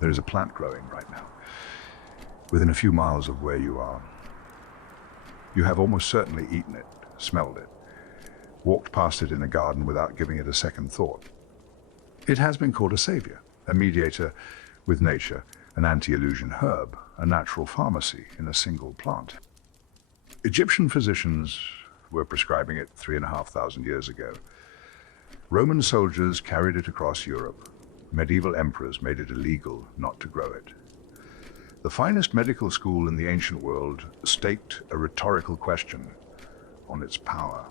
There is a plant growing right now, within a few miles of where you are. You have almost certainly eaten it, smelled it, walked past it in a garden without giving it a second thought. It has been called a savior, a mediator with nature, an anti-illusion herb, a natural pharmacy in a single plant. Egyptian physicians were prescribing it 3,500 years ago. Roman soldiers carried it across Europe. Medieval emperors made it illegal not to grow it. The finest medical school in the ancient world staked a rhetorical question on its power.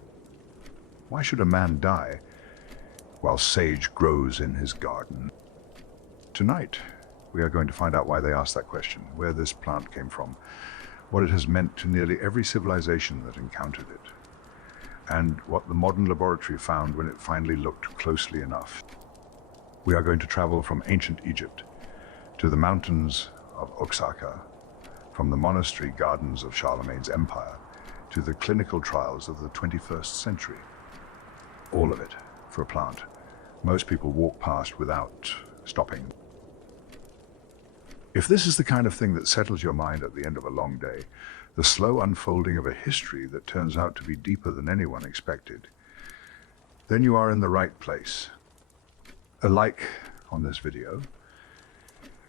Why should a man die while sage grows in his garden? Tonight, we are going to find out why they asked that question, where this plant came from, what it has meant to nearly every civilization that encountered it, and what the modern laboratory found when it finally looked closely enough. We are going to travel from ancient Egypt to the mountains of Oaxaca, from the monastery gardens of Charlemagne's empire to the clinical trials of the 21st century. All of it for a plant most people walk past without stopping. If this is the kind of thing that settles your mind at the end of a long day, the slow unfolding of a history that turns out to be deeper than anyone expected, then you are in the right place. A like on this video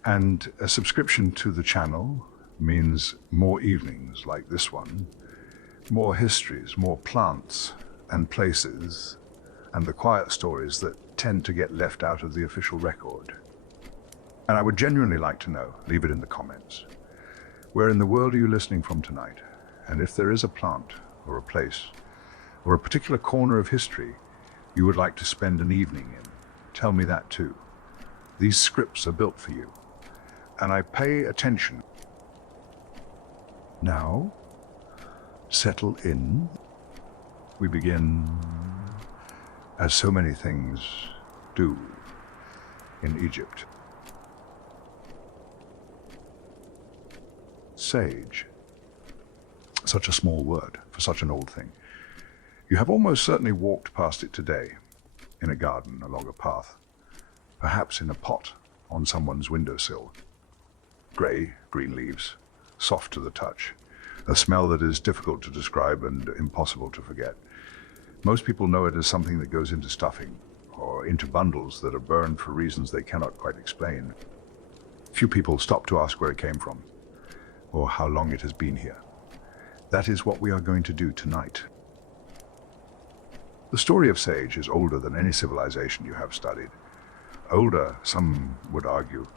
and a subscription to the channel means more evenings like this one, more histories, more plants and places, and the quiet stories that tend to get left out of the official record. And I would genuinely like to know, leave it in the comments, where in the world are you listening from tonight? And if there is a plant or a place or a particular corner of history you would like to spend an evening in, tell me that too. These scripts are built for you, and I pay attention. Now, settle in. We begin, as so many things do, in Egypt. Sage. Such a small word for such an old thing. You have almost certainly walked past it today, in a garden along a path, perhaps in a pot on someone's windowsill. Grey, green leaves, soft to the touch, a smell that is difficult to describe and impossible to forget. Most people know it as something that goes into stuffing, or into bundles that are burned for reasons they cannot quite explain. Few people stop to ask where it came from, or how long it has been here. That is what we are going to do tonight. The story of sage is older than any civilization you have studied. Older, some would argue,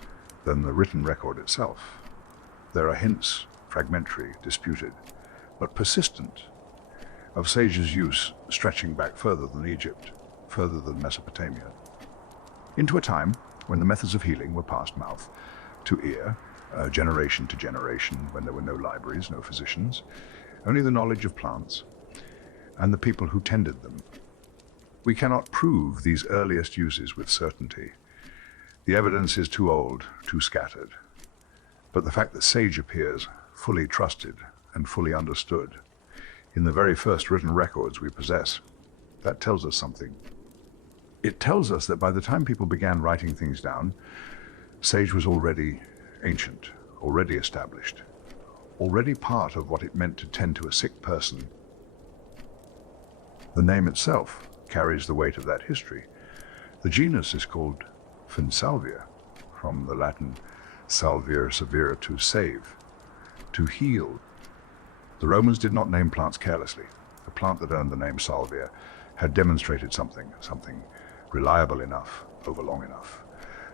than the written record itself. There are hints, fragmentary, disputed, but persistent, of sage's use stretching back further than Egypt, further than Mesopotamia, into a time when the methods of healing were passed mouth to ear, generation to generation, when there were no libraries, no physicians, only the knowledge of plants and the people who tended them. We cannot prove these earliest uses with certainty. The evidence is too old, too scattered. But the fact that sage appears fully trusted and fully understood in the very first written records we possess, that tells us something. It tells us that by the time people began writing things down, sage was already ancient, already established, already part of what it meant to tend to a sick person. The name itself carries the weight of that history. The genus is called Salvia, from the Latin salvere severe, to save, to heal. The Romans did not name plants carelessly. The plant that earned the name salvia had demonstrated something reliable enough over long enough,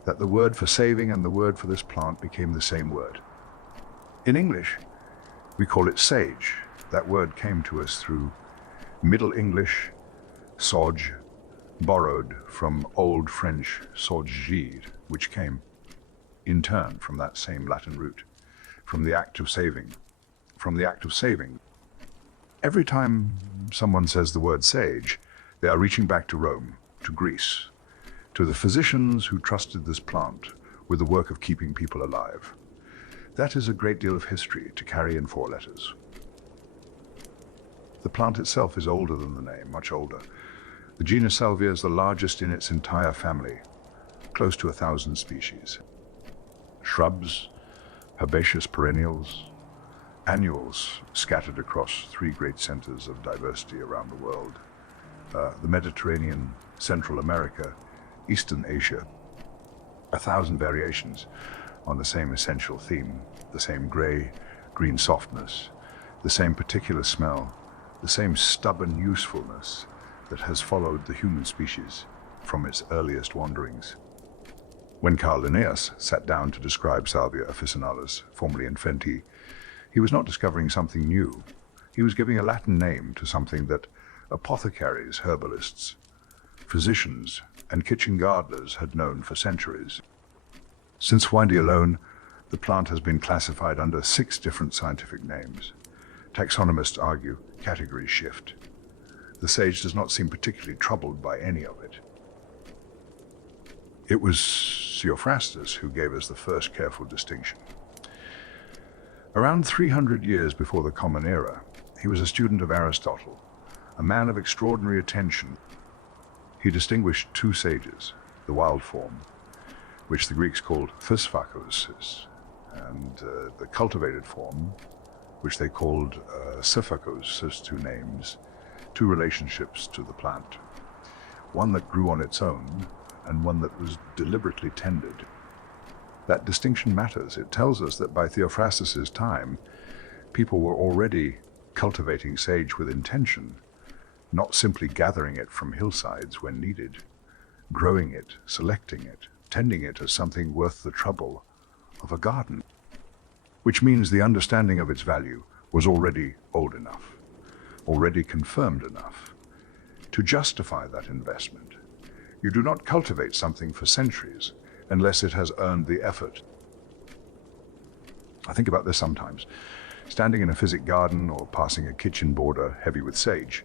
that the word for saving and the word for this plant became the same word. In English, we call it sage. That word came to us through Middle English sauge, borrowed from Old French saugir, which came in turn from that same Latin root, from the act of saving. Every time someone says the word sage, they are reaching back to Rome, to Greece, to the physicians who trusted this plant with the work of keeping people alive. That is a great deal of history to carry in 4 letters. The plant itself is older than the name, much older. The genus Salvia is the largest in its entire family, close to 1,000 species. shrubs, herbaceous perennials, annuals scattered across three great centers of diversity around the world. The Mediterranean, Central America, Eastern Asia. 1,000 variations on the same essential theme, the same green softness, the same particular smell, the same stubborn usefulness that has followed the human species from its earliest wanderings. When Carl Linnaeus sat down to describe Salvia officinalis, formerly Infenti, he was not discovering something new. He was giving a Latin name to something that apothecaries, herbalists, physicians, and kitchen gardeners had known for centuries. Since Windy alone, the plant has been classified under 6 different scientific names. Taxonomists argue categories shift. The sage does not seem particularly troubled by any of it. It was Theophrastus who gave us the first careful distinction. Around 300 years before the Common Era, he was a student of Aristotle, a man of extraordinary attention. He distinguished 2 sages, the wild form, which the Greeks called physphakos, and the cultivated form, which they called Siphakos, as 2 names, 2 relationships to the plant. One that grew on its own, and one that was deliberately tended. That distinction matters. It tells us that by Theophrastus's time, people were already cultivating sage with intention, not simply gathering it from hillsides when needed, growing it, selecting it, tending it as something worth the trouble of a garden, which means the understanding of its value was already old enough, already confirmed enough to justify that investment. You do not cultivate something for centuries unless it has earned the effort. I think about this sometimes. Standing in a physic garden or passing a kitchen border heavy with sage,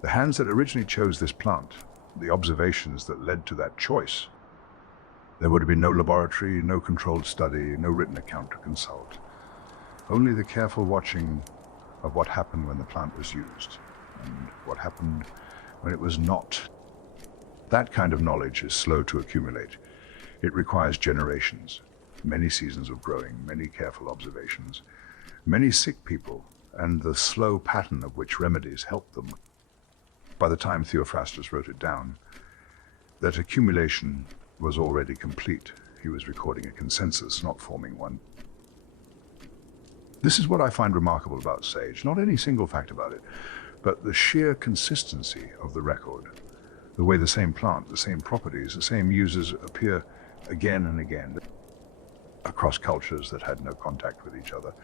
the hands that originally chose this plant, the observations that led to that choice, there would have been no laboratory, no controlled study, no written account to consult. Only the careful watching of what happened when the plant was used and what happened when it was not. That kind of knowledge is slow to accumulate. It requires generations, many seasons of growing, many careful observations, many sick people, and the slow pattern of which remedies help them. By the time Theophrastus wrote it down, that accumulation was already complete. He was recording a consensus, not forming one. This is what I find remarkable about sage, not any single fact about it, but the sheer consistency of the record. The way the same plant, the same properties, the same uses appear again and again across cultures that had no contact with each other,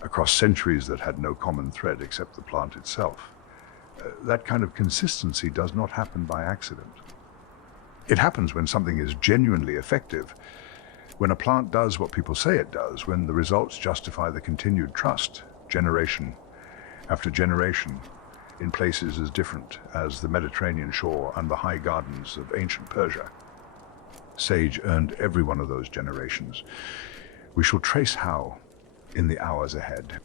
across centuries that had no common thread except the plant itself. That kind of consistency does not happen by accident. It happens when something is genuinely effective, when a plant does what people say it does, when the results justify the continued trust, generation after generation, in places as different as the Mediterranean shore and the high gardens of ancient Persia. Sage earned every one of those generations. We shall trace how in the hours ahead.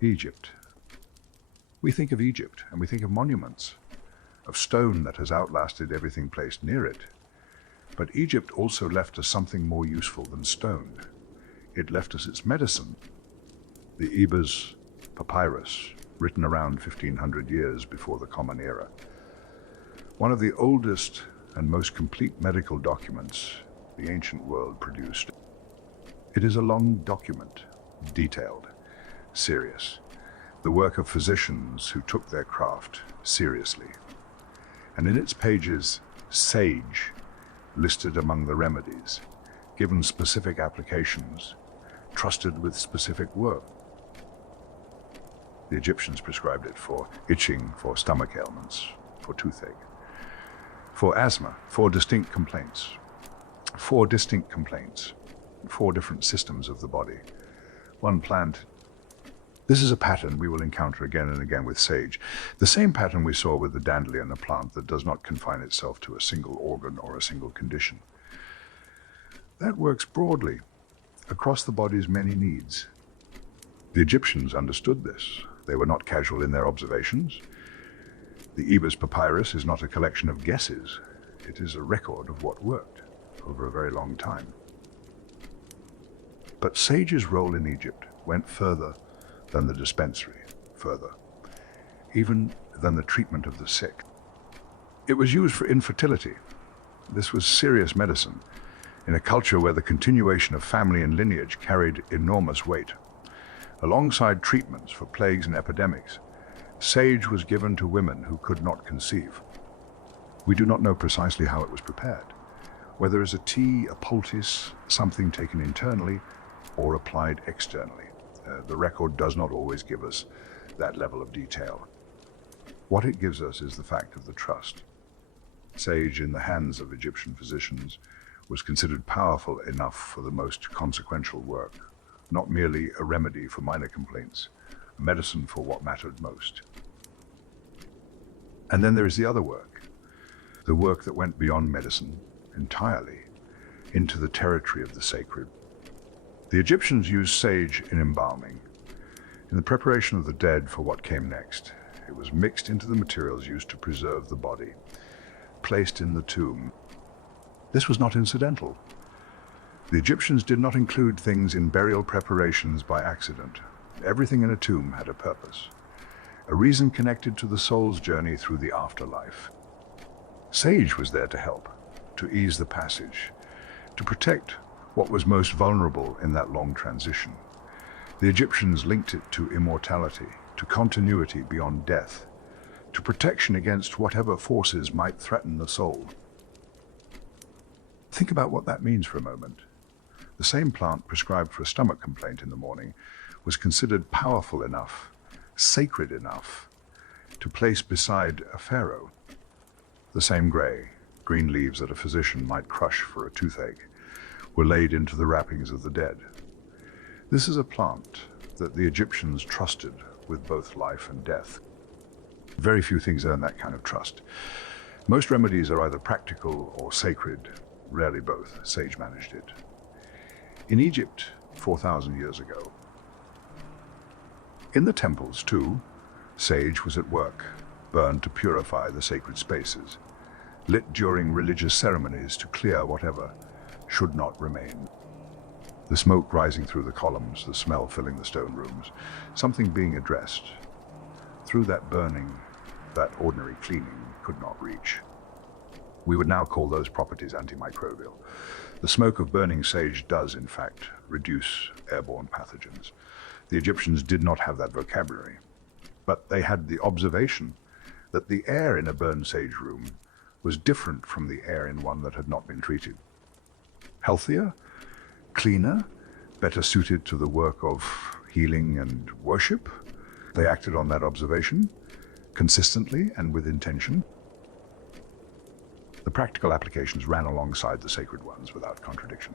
Egypt. We think of Egypt and we think of monuments, of stone that has outlasted everything placed near it. But Egypt also left us something more useful than stone. It left us its medicine. The Ebers Papyrus, written around 1500 years before the Common Era. One of the oldest and most complete medical documents the ancient world produced. It is a long document, detailed, serious, the work of physicians who took their craft seriously. And in its pages, sage listed among the remedies, given specific applications, trusted with specific work. The Egyptians prescribed it for itching, for stomach ailments, for toothache, for asthma, 4 distinct complaints. 4 distinct complaints, 4 different systems of the body. One plant. This is a pattern we will encounter again and again with sage. The same pattern we saw with the dandelion, a plant that does not confine itself to a single organ or a single condition. That works broadly, across the body's many needs. The Egyptians understood this. They were not casual in their observations. The Ebers Papyrus is not a collection of guesses. It is a record of what worked over a very long time. But sage's role in Egypt went further than the dispensary, further, even than the treatment of the sick. It was used for infertility. This was serious medicine in a culture where the continuation of family and lineage carried enormous weight. Alongside treatments for plagues and epidemics, sage was given to women who could not conceive. We do not know precisely how it was prepared, whether as a tea, a poultice, something taken internally, or applied externally. The record does not always give us that level of detail. What it gives us is the fact of the trust. Sage in the hands of Egyptian physicians was considered powerful enough for the most consequential work, not merely a remedy for minor complaints, a medicine for what mattered most. And then there is the other work, the work that went beyond medicine entirely into the territory of the sacred. The Egyptians used sage in embalming, in the preparation of the dead for what came next. It was mixed into the materials used to preserve the body, placed in the tomb. This was not incidental. The Egyptians did not include things in burial preparations by accident. Everything in a tomb had a purpose, a reason connected to the soul's journey through the afterlife. Sage was there to help, to ease the passage, to protect what was most vulnerable in that long transition. The Egyptians linked it to immortality, to continuity beyond death, to protection against whatever forces might threaten the soul. Think about what that means for a moment. The same plant prescribed for a stomach complaint in the morning was considered powerful enough, sacred enough, to place beside a pharaoh. The same green leaves that a physician might crush for a toothache were laid into the wrappings of the dead. This is a plant that the Egyptians trusted with both life and death. Very few things earn that kind of trust. Most remedies are either practical or sacred, rarely both. Sage managed it. In Egypt, 4,000 years ago. In the temples, too, sage was at work, burned to purify the sacred spaces, lit during religious ceremonies to clear whatever should not remain. The smoke rising through the columns, the smell filling the stone rooms, something being addressed. Through that burning, that ordinary cleaning could not reach. We would now call those properties antimicrobial. The smoke of burning sage does, in fact, reduce airborne pathogens. The Egyptians did not have that vocabulary, but they had the observation that the air in a burned sage room was different from the air in one that had not been treated. Healthier, cleaner, better suited to the work of healing and worship. They acted on that observation consistently and with intention. The practical applications ran alongside the sacred ones without contradiction.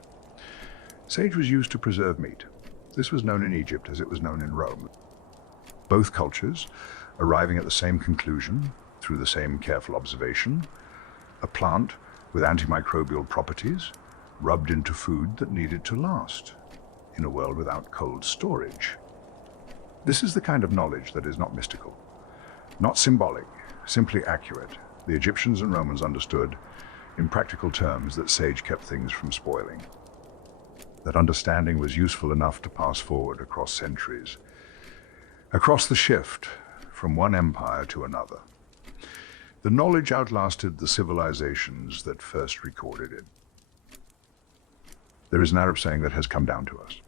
Sage was used to preserve meat. This was known in Egypt as it was known in Rome. Both cultures arriving at the same conclusion through the same careful observation, a plant with antimicrobial properties rubbed into food that needed to last in a world without cold storage. This is the kind of knowledge that is not mystical, not symbolic, simply accurate. The Egyptians and Romans understood, in practical terms, that sage kept things from spoiling. That understanding was useful enough to pass forward across centuries, across the shift from one empire to another. The knowledge outlasted the civilizations that first recorded it. There is an Arab saying that has come down to us,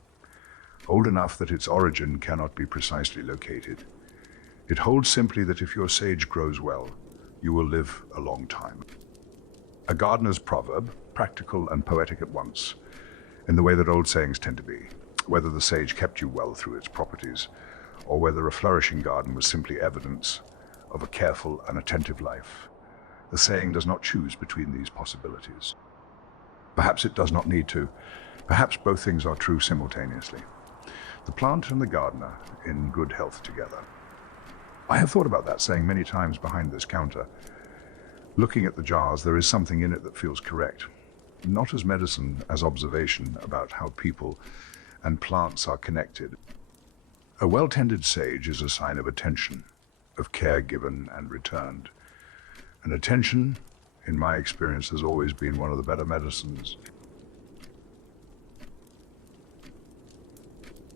old enough that its origin cannot be precisely located. It holds simply that if your sage grows well, you will live a long time. A gardener's proverb, practical and poetic at once, in the way that old sayings tend to be, whether the sage kept you well through its properties, or whether a flourishing garden was simply evidence of a careful and attentive life. The saying does not choose between these possibilities. Perhaps it does not need to. Perhaps both things are true simultaneously. The plant and the gardener in good health together. I have thought about that saying many times behind this counter. Looking at the jars, there is something in it that feels correct. Not as medicine, as observation about how people and plants are connected. A well-tended sage is a sign of attention, of care given and returned. And attention in my experience, has always been one of the better medicines.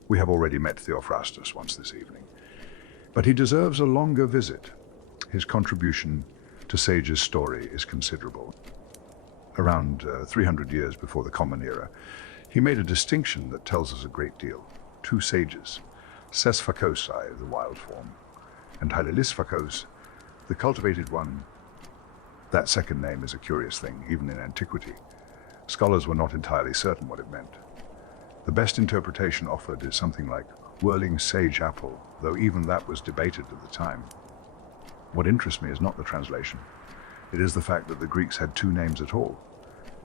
We have already met Theophrastus once this evening, but he deserves a longer visit. His contribution to Sage's story is considerable. Around 300 years before the Common Era, he made a distinction that tells us a great deal. Two sages, Ses Phacosi, the wild form, and Hylalis Phacos, the cultivated one. That second name is a curious thing, even in antiquity. Scholars were not entirely certain what it meant. The best interpretation offered is something like whirling sage apple, though even that was debated at the time. What interests me is not the translation. It is the fact that the Greeks had two names at all.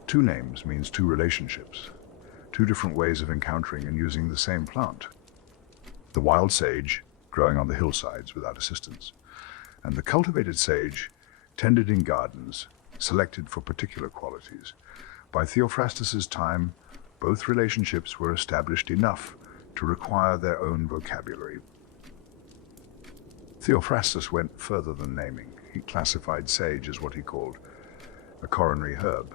Two names means two relationships, two different ways of encountering and using the same plant. The wild sage, growing on the hillsides without assistance, and the cultivated sage, tended in gardens, selected for particular qualities. By Theophrastus's time, both relationships were established enough to require their own vocabulary. Theophrastus went further than naming. He classified sage as what he called a coronary herb.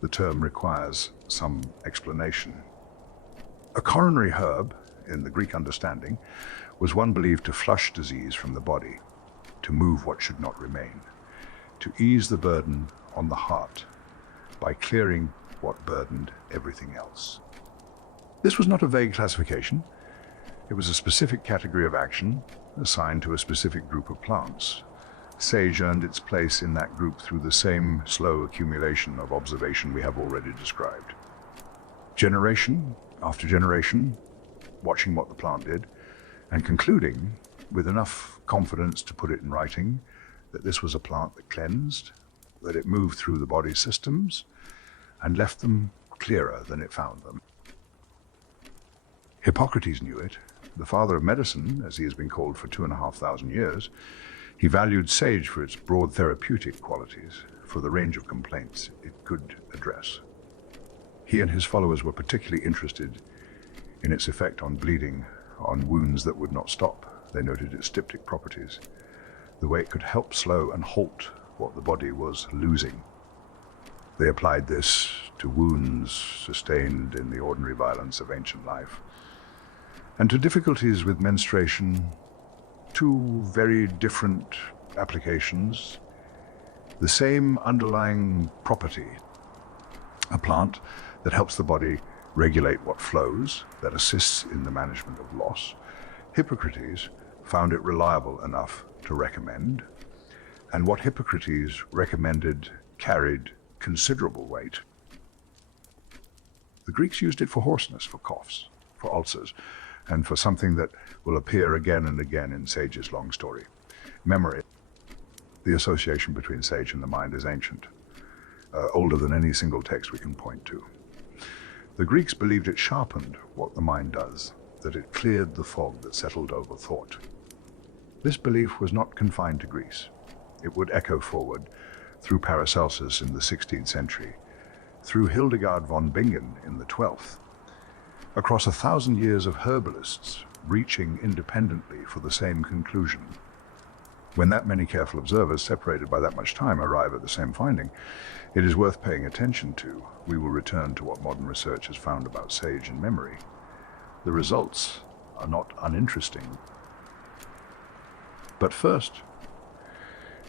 The term requires some explanation. A coronary herb, in the Greek understanding, was one believed to flush disease from the body, to move what should not remain, to ease the burden on the heart by clearing what burdened everything else. This was not a vague classification. It was a specific category of action assigned to a specific group of plants. Sage earned its place in that group through the same slow accumulation of observation we have already described. Generation after generation, watching what the plant did, and concluding, with enough confidence to put it in writing, that this was a plant that cleansed, that it moved through the body's systems, and left them clearer than it found them. Hippocrates knew it, the father of medicine, as he has been called for 2,500 years. He valued sage for its broad therapeutic qualities, for the range of complaints it could address. He and his followers were particularly interested in its effect on bleeding, on wounds that would not stop. They noted its styptic properties, the way it could help slow and halt what the body was losing. They applied this to wounds sustained in the ordinary violence of ancient life, and to difficulties with menstruation. Two very different applications, the same underlying property. A plant that helps the body regulate what flows, that assists in the management of loss. Hippocrates found it reliable enough to recommend, and what Hippocrates recommended carried considerable weight. The Greeks used it for hoarseness, for coughs, for ulcers, and for something that will appear again and again in Sage's long story, memory. The association between sage and the mind is ancient, older than any single text we can point to. The Greeks believed it sharpened what the mind does, that it cleared the fog that settled over thought. This belief was not confined to Greece. It would echo forward through Paracelsus in the 16th century, through Hildegard von Bingen in the 12th, across 1,000 years of herbalists reaching independently for the same conclusion. When that many careful observers, separated by that much time, arrive at the same finding, it is worth paying attention to. We will return to what modern research has found about sage and memory. The results are not uninteresting. But first,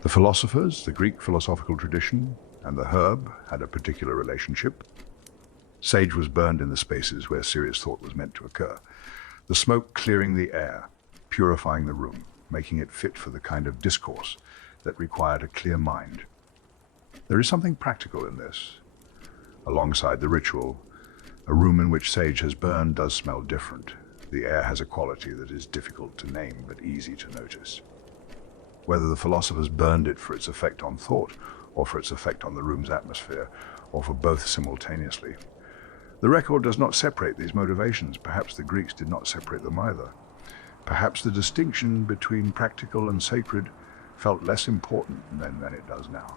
the philosophers, the Greek philosophical tradition, and the herb had a particular relationship. Sage was burned in the spaces where serious thought was meant to occur. The smoke clearing the air, purifying the room, making it fit for the kind of discourse that required a clear mind. There is something practical in this. Alongside the ritual, a room in which sage has burned does smell different. The air has a quality that is difficult to name but easy to notice. Whether the philosophers burned it for its effect on thought, or for its effect on the room's atmosphere, or for both simultaneously, the record does not separate these motivations. Perhaps the Greeks did not separate them either. Perhaps the distinction between practical and sacred felt less important then than it does now.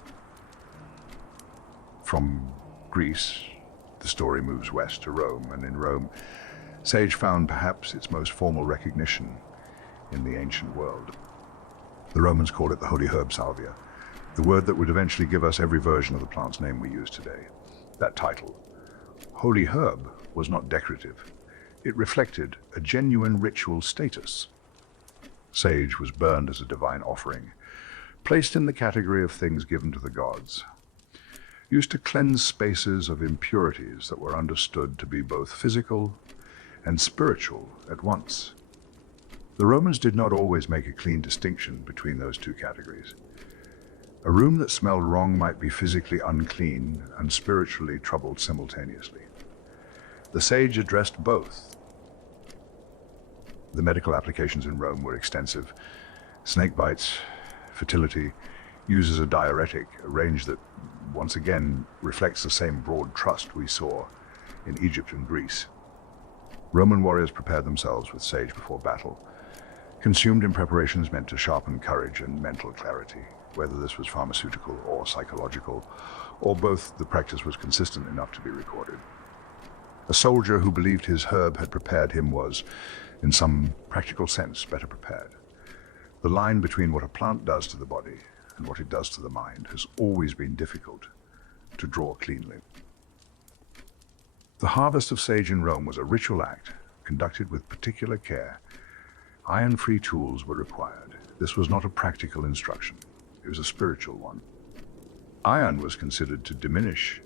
From Greece, the story moves west to Rome, and in Rome, sage found perhaps its most formal recognition in the ancient world. The Romans called it the holy herb salvia, the word that would eventually give us every version of the plant's name we use today. That title, holy herb, was not decorative. It reflected a genuine ritual status. Sage was burned as a divine offering, placed in the category of things given to the gods, used to cleanse spaces of impurities that were understood to be both physical and spiritual at once. The Romans did not always make a clean distinction between those two categories. A room that smelled wrong might be physically unclean and spiritually troubled simultaneously. The sage addressed both. The medical applications in Rome were extensive. Snake bites, fertility, used as a diuretic, a range that once again reflects the same broad trust we saw in Egypt and Greece. Roman warriors prepared themselves with sage before battle, consumed in preparations meant to sharpen courage and mental clarity. Whether this was pharmaceutical or psychological, or both, the practice was consistent enough to be recorded. A soldier who believed his herb had prepared him was, in some practical sense, better prepared. The line between what a plant does to the body and what it does to the mind has always been difficult to draw cleanly. The harvest of sage in Rome was a ritual act conducted with particular care. Iron-free tools were required. This was not a practical instruction. It was a spiritual one. Iron was considered to diminish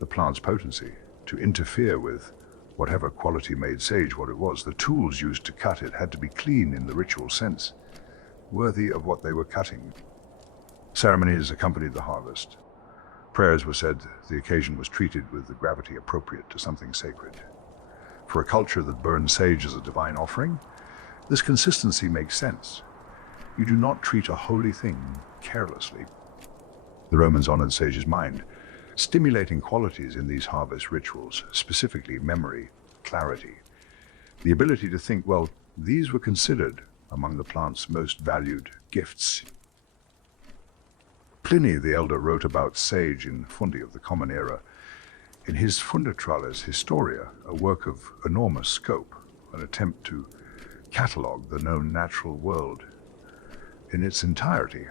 the plant's potency, to interfere with whatever quality made sage what it was. The tools used to cut it had to be clean in the ritual sense, worthy of what they were cutting. Ceremonies accompanied the harvest. Prayers were said. The occasion was treated with the gravity appropriate to something sacred. For a culture that burned sage as a divine offering, this consistency makes sense. You do not treat a holy thing carelessly. The Romans honored sage's mind, stimulating qualities in these harvest rituals, specifically memory, clarity, the ability to think, well, these were considered among the plant's most valued gifts. Pliny the Elder wrote about sage in Fundi of the Common Era. In his Fundatrales Historia, a work of enormous scope, an attempt to catalogue the known natural world in its entirety.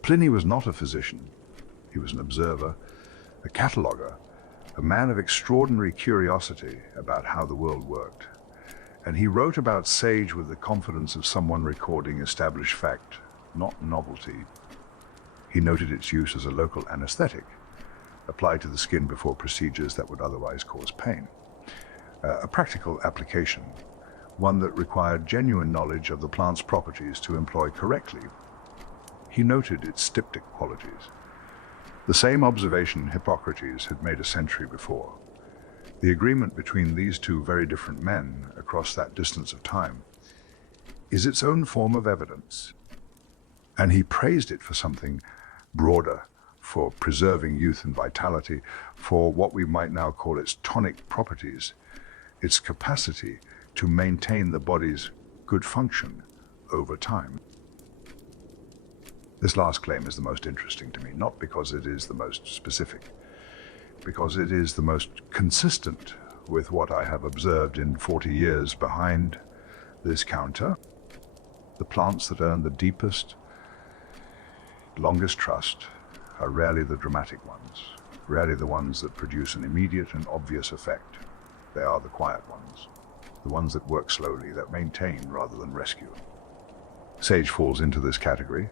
Pliny was not a physician. He was an observer, a cataloguer, a man of extraordinary curiosity about how the world worked. And he wrote about sage with the confidence of someone recording established fact, not novelty. He noted its use as a local anesthetic, applied to the skin before procedures that would otherwise cause pain. A practical application, one that required genuine knowledge of the plant's properties to employ correctly. He noted its styptic qualities. The same observation Hippocrates had made a century before. The agreement between these two very different men across that distance of time is its own form of evidence. And he praised it for something broader, for preserving youth and vitality, for what we might now call its tonic properties, its capacity to maintain the body's good function over time. This last claim is the most interesting to me, not because it is the most specific, because it is the most consistent with what I have observed in 40 years behind this counter. The plants that earn the deepest, longest trust are rarely the dramatic ones, rarely the ones that produce an immediate and obvious effect. They are the quiet ones, the ones that work slowly, that maintain rather than rescue. Sage falls into this category.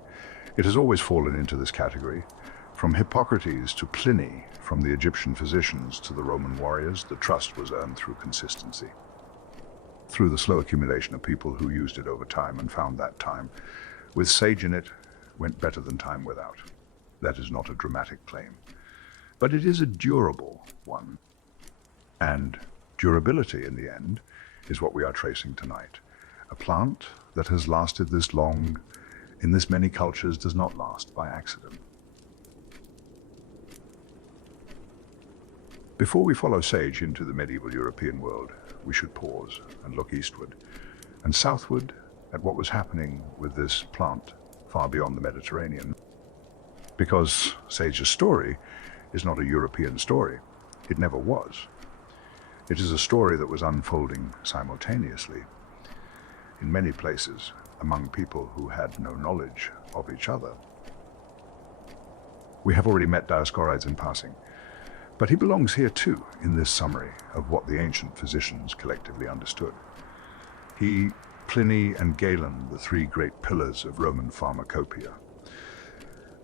It has always fallen into this category. From Hippocrates to Pliny, from the Egyptian physicians to the Roman warriors, the trust was earned through consistency, through the slow accumulation of people who used it over time and found that time with sage in it went better than time without. That is not a dramatic claim, but it is a durable one. And durability, in the end, is what we are tracing tonight. A plant that has lasted this long in this many cultures does not last by accident. Before we follow sage into the medieval European world, we should pause and look eastward and southward at what was happening with this plant far beyond the Mediterranean. Because sage's story is not a European story. It never was. It is a story that was unfolding simultaneously in many places among people who had no knowledge of each other. We have already met Dioscorides in passing, but he belongs here too in this summary of what the ancient physicians collectively understood. He, Pliny and Galen, the three great pillars of Roman pharmacopoeia,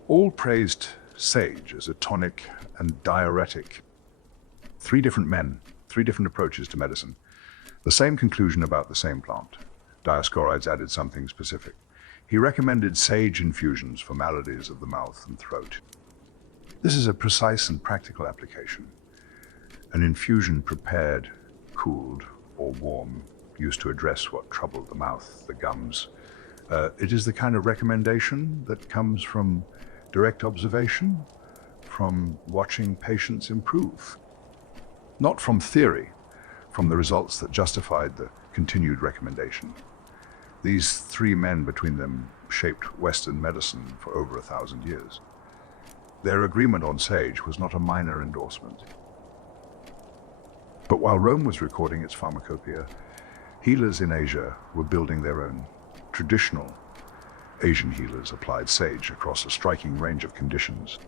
all praised sage as a tonic and diuretic. Three different men, three different approaches to medicine. The same conclusion about the same plant. Dioscorides added something specific. He recommended sage infusions for maladies of the mouth and throat. This is a precise and practical application. An infusion prepared, cooled, or warm, used to address what troubled the mouth, the gums. It is the kind of recommendation that comes from direct observation, from watching patients improve. Not from theory, from the results that justified the continued recommendation. These three men between them shaped Western medicine for over 1,000 years. Their agreement on sage was not a minor endorsement. But while Rome was recording its pharmacopoeia, healers in Asia were building their own. Traditional Asian healers applied sage across a striking range of conditions.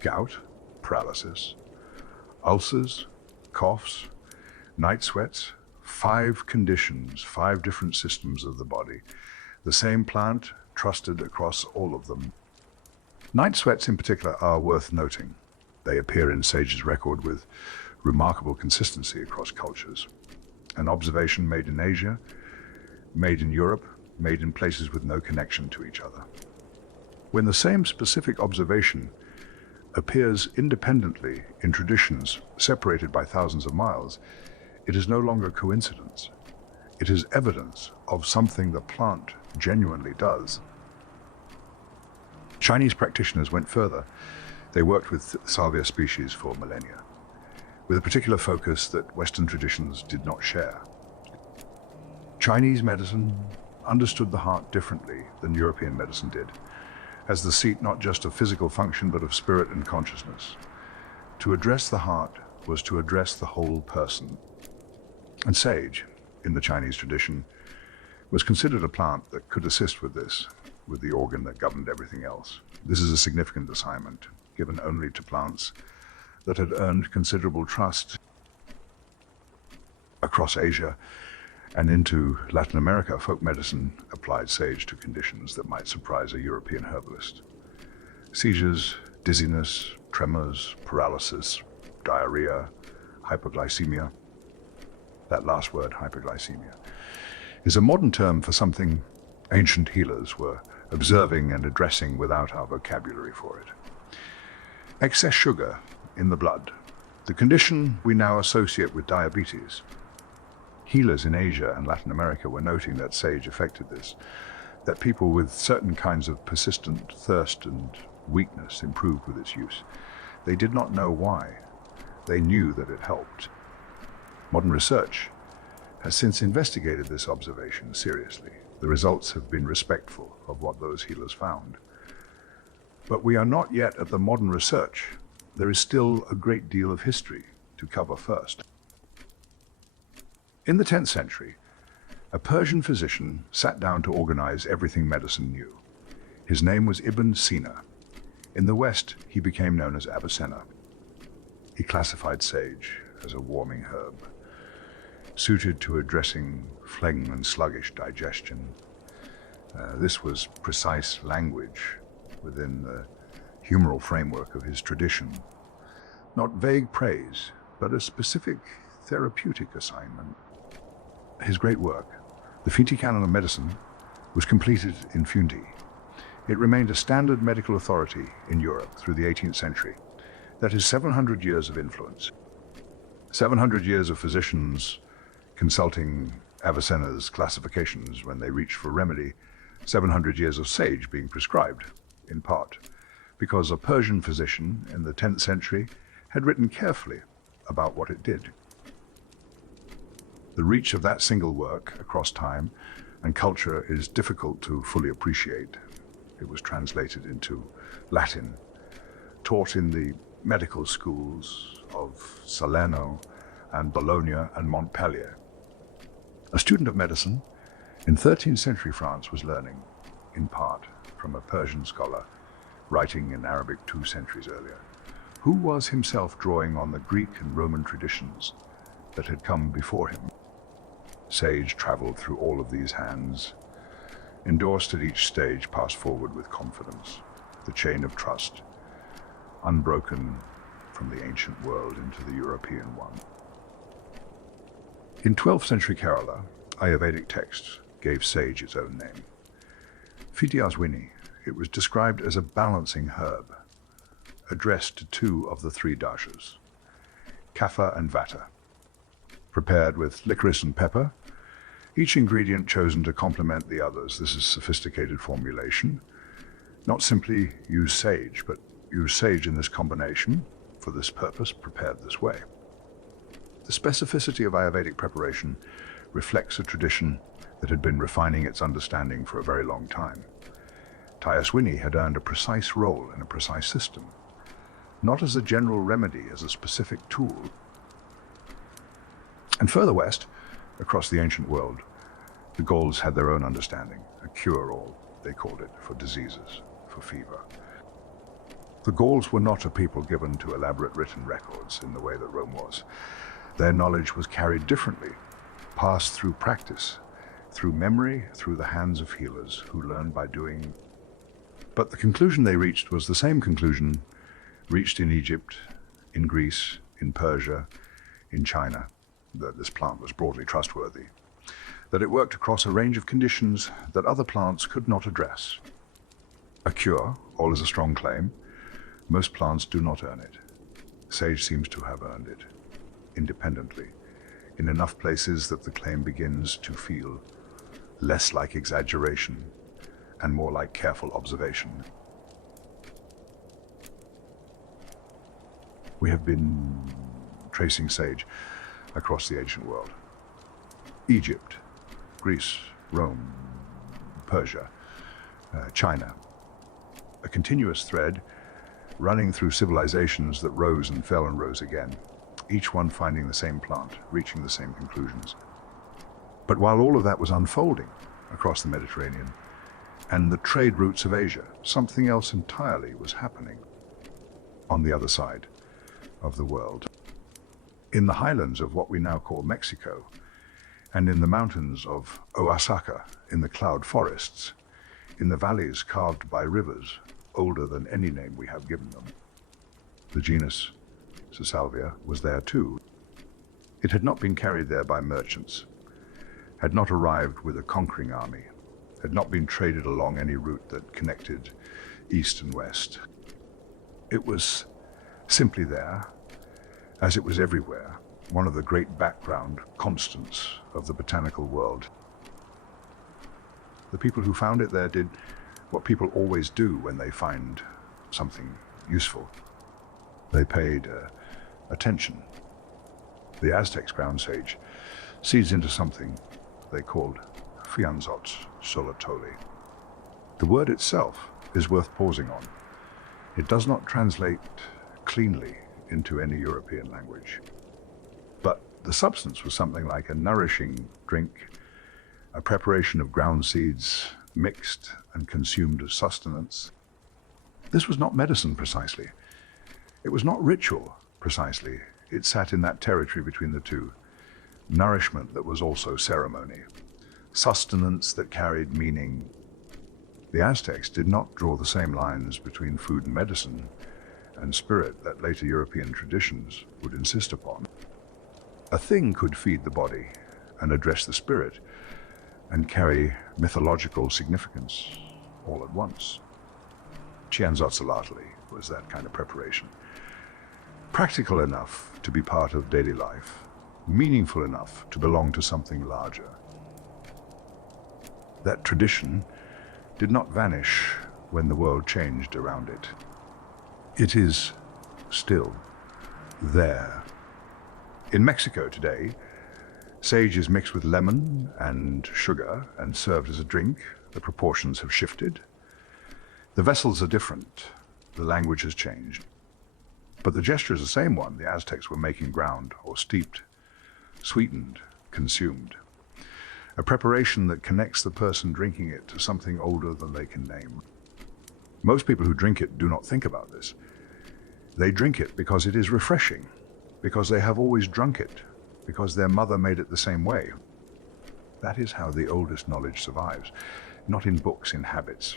Gout, paralysis, ulcers, coughs, night sweats, 5 conditions, 5 different systems of the body. The same plant trusted across all of them. Night sweats in particular are worth noting. They appear in sage's record with remarkable consistency across cultures. An observation made in Asia, made in Europe, made in places with no connection to each other. When the same specific observation appears independently in traditions separated by thousands of miles, it is no longer coincidence. It is evidence of something the plant genuinely does. Chinese practitioners went further. They worked with salvia species for millennia, with a particular focus that Western traditions did not share. Chinese medicine understood the heart differently than European medicine did, as the seat not just of physical function but of spirit and consciousness. To address the heart was to address the whole person. And sage, in the Chinese tradition, was considered a plant that could assist with this, with the organ that governed everything else. This is a significant assignment, given only to plants that had earned considerable trust across Asia and into Latin America. Folk medicine applied sage to conditions that might surprise a European herbalist. Seizures, dizziness, tremors, paralysis, diarrhea, hypoglycemia. That last word, hypoglycemia, is a modern term for something ancient healers were observing and addressing without our vocabulary for it. Excess sugar in the blood, the condition we now associate with diabetes. Healers in Asia and Latin America were noting that sage affected this, that people with certain kinds of persistent thirst and weakness improved with its use. They did not know why. They knew that it helped. Modern research has since investigated this observation seriously. The results have been respectful of what those healers found. But we are not yet at the modern research. There is still a great deal of history to cover first. In the 10th century, a Persian physician sat down to organize everything medicine knew. His name was Ibn Sina. In the West, he became known as Avicenna. He classified sage as a warming herb, suited to addressing phlegm and sluggish digestion. This was precise language within the humoral framework of his tradition. Not vague praise, but a specific therapeutic assignment. His great work, the Finti Canon of Medicine, was completed in Funti. It remained a standard medical authority in Europe through the 18th century. That is 700 years of influence. 700 years of physicians consulting Avicenna's classifications when they reached for remedy, 700 years of sage being prescribed, in part, because a Persian physician in the 10th century had written carefully about what it did. The reach of that single work across time and culture is difficult to fully appreciate. It was translated into Latin, taught in the medical schools of Salerno and Bologna and Montpellier. A student of medicine in 13th century France was learning, in part, from a Persian scholar writing in Arabic 2 centuries earlier, who was himself drawing on the Greek and Roman traditions that had come before him. Sage traveled through all of these hands, endorsed at each stage, passed forward with confidence, the chain of trust, unbroken from the ancient world into the European one. In 12th century Kerala, Ayurvedic texts gave sage its own name. Fitiaswini, it was described as a balancing herb, addressed to 2 of the 3 dashas, Kapha and Vata. Prepared with licorice and pepper, each ingredient chosen to complement the others. This is sophisticated formulation. Not simply use sage, but use sage in this combination, for this purpose, prepared this way. The specificity of Ayurvedic preparation reflects a tradition that had been refining its understanding for a very long time. Tyaswini had earned a precise role in a precise system, not as a general remedy, as a specific tool. And further west, across the ancient world, the Gauls had their own understanding, a cure-all, they called it, for diseases, for fever. The Gauls were not a people given to elaborate written records in the way that Rome was. Their knowledge was carried differently, passed through practice, through memory, through the hands of healers who learned by doing. But the conclusion they reached was the same conclusion reached in Egypt, in Greece, in Persia, in China, that this plant was broadly trustworthy, that it worked across a range of conditions that other plants could not address. A cure, all is a strong claim. Most plants do not earn it. Sage seems to have earned it, independently, in enough places that the claim begins to feel less like exaggeration and more like careful observation. We have been tracing sage across the ancient world. Egypt, Greece, Rome, Persia, China. A continuous thread running through civilizations that rose and fell and rose again, each one finding the same plant, reaching the same conclusions. But while all of that was unfolding across the Mediterranean and the trade routes of Asia, something else entirely was happening on the other side of the world. In the highlands of what we now call Mexico, and in the mountains of Oaxaca, in the cloud forests, in the valleys carved by rivers older than any name we have given them, the genus Salvia was there too. It had not been carried there by merchants, had not arrived with a conquering army, had not been traded along any route that connected east and west. It was simply there, as it was everywhere, one of the great background constants of the botanical world. The people who found it there did what people always do when they find something useful. They paid attention. The Aztecs' ground sage seeds into something they called fianzots solotoli. The word itself is worth pausing on. It does not translate cleanly into any European language. But the substance was something like a nourishing drink, a preparation of ground seeds mixed and consumed as sustenance. This was not medicine precisely. It was not ritual precisely. It sat in that territory between the two. Nourishment that was also ceremony. Sustenance that carried meaning. The Aztecs did not draw the same lines between food and medicine and spirit that later European traditions would insist upon. A thing could feed the body and address the spirit and carry mythological significance all at once. Chianzotzolatli was that kind of preparation. Practical enough to be part of daily life, meaningful enough to belong to something larger. That tradition did not vanish when the world changed around it. It is still there. In Mexico today, sage is mixed with lemon and sugar and served as a drink. The proportions have shifted. The vessels are different. The language has changed. But the gesture is the same one the Aztecs were making ground or steeped, sweetened, consumed. A preparation that connects the person drinking it to something older than they can name. Most people who drink it do not think about this. They drink it because it is refreshing, because they have always drunk it, because their mother made it the same way. That is how the oldest knowledge survives, not in books, in habits,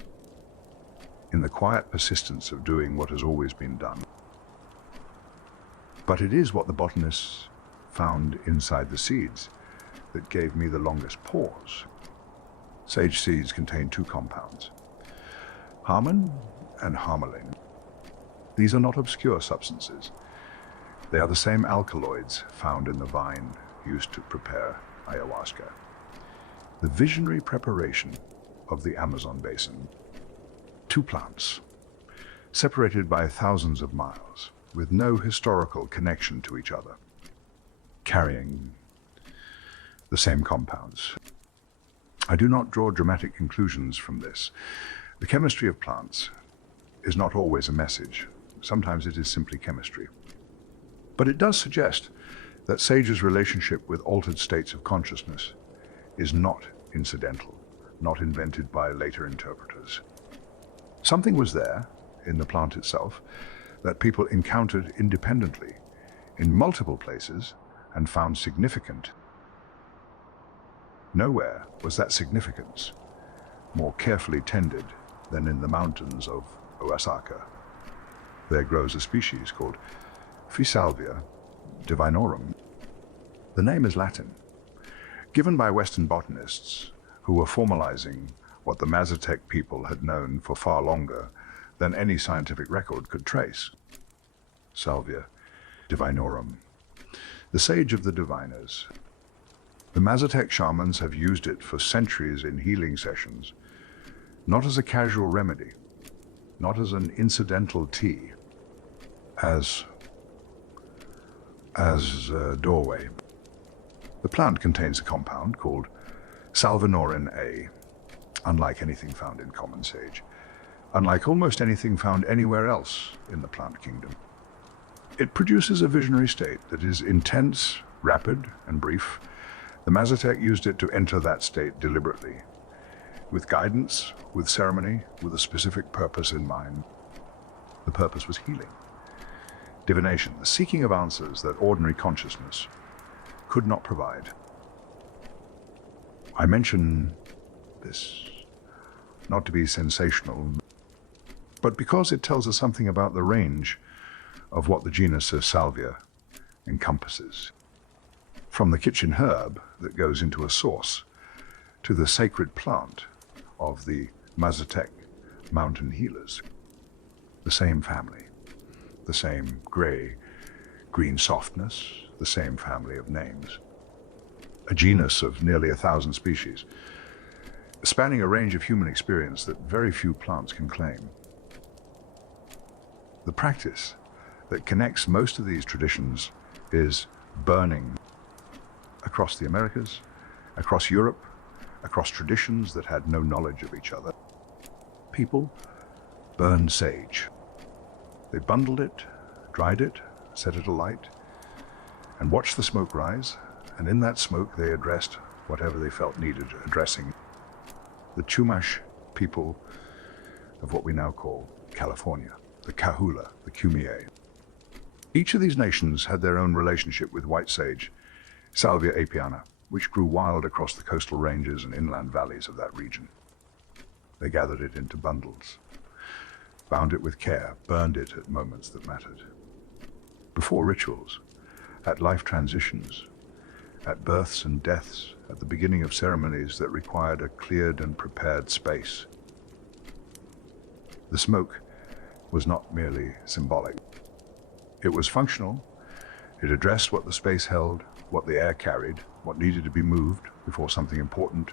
in the quiet persistence of doing what has always been done. But it is what the botanists found inside the seeds that gave me the longest pause. Sage seeds contain two compounds, harmon and harmaline. These are not obscure substances. They are the same alkaloids found in the vine used to prepare ayahuasca. The visionary preparation of the Amazon basin. Two plants, separated by thousands of miles, with no historical connection to each other, carrying the same compounds. I do not draw dramatic conclusions from this. The chemistry of plants is not always a message. Sometimes it is simply chemistry. But it does suggest that sage's relationship with altered states of consciousness is not incidental, not invented by later interpreters. Something was there in the plant itself that people encountered independently in multiple places and found significant. Nowhere was that significance more carefully tended than in the mountains of Oaxaca. There grows a species called Salvia divinorum. The name is Latin, given by Western botanists who were formalizing what the Mazatec people had known for far longer than any scientific record could trace. Salvia divinorum, the sage of the diviners. The Mazatec shamans have used it for centuries in healing sessions, not as a casual remedy, not as an incidental tea, as a doorway. The plant contains a compound called salvinorin A, unlike anything found in common sage, unlike almost anything found anywhere else in the plant kingdom. It produces a visionary state that is intense, rapid, and brief. The Mazatec used it to enter that state deliberately, with guidance, with ceremony, with a specific purpose in mind. The purpose was healing, divination, the seeking of answers that ordinary consciousness could not provide. I mention this not to be sensational, but because it tells us something about the range of what the genus of Salvia encompasses. From the kitchen herb that goes into a sauce to the sacred plant of the Mazatec mountain healers. The same family, the same green softness, the same family of names. A genus of nearly 1,000 species, spanning a range of human experience that very few plants can claim. The practice that connects most of these traditions is burning across the Americas, across Europe, across traditions that had no knowledge of each other. People burned sage. They bundled it, dried it, set it alight, and watched the smoke rise, and in that smoke they addressed whatever they felt needed addressing. The Chumash people of what we now call California, the Cahula, the Kumeyaay. Each of these nations had their own relationship with white sage, Salvia apiana, which grew wild across the coastal ranges and inland valleys of that region. They gathered it into bundles, bound it with care, burned it at moments that mattered. Before rituals, at life transitions, at births and deaths, at the beginning of ceremonies that required a cleared and prepared space. The smoke was not merely symbolic. It was functional. It addressed what the space held, what the air carried, what needed to be moved before something important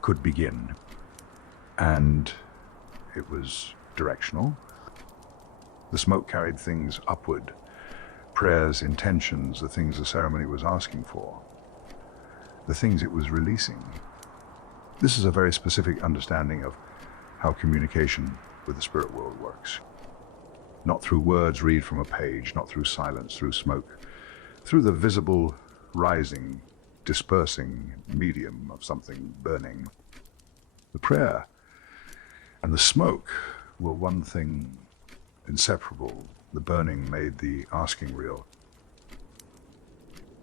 could begin. And it was directional. The smoke carried things upward, prayers, intentions, the things the ceremony was asking for, the things it was releasing. This is a very specific understanding of how communication with the spirit world works. Not through words read from a page, not through silence, through smoke, through the visible, rising, dispersing medium of something burning. The prayer and the smoke were one thing inseparable. The burning made the asking real.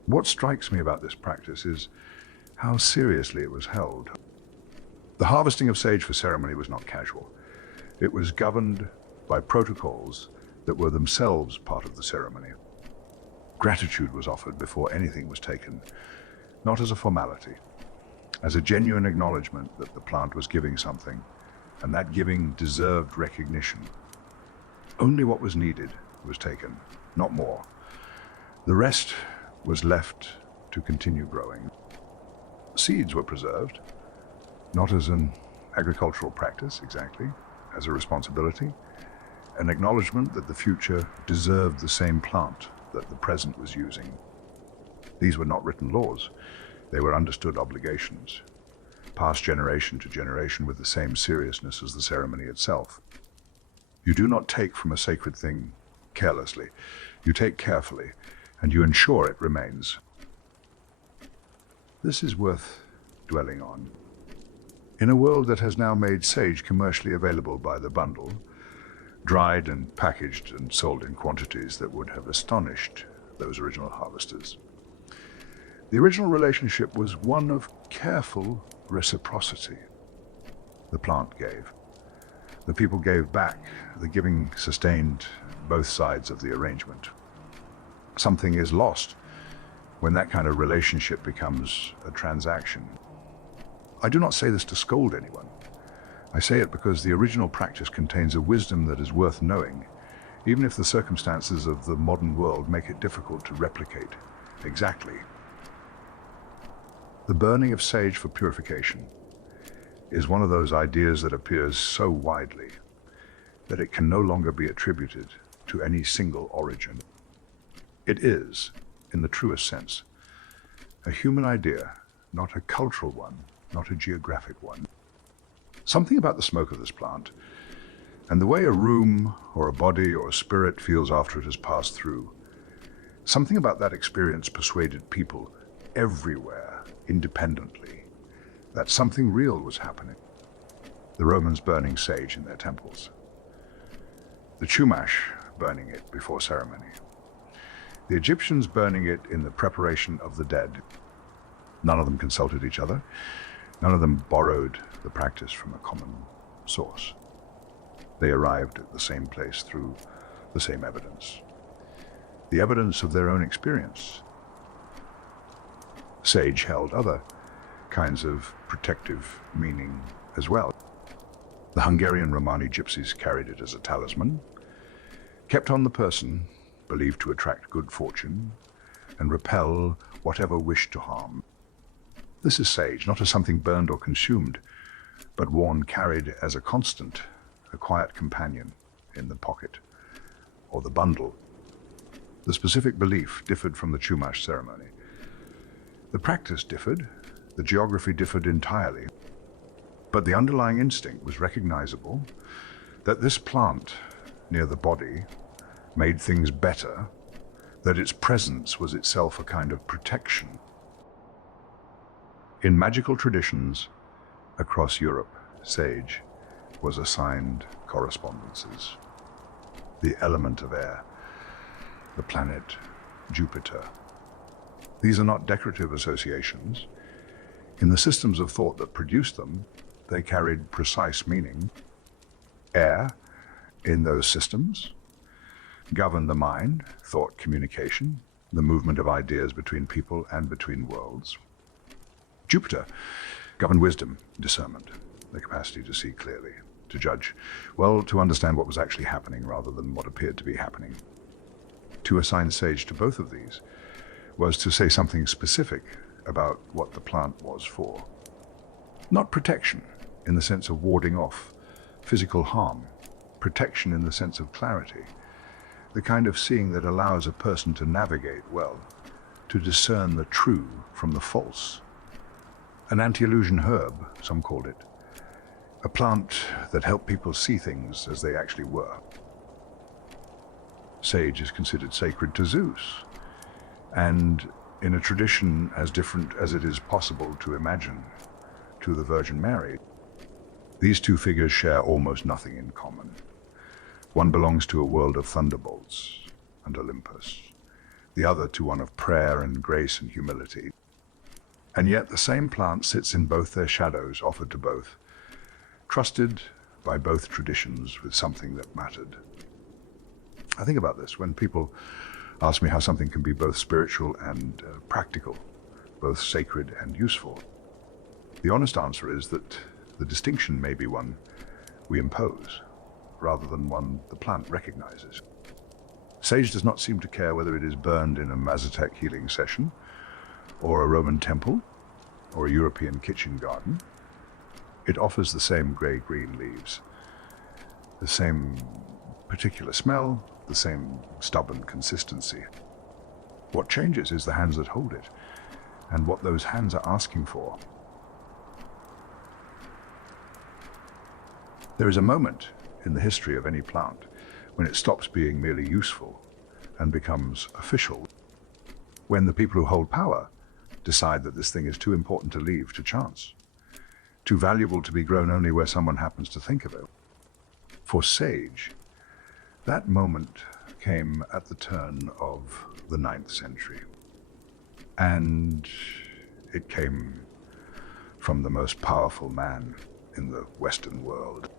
What strikes me about this practice is how seriously it was held. The harvesting of sage for ceremony was not casual. It was governed by protocols that were themselves part of the ceremony. Gratitude was offered before anything was taken, not as a formality, as a genuine acknowledgement that the plant was giving something, and that giving deserved recognition. Only what was needed was taken, not more. The rest was left to continue growing. Seeds were preserved, not as an agricultural practice exactly, as a responsibility, an acknowledgement that the future deserved the same plant that the present was using. These were not written laws, they were understood obligations, passed generation to generation with the same seriousness as the ceremony itself. You do not take from a sacred thing carelessly, you take carefully, and you ensure it remains. This is worth dwelling on. In a world that has now made sage commercially available by the bundle, dried and packaged and sold in quantities that would have astonished those original harvesters, the original relationship was one of careful reciprocity. The plant gave. The people gave back. The giving sustained both sides of the arrangement. Something is lost when that kind of relationship becomes a transaction. I do not say this to scold anyone. I say it because the original practice contains a wisdom that is worth knowing, even if the circumstances of the modern world make it difficult to replicate exactly. The burning of sage for purification is one of those ideas that appears so widely that it can no longer be attributed to any single origin. It is, in the truest sense, a human idea, not a cultural one, not a geographic one. Something about the smoke of this plant, and the way a room or a body or a spirit feels after it has passed through, something about that experience persuaded people everywhere, independently, that something real was happening. The Romans burning sage in their temples. The Chumash burning it before ceremony. The Egyptians burning it in the preparation of the dead. None of them consulted each other. None of them borrowed the practice from a common source. They arrived at the same place through the same evidence. The evidence of their own experience. Sage held other kinds of protective meaning as well. The Hungarian Romani gypsies carried it as a talisman, kept on the person, believed to attract good fortune, and repel whatever wished to harm. This is sage, not as something burned or consumed, but worn, carried as a constant, a quiet companion in the pocket or the bundle. The specific belief differed from the Chumash ceremony. The practice differed, the geography differed entirely, but the underlying instinct was recognizable that this plant near the body made things better, that its presence was itself a kind of protection. In magical traditions across Europe, sage was assigned correspondences. The element of air, the planet Jupiter. These are not decorative associations. In the systems of thought that produced them, they carried precise meaning. Air, in those systems, governed the mind, thought, communication, the movement of ideas between people and between worlds. Jupiter governed wisdom, discernment, the capacity to see clearly, to judge, well, to understand what was actually happening rather than what appeared to be happening. To assign sage to both of these was to say something specific about what the plant was for. Not protection in the sense of warding off physical harm, protection in the sense of clarity, the kind of seeing that allows a person to navigate well, to discern the true from the false. An anti-illusion herb, some called it. A plant that helped people see things as they actually were. Sage is considered sacred to Zeus, and in a tradition as different as it is possible to imagine, to the Virgin Mary. These two figures share almost nothing in common. One belongs to a world of thunderbolts and Olympus, the other to one of prayer and grace and humility. And yet the same plant sits in both their shadows, offered to both, trusted by both traditions with something that mattered. I think about this when people ask me how something can be both spiritual and practical, both sacred and useful. The honest answer is that the distinction may be one we impose, rather than one the plant recognizes. Sage does not seem to care whether it is burned in a Mazatec healing session, or a Roman temple, or a European kitchen garden. It offers the same grey-green leaves, the same particular smell, the same stubborn consistency. What changes is the hands that hold it, and what those hands are asking for. There is a moment in the history of any plant when it stops being merely useful and becomes official, when the people who hold power decide that this thing is too important to leave to chance, too valuable to be grown only where someone happens to think of it. For sage, that moment came at the turn of the 9th century, and it came from the most powerful man in the Western world,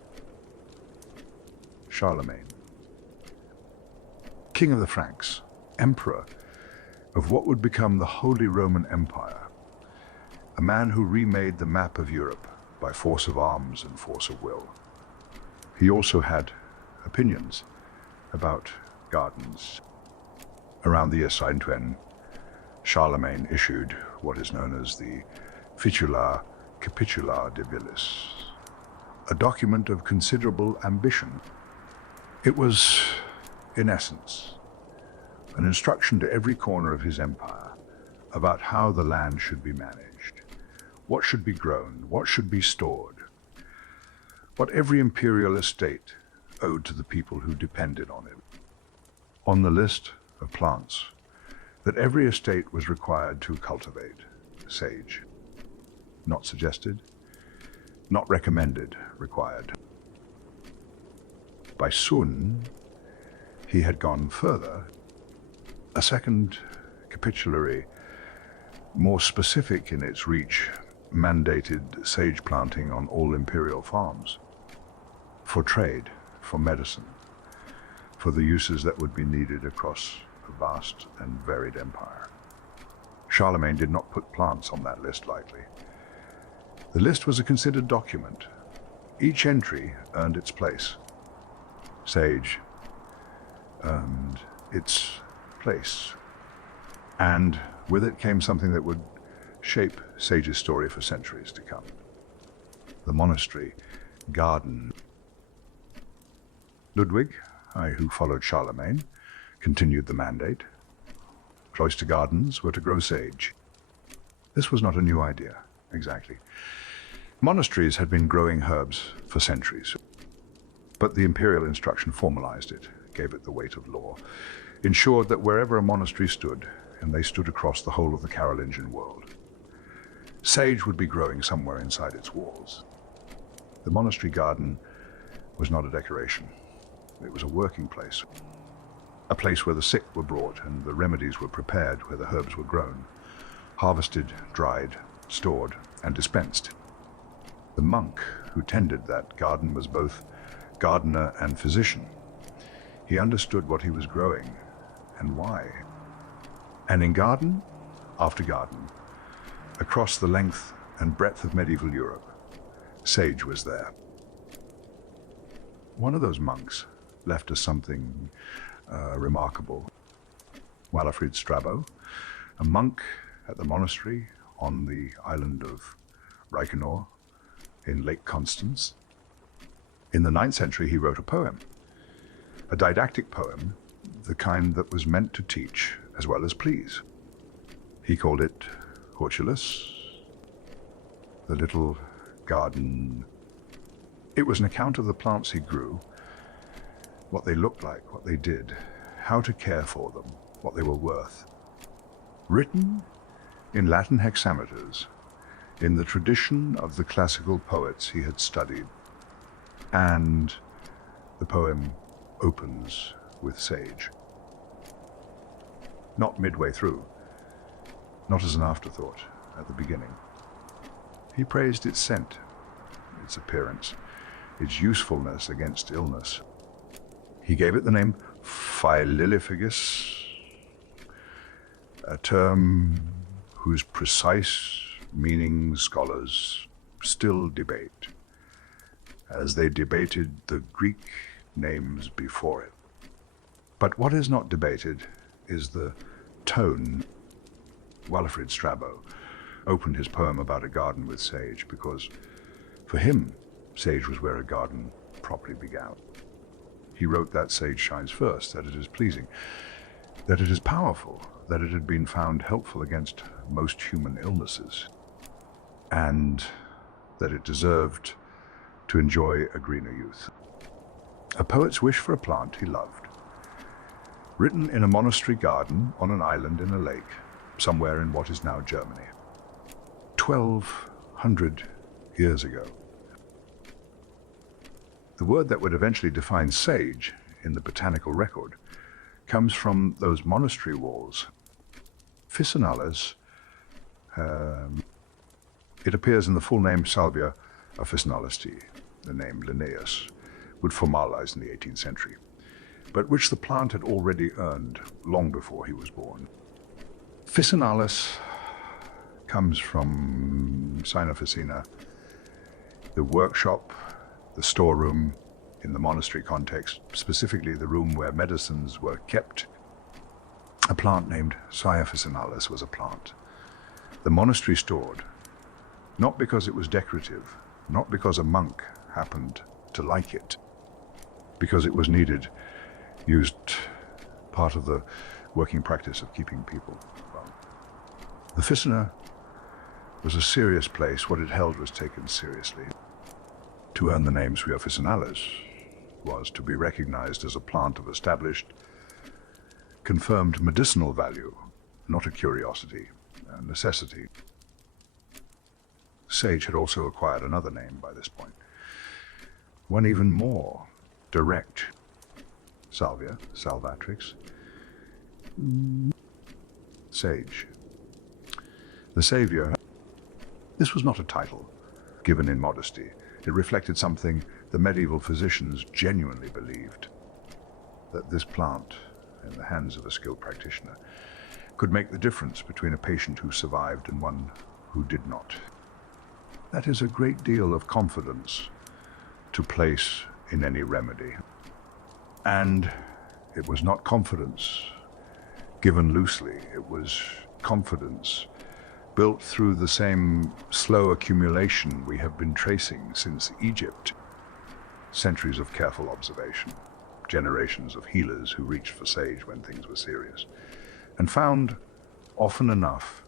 Charlemagne, king of the Franks, emperor of what would become the Holy Roman Empire, a man who remade the map of Europe by force of arms and force of will. He also had opinions about gardens. Around the year 710, Charlemagne issued what is known as the Ficula Capitula de Villis, a document of considerable ambition. It was, in essence, an instruction to every corner of his empire about how the land should be managed, what should be grown, what should be stored, what every imperial estate owed to the people who depended on it. On the list of plants that every estate was required to cultivate, sage. Not suggested, not recommended, required. By Sun, he had gone further. A second capitulary, more specific in its reach, mandated sage planting on all imperial farms, for trade, for medicine, for the uses that would be needed across a vast and varied empire. Charlemagne did not put plants on that list lightly. The list was a considered document. Each entry earned its place. Sage earned its place. And with it came something that would shape sage's story for centuries to come. The monastery garden. Ludwig, who followed Charlemagne, continued the mandate. Cloister gardens were to grow sage. This was not a new idea, exactly. Monasteries had been growing herbs for centuries, but the imperial instruction formalized it, gave it the weight of law, ensured that wherever a monastery stood, and they stood across the whole of the Carolingian world, sage would be growing somewhere inside its walls. The monastery garden was not a decoration. It was a working place, a place where the sick were brought and the remedies were prepared, where the herbs were grown, harvested, dried, stored, and dispensed. The monk who tended that garden was both gardener and physician. He understood what he was growing and why. And in garden after garden, across the length and breadth of medieval Europe, sage was there. One of those monks left us something remarkable. Walafrid Strabo, a monk at the monastery on the island of Reichenau in Lake Constance. In the 9th century, he wrote a poem, a didactic poem, the kind that was meant to teach as well as please. He called it Hortulus, the little garden. It was an account of the plants he grew, what they looked like, what they did, how to care for them, what they were worth. Written in Latin hexameters, in the tradition of the classical poets he had studied. And the poem opens with sage. Not midway through, not as an afterthought at the beginning. He praised its scent, its appearance, its usefulness against illness. He gave it the name Phililificus, a term whose precise meaning scholars still debate, as they debated the Greek names before it. But what is not debated is the tone. Walafrid Strabo opened his poem about a garden with sage because, for him, sage was where a garden properly began. He wrote that sage shines first, that it is pleasing, that it is powerful, that it had been found helpful against most human illnesses, and that it deserved to enjoy a greener youth. A poet's wish for a plant he loved, written in a monastery garden on an island in a lake, somewhere in what is now Germany, 1,200 years ago. The word that would eventually define sage in the botanical record comes from those monastery walls. Officinalis, it appears in the full name Salvia officinalisti, the name Linnaeus would formalize in the 18th century, but which the plant had already earned long before he was born. Officinalis comes from sine officina, the workshop, the storeroom in the monastery context, specifically the room where medicines were kept. A plant named Scia officinalis was a plant the monastery stored, not because it was decorative, not because a monk happened to like it, because it was needed, used part of the working practice of keeping people well. The officina was a serious place. What it held was taken seriously. To earn the name Sui officinalis was to be recognized as a plant of established, confirmed medicinal value, not a curiosity, a necessity. Sage had also acquired another name by this point, one even more direct, Salvia, Salvatrix, sage. The savior. This was not a title given in modesty. It reflected something the medieval physicians genuinely believed, that this plant, in the hands of a skilled practitioner, could make the difference between a patient who survived and one who did not. That is a great deal of confidence to place in any remedy. And it was not confidence given loosely. It was confidence built through the same slow accumulation we have been tracing since Egypt. Centuries of careful observation, generations of healers who reached for sage when things were serious, and found often enough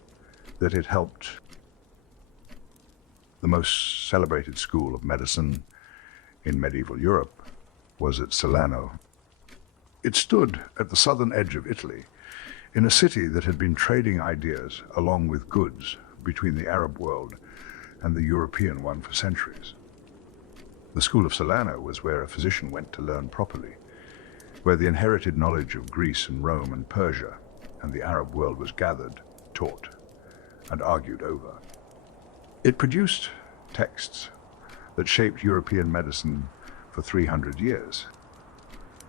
that it helped. The most celebrated school of medicine in medieval Europe was at Salerno. It stood at the southern edge of Italy, in a city that had been trading ideas along with goods between the Arab world and the European one for centuries. The school of Salerno was where a physician went to learn properly, where the inherited knowledge of Greece and Rome and Persia and the Arab world was gathered, taught, and argued over. It produced texts that shaped European medicine for 300 years,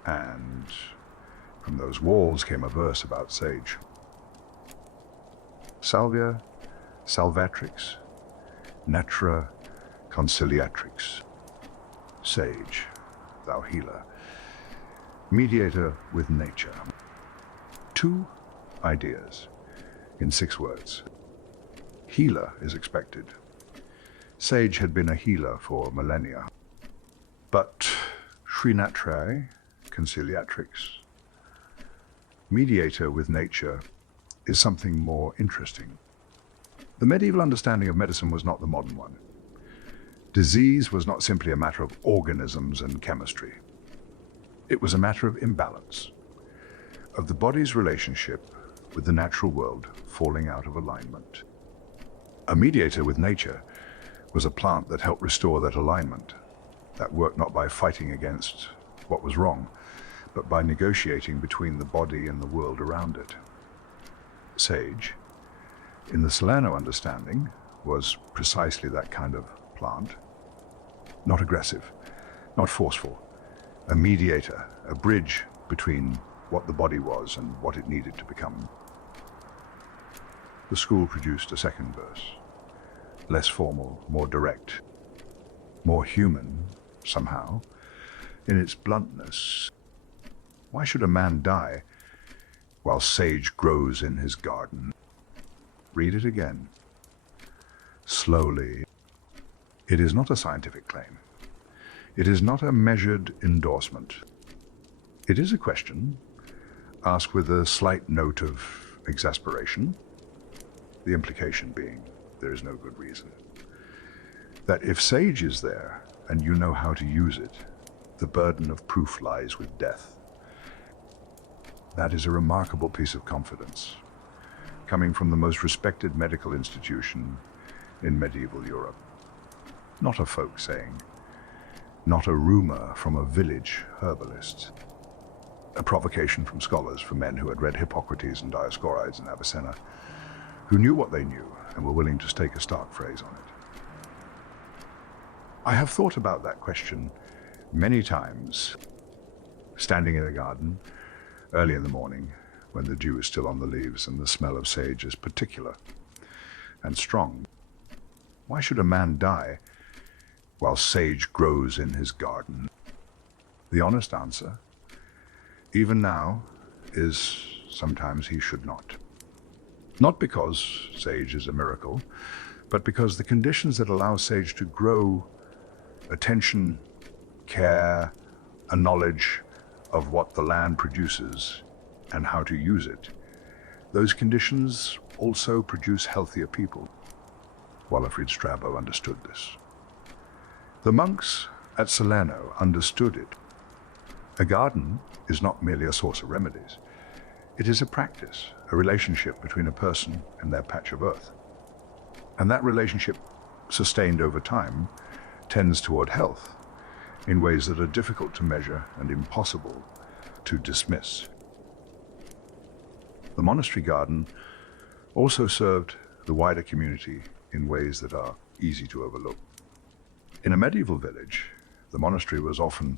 and from those walls came a verse about sage. Salvia, salvatrix, natura conciliatrix. Sage, thou healer, mediator with nature. 2 ideas in 6 words. Healer is expected. Sage had been a healer for millennia. But Sri Naturae conciliatrix, mediator with nature, is something more interesting. The medieval understanding of medicine was not the modern one. Disease was not simply a matter of organisms and chemistry. It was a matter of imbalance, of the body's relationship with the natural world falling out of alignment. A mediator with nature was a plant that helped restore that alignment, that worked not by fighting against what was wrong, but by negotiating between the body and the world around it. Sage, in the Salerno understanding, was precisely that kind of plant. Not aggressive, not forceful, a mediator, a bridge between what the body was and what it needed to become. The school produced a second verse, less formal, more direct, more human, somehow, in its bluntness. Why should a man die while sage grows in his garden? Read it again. Slowly. It is not a scientific claim. It is not a measured endorsement. It is a question, asked with a slight note of exasperation, the implication being there is no good reason. That if sage is there and you know how to use it, the burden of proof lies with death. That is a remarkable piece of confidence, coming from the most respected medical institution in medieval Europe. Not a folk saying, not a rumor from a village herbalist. A provocation from scholars, from men who had read Hippocrates and Dioscorides and Avicenna, who knew what they knew and were willing to stake a stark phrase on it. I have thought about that question many times, standing in a garden, early in the morning, when the dew is still on the leaves and the smell of sage is particular and strong. Why should a man die while sage grows in his garden? The honest answer, even now, is sometimes he should not. Not because sage is a miracle, but because the conditions that allow sage to grow, attention, care, a knowledge of what the land produces and how to use it, those conditions also produce healthier people. Walafrid Strabo understood this. The monks at Salerno understood it. A garden is not merely a source of remedies. It is a practice, a relationship between a person and their patch of earth. And that relationship, sustained over time, tends toward health in ways that are difficult to measure and impossible to dismiss. The monastery garden also served the wider community in ways that are easy to overlook. In a medieval village, the monastery was often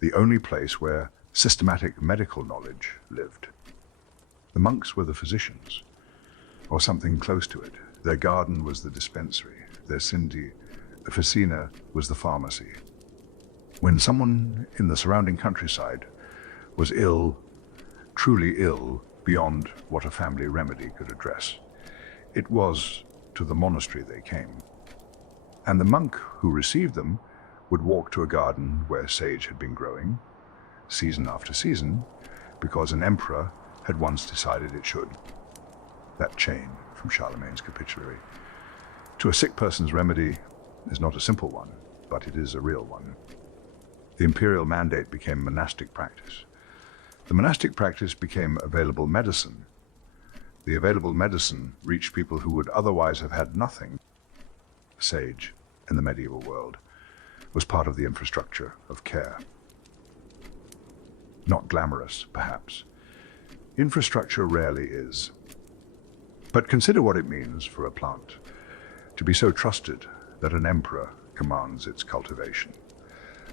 the only place where systematic medical knowledge lived. The monks were the physicians, or something close to it. Their garden was the dispensary. Their officina was the pharmacy. When someone in the surrounding countryside was ill, truly ill, beyond what a family remedy could address, it was to the monastery they came. And the monk who received them would walk to a garden where sage had been growing, season after season, because an emperor had once decided it should. That chain from Charlemagne's capitulary. To a sick person's remedy is not a simple one, but it is a real one. The imperial mandate became monastic practice. The monastic practice became available medicine. The available medicine reached people who would otherwise have had nothing. Sage, in the medieval world, was part of the infrastructure of care. Not glamorous, perhaps. Infrastructure rarely is. But consider what it means for a plant to be so trusted that an emperor commands its cultivation,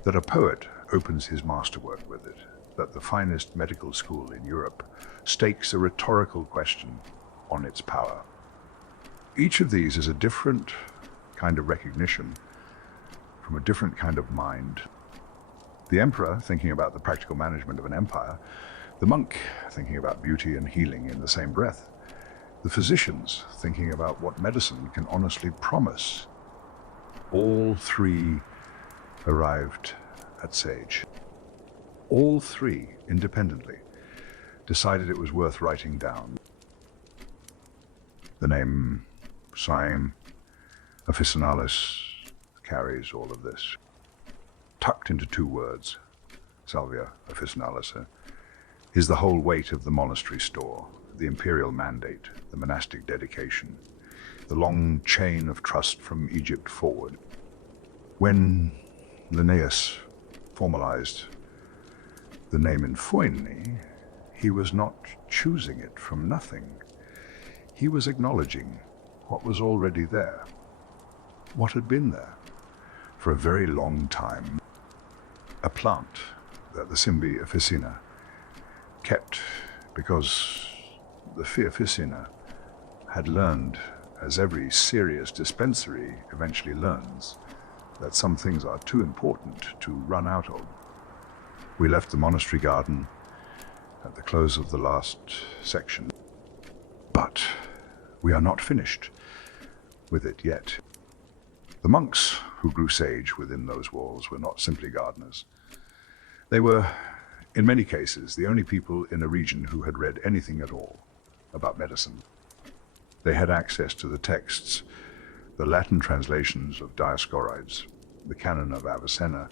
that a poet opens his masterwork with it, that the finest medical school in Europe stakes a rhetorical question on its power. Each of these is a different kind of recognition from a different kind of mind. The emperor thinking about the practical management of an empire, the monk thinking about beauty and healing in the same breath, the physicians thinking about what medicine can honestly promise. All three arrived at sage. All three, independently, decided it was worth writing down. The name Sime Officinalis carries all of this. Tucked into two words, Salvia Officinalis, is the whole weight of the monastery store, the imperial mandate, the monastic dedication, the long chain of trust from Egypt forward. When Linnaeus formalized The name Infoyni, he was not choosing it from nothing. He was acknowledging what was already there, what had been there for a very long time. A plant that the Simbi officina kept because the Fi officina had learned, as every serious dispensary eventually learns, that some things are too important to run out of. We left the monastery garden at the close of the last section, but we are not finished with it yet. The monks who grew sage within those walls were not simply gardeners. They were, in many cases, the only people in a region who had read anything at all about medicine. They had access to the texts, the Latin translations of Dioscorides, the canon of Avicenna,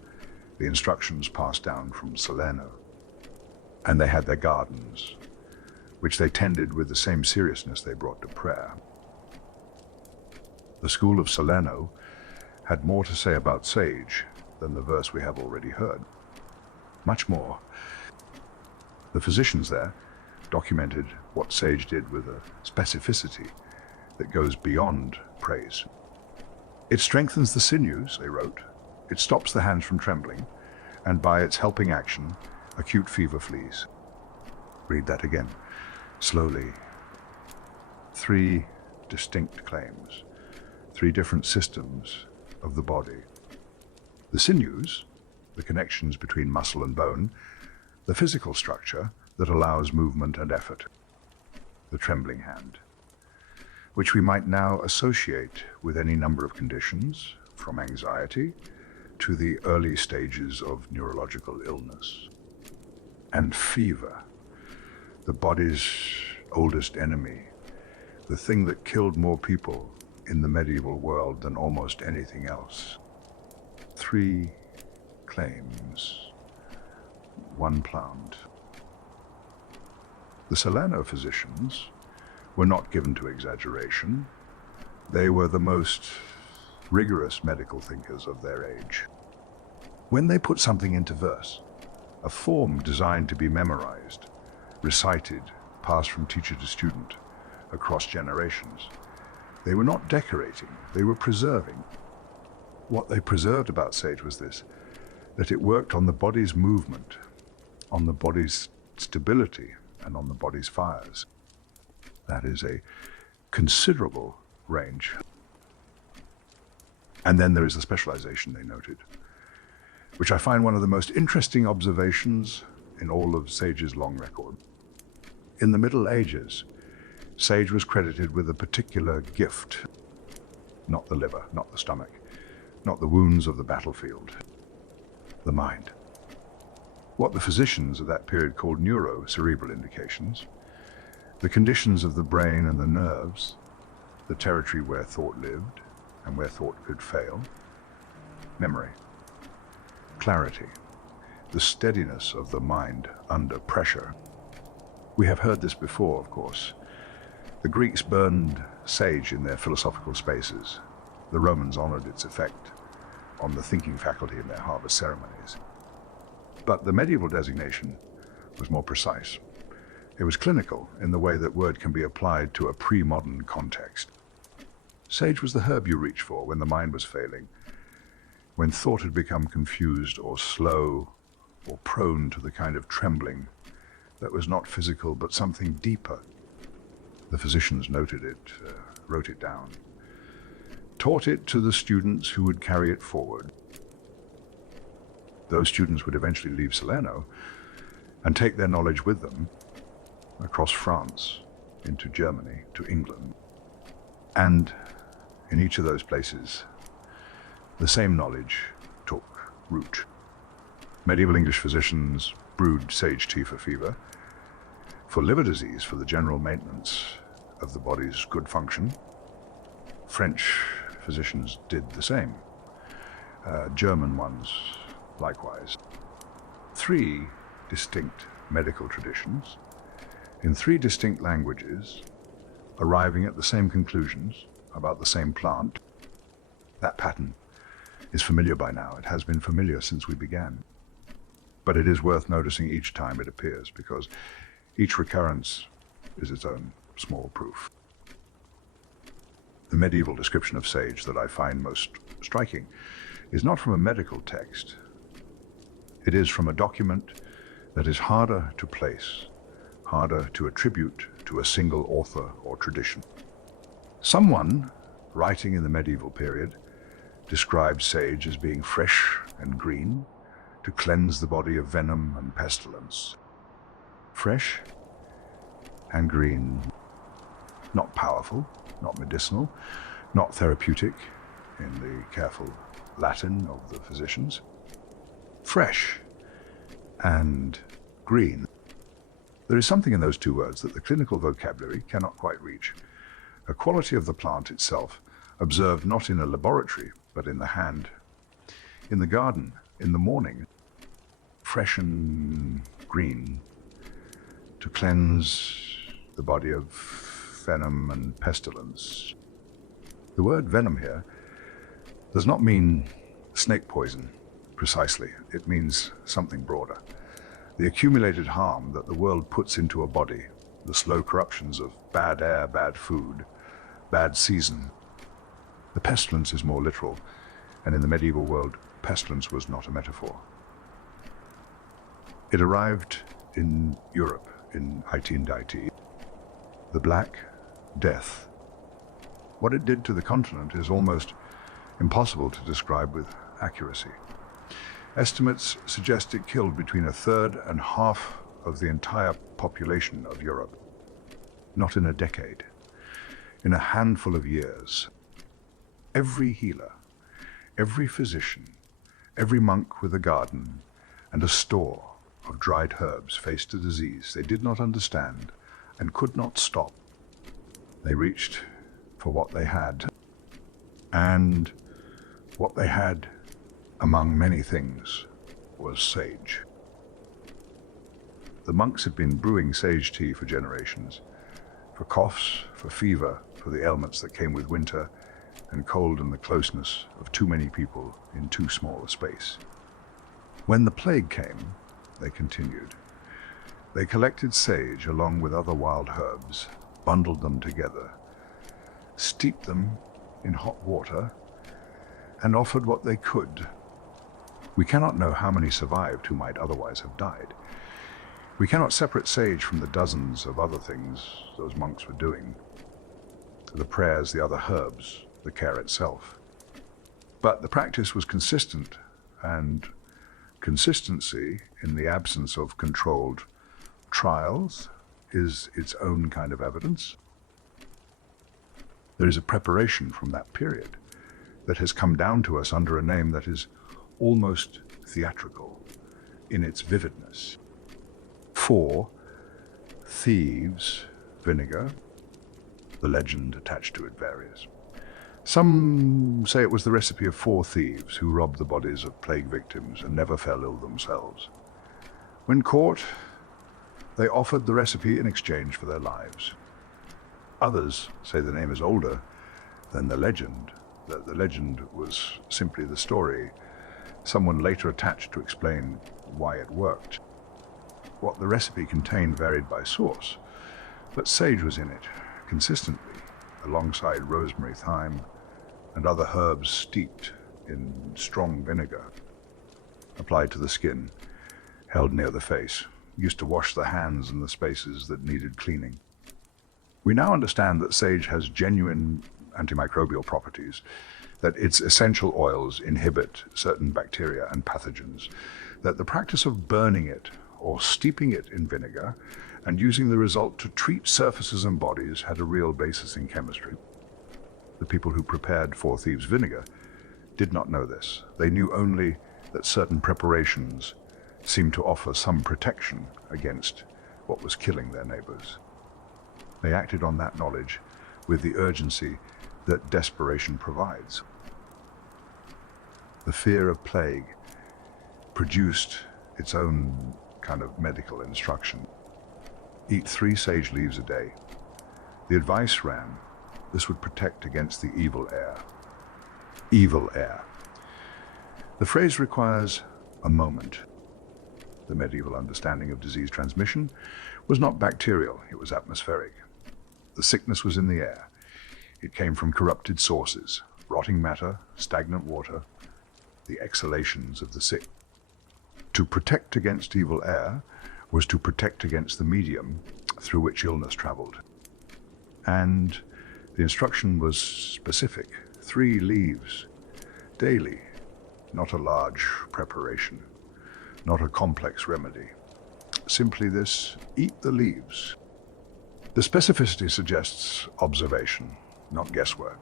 the instructions passed down from Salerno. And they had their gardens, which they tended with the same seriousness they brought to prayer. The school of Salerno had more to say about sage than the verse we have already heard. Much more. The physicians there documented what sage did with a specificity that goes beyond praise. It strengthens the sinews, they wrote. It stops the hands from trembling, and by its helping action, acute fever flees. Read that again, slowly. 3 distinct claims, 3 different systems of the body. The sinews, the connections between muscle and bone, the physical structure that allows movement and effort. The trembling hand, which we might now associate with any number of conditions, from anxiety to the early stages of neurological illness. And fever, the body's oldest enemy, the thing that killed more people in the medieval world than almost anything else. 3 claims, 1 plant. The Salerno physicians were not given to exaggeration. They were the most rigorous medical thinkers of their age. When they put something into verse, a form designed to be memorized, recited, passed from teacher to student across generations, they were not decorating, they were preserving. What they preserved about sage was this, that it worked on the body's movement, on the body's stability, and on the body's fires. That is a considerable range. And then there is the specialization they noted, which I find one of the most interesting observations in all of sage's long record. In the Middle Ages, sage was credited with a particular gift, not the liver, not the stomach, not the wounds of the battlefield, the mind. What the physicians of that period called neurocerebral indications, the conditions of the brain and the nerves, the territory where thought lived and where thought could fail, memory, clarity, the steadiness of the mind under pressure. We have heard this before, of course. The Greeks burned sage in their philosophical spaces. The Romans honored its effect on the thinking faculty in their harvest ceremonies. But the medieval designation was more precise. It was clinical in the way that word can be applied to a pre-modern context. Sage was the herb you reached for when the mind was failing, when thought had become confused or slow or prone to the kind of trembling that was not physical but something deeper. The physicians noted it, wrote it down, taught it to the students who would carry it forward. Those students would eventually leave Salerno and take their knowledge with them across France, into Germany, to England. And in each of those places, the same knowledge took root. Medieval English physicians brewed sage tea for fever, for liver disease, for the general maintenance of the body's good function. French physicians did the same. German ones likewise. 3 distinct medical traditions in 3 distinct languages, arriving at the same conclusions about the same plant. That pattern is familiar by now. It has been familiar since we began. But it is worth noticing each time it appears, because each recurrence is its own small proof. The medieval description of sage that I find most striking is not from a medical text. It is from a document that is harder to place, harder to attribute to a single author or tradition. Someone, writing in the medieval period, described sage as being fresh and green to cleanse the body of venom and pestilence. Fresh and green. Not powerful, not medicinal, not therapeutic in the careful Latin of the physicians. Fresh and green. There is something in those two words that the clinical vocabulary cannot quite reach. A quality of the plant itself, observed not in a laboratory, but in the hand, in the garden, in the morning. Fresh and green, to cleanse the body of venom and pestilence. The word venom here does not mean snake poison, precisely. It means something broader. The accumulated harm that the world puts into a body, the slow corruptions of bad air, bad food, bad season. The pestilence is more literal, and in the medieval world, pestilence was not a metaphor. It arrived in Europe in 1890. The Black Death. What it did to the continent is almost impossible to describe with accuracy. Estimates suggest it killed between a third and half of the entire population of Europe. Not in a decade, in a handful of years. Every healer, every physician, every monk with a garden and a store of dried herbs faced a disease they did not understand and could not stop. They reached for what they had, and what they had, among many things, was sage. The monks had been brewing sage tea for generations, for coughs, for fever, for the ailments that came with winter and cold and the closeness of too many people in too small a space. When the plague came, they continued. They collected sage along with other wild herbs, bundled them together, steeped them in hot water, and offered what they could. We cannot know how many survived who might otherwise have died. We cannot separate sage from the dozens of other things those monks were doing. The prayers, the other herbs, the care itself. But the practice was consistent, and consistency in the absence of controlled trials is its own kind of evidence. There is a preparation from that period that has come down to us under a name that is almost theatrical in its vividness. 4 thieves vinegar. The legend attached to it varies. Some say it was the recipe of 4 thieves who robbed the bodies of plague victims and never fell ill themselves. When caught, they offered the recipe in exchange for their lives. Others say the name is older than the legend, that the legend was simply the story someone later attached to explain why it worked. What the recipe contained varied by source, but sage was in it consistently, alongside rosemary, thyme, and other herbs steeped in strong vinegar, applied to the skin, held near the face, used to wash the hands and the spaces that needed cleaning. We now understand that sage has genuine antimicrobial properties, that its essential oils inhibit certain bacteria and pathogens, that the practice of burning it or steeping it in vinegar and using the result to treat surfaces and bodies had a real basis in chemistry. The people who prepared 4 thieves vinegar did not know this. They knew only that certain preparations seemed to offer some protection against what was killing their neighbors. They acted on that knowledge with the urgency that desperation provides. The fear of plague produced its own kind of medical instruction. Eat 3 sage leaves a day. The advice ran, this would protect against the evil air. Evil air. The phrase requires a moment. The medieval understanding of disease transmission was not bacterial, it was atmospheric. The sickness was in the air. It came from corrupted sources, rotting matter, stagnant water, the exhalations of the sick. To protect against evil air was to protect against the medium through which illness traveled. And the instruction was specific: 3 leaves daily, not a large preparation, not a complex remedy. Simply this: eat the leaves. The specificity suggests observation, not guesswork.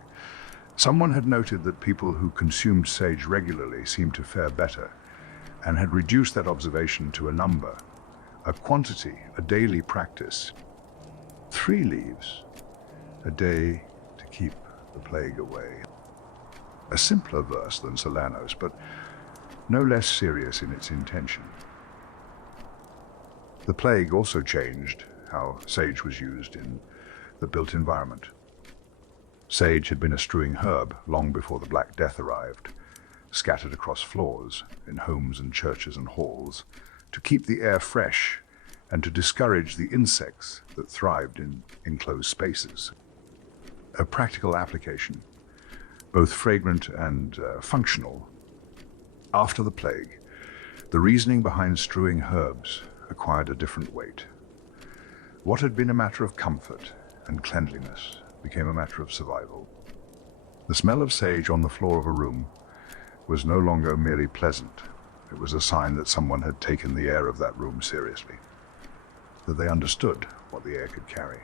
Someone had noted that people who consumed sage regularly seemed to fare better, and had reduced that observation to a number, a quantity, a daily practice. 3 leaves a day to keep the plague away. A simpler verse than Solano's, but no less serious in its intention. The plague also changed how sage was used in the built environment. Sage had been a strewing herb long before the Black Death arrived, scattered across floors in homes and churches and halls, to keep the air fresh and to discourage the insects that thrived in enclosed spaces. A practical application, both fragrant and functional. After the plague, the reasoning behind strewing herbs acquired a different weight. What had been a matter of comfort and cleanliness became a matter of survival. The smell of sage on the floor of a room was no longer merely pleasant. It was a sign that someone had taken the air of that room seriously, that they understood what the air could carry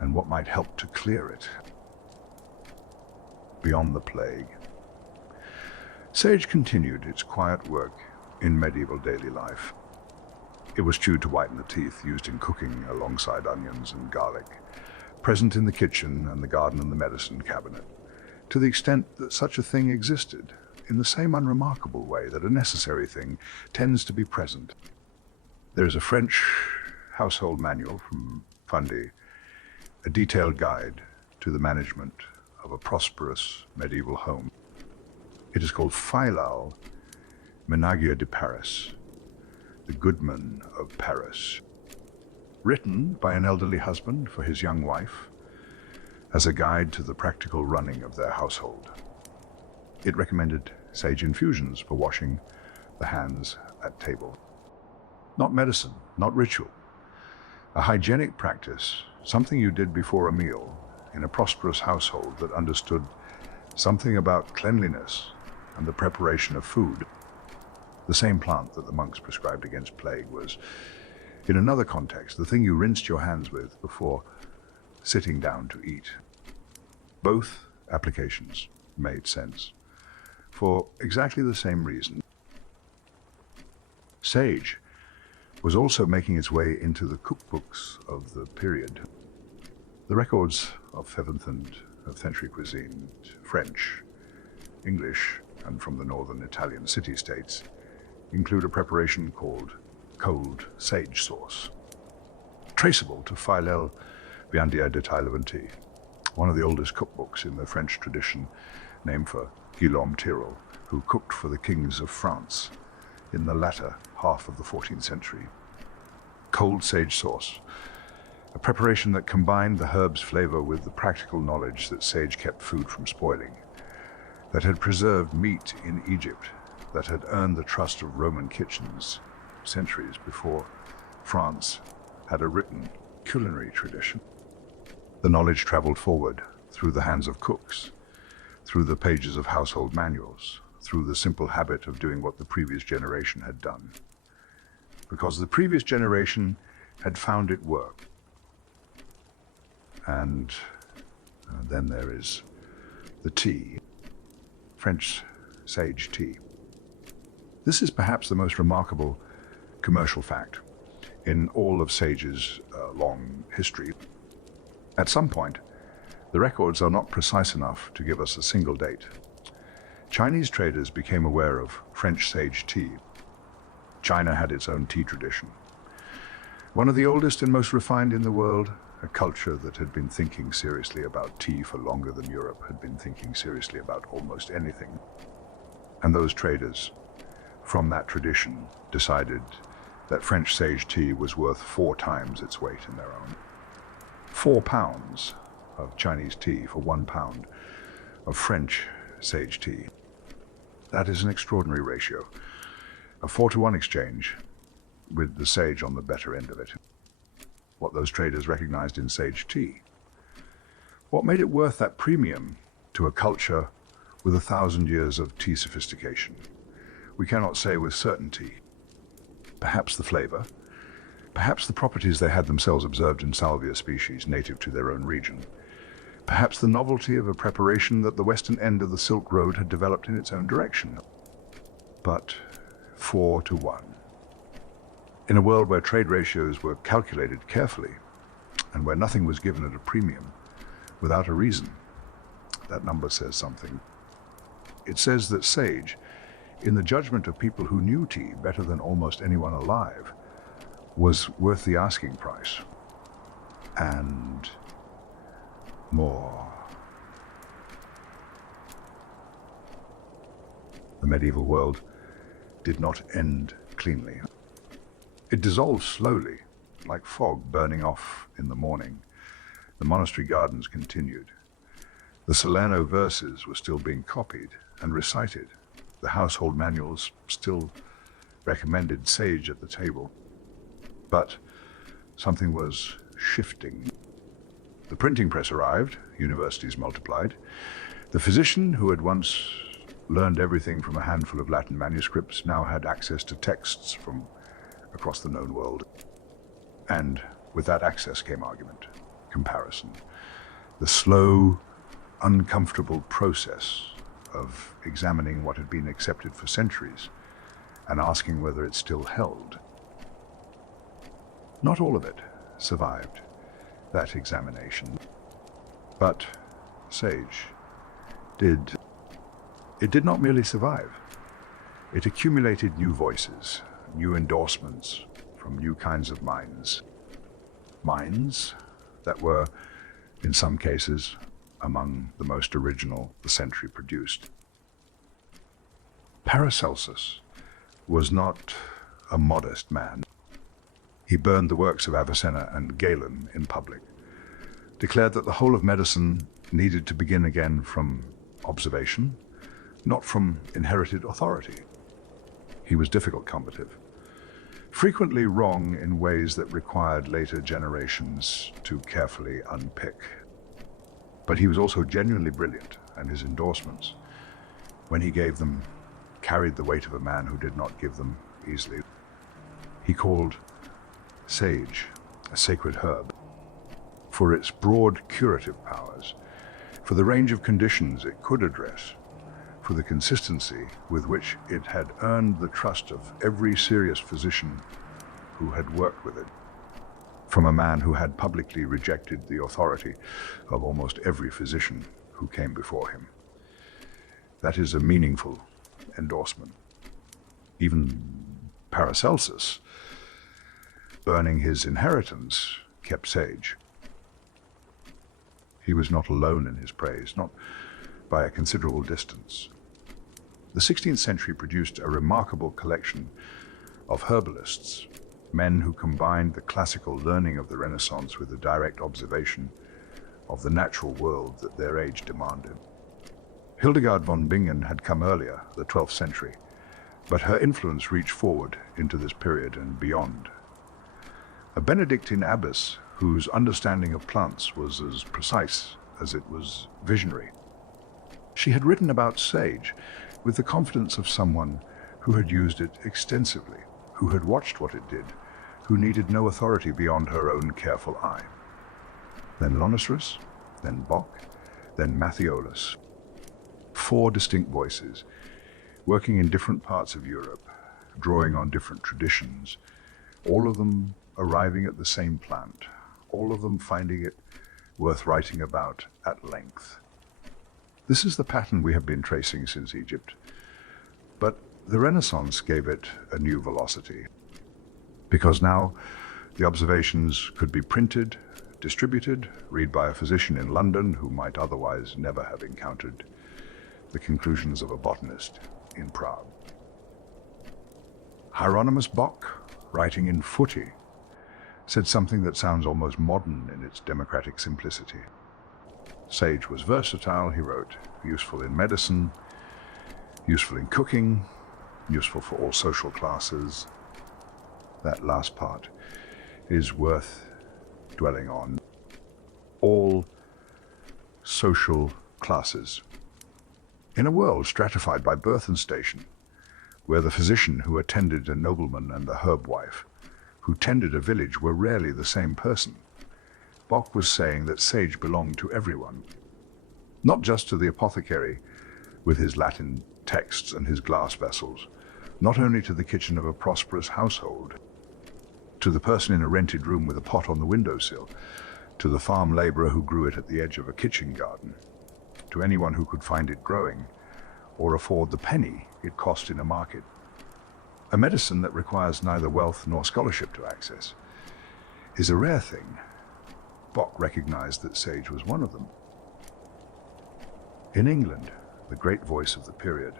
and what might help to clear it. Beyond the plague, sage continued its quiet work in medieval daily life. It was chewed to whiten the teeth, used in cooking alongside onions and garlic, present in the kitchen and the garden and the medicine cabinet, to the extent that such a thing existed, in the same unremarkable way that a necessary thing tends to be present. There is a French household manual from Fundy, a detailed guide to the management of a prosperous medieval home. It is called Philal Menagier de Paris, the Goodman of Paris, written by an elderly husband for his young wife as a guide to the practical running of their household. It recommended sage infusions for washing the hands at table. Not medicine, not ritual. A hygienic practice, something you did before a meal in a prosperous household that understood something about cleanliness and the preparation of food. The same plant that the monks prescribed against plague was, in another context, the thing you rinsed your hands with before sitting down to eat. Both applications made sense, for exactly the same reason. Sage was also making its way into the cookbooks of the period. The records of 7th and 8th century cuisine, French, English, and from the northern Italian city-states, include a preparation called cold sage sauce, traceable to Philal Viandier de Taillevanti, one of the oldest cookbooks in the French tradition, named for Guillaume Tirel, who cooked for the kings of France in the latter half of the 14th century. Cold sage sauce, a preparation that combined the herb's flavor with the practical knowledge that sage kept food from spoiling, that had preserved meat in Egypt, that had earned the trust of Roman kitchens centuries before France had a written culinary tradition. The knowledge traveled forward through the hands of cooks, through the pages of household manuals, through the simple habit of doing what the previous generation had done. Because the previous generation had found it work. And then there is the tea, French sage tea. This is perhaps the most remarkable commercial fact in all of sage's long history. At some point, the records are not precise enough to give us a single date. Chinese traders became aware of French sage tea. China had its own tea tradition. One of the oldest and most refined in the world, a culture that had been thinking seriously about tea for longer than Europe had been thinking seriously about almost anything. And those traders, from that tradition, decided that French sage tea was worth 4 times its weight in their own. 4 pounds of Chinese tea for 1 pound of French sage tea. That is an extraordinary ratio. A 4-to-1 exchange, with the sage on the better end of it. What those traders recognized in sage tea. What made it worth that premium to a culture with 1,000 years of tea sophistication? We cannot say with certainty. Perhaps the flavor, perhaps the properties they had themselves observed in salvia species native to their own region, perhaps the novelty of a preparation that the western end of the Silk Road had developed in its own direction. But 4-to-1. In a world where trade ratios were calculated carefully, and where nothing was given at a premium, without a reason, that number says something. It says that sage, in the judgment of people who knew tea better than almost anyone alive, was worth the asking price. And more. The medieval world did not end cleanly. It dissolved slowly, like fog burning off in the morning. The monastery gardens continued. The Salerno verses were still being copied and recited. The household manuals still recommended sage at the table. But something was shifting. The printing press arrived, universities multiplied. The physician who had once learned everything from a handful of Latin manuscripts now had access to texts from across the known world. And with that access came argument, comparison, the slow, uncomfortable process of examining what had been accepted for centuries and asking whether it still held. Not all of it survived that examination, but sage did. It did not merely survive. It accumulated new voices, new endorsements from new kinds of minds. Minds that were, in some cases, among the most original the century produced. Paracelsus was not a modest man. He burned the works of Avicenna and Galen in public, declared that the whole of medicine needed to begin again from observation, not from inherited authority. He was difficult combative, frequently wrong in ways that required later generations to carefully unpick. But he was also genuinely brilliant, and his endorsements, when he gave them, carried the weight of a man who did not give them easily. He called sage a sacred herb for its broad curative powers, for the range of conditions it could address, for the consistency with which it had earned the trust of every serious physician who had worked with it, from a man who had publicly rejected the authority of almost every physician who came before him. That is a meaningful endorsement. Even Paracelsus, burning his inheritance, kept sage. He was not alone in his praise, not by a considerable distance. The 16th century produced a remarkable collection of herbalists, men who combined the classical learning of the Renaissance with the direct observation of the natural world that their age demanded. Hildegard von Bingen had come earlier, the 12th century, but her influence reached forward into this period and beyond. A Benedictine abbess whose understanding of plants was as precise as it was visionary. She had written about sage with the confidence of someone who had used it extensively, who had watched what it did, who needed no authority beyond her own careful eye. Then Lonestrus, then Bock, then Matthiolus. 4 distinct voices, working in different parts of Europe, drawing on different traditions, all of them arriving at the same plant, all of them finding it worth writing about at length. This is the pattern we have been tracing since Egypt, but the Renaissance gave it a new velocity, because now the observations could be printed, distributed, read by a physician in London who might otherwise never have encountered the conclusions of a botanist in Prague. Hieronymus Bock, writing in footy, said something that sounds almost modern in its democratic simplicity. Sage was versatile, he wrote, useful in medicine, useful in cooking, useful for all social classes. That last part is worth dwelling on. All social classes. In a world stratified by birth and station, where the physician who attended a nobleman and the herb wife who tended a village were rarely the same person, Bock was saying that sage belonged to everyone, not just to the apothecary with his Latin texts and his glass vessels, not only to the kitchen of a prosperous household, to the person in a rented room with a pot on the windowsill, to the farm laborer who grew it at the edge of a kitchen garden, to anyone who could find it growing or afford the penny it cost in a market. A medicine that requires neither wealth nor scholarship to access is a rare thing. Bock recognized that sage was one of them. In England, the great voice of the period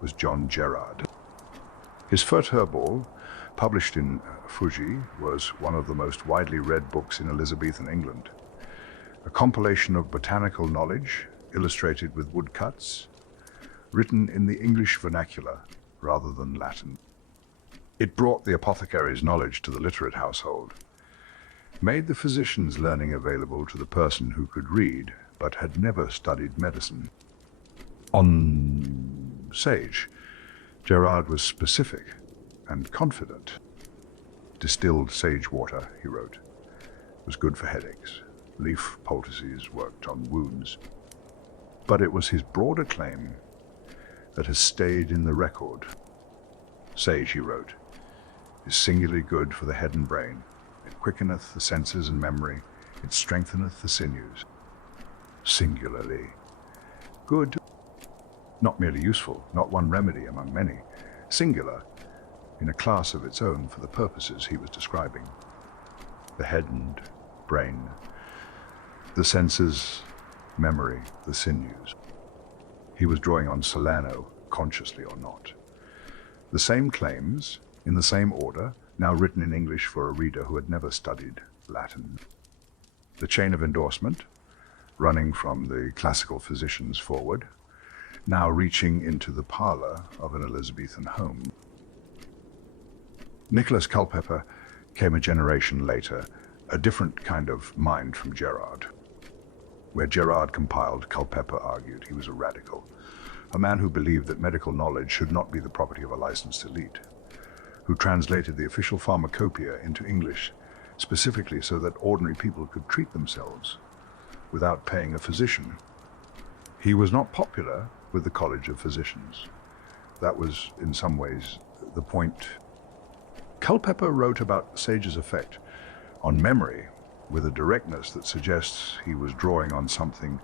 was John Gerard. His Fert Herbal, published in Fuji, was one of the most widely read books in Elizabethan England. A compilation of botanical knowledge, illustrated with woodcuts, written in the English vernacular rather than Latin. It brought the apothecary's knowledge to the literate household, made the physician's learning available to the person who could read but had never studied medicine. On sage, Gerard was specific and confident. Distilled sage water, he wrote, was good for headaches. Leaf poultices worked on wounds. But it was his broader claim that has stayed in the record. Sage, he wrote, is singularly good for the head and brain. It quickeneth the senses and memory. It strengtheneth the sinews. Singularly good. Not merely useful, not one remedy among many. Singular, in a class of its own for the purposes he was describing. The head and brain, the senses, memory, the sinews. He was drawing on Salerno, consciously or not. The same claims, in the same order, now written in English for a reader who had never studied Latin. The chain of endorsement, running from the classical physicians forward, now reaching into the parlor of an Elizabethan home. Nicholas Culpeper came a generation later, a different kind of mind from Gerard. Where Gerard compiled, Culpeper argued he was a radical, a man who believed that medical knowledge should not be the property of a licensed elite, who translated the official pharmacopoeia into English specifically so that ordinary people could treat themselves without paying a physician. He was not popular with the College of Physicians. That was, in some ways, the point. Culpeper wrote about sage's effect on memory with a directness that suggests he was drawing on something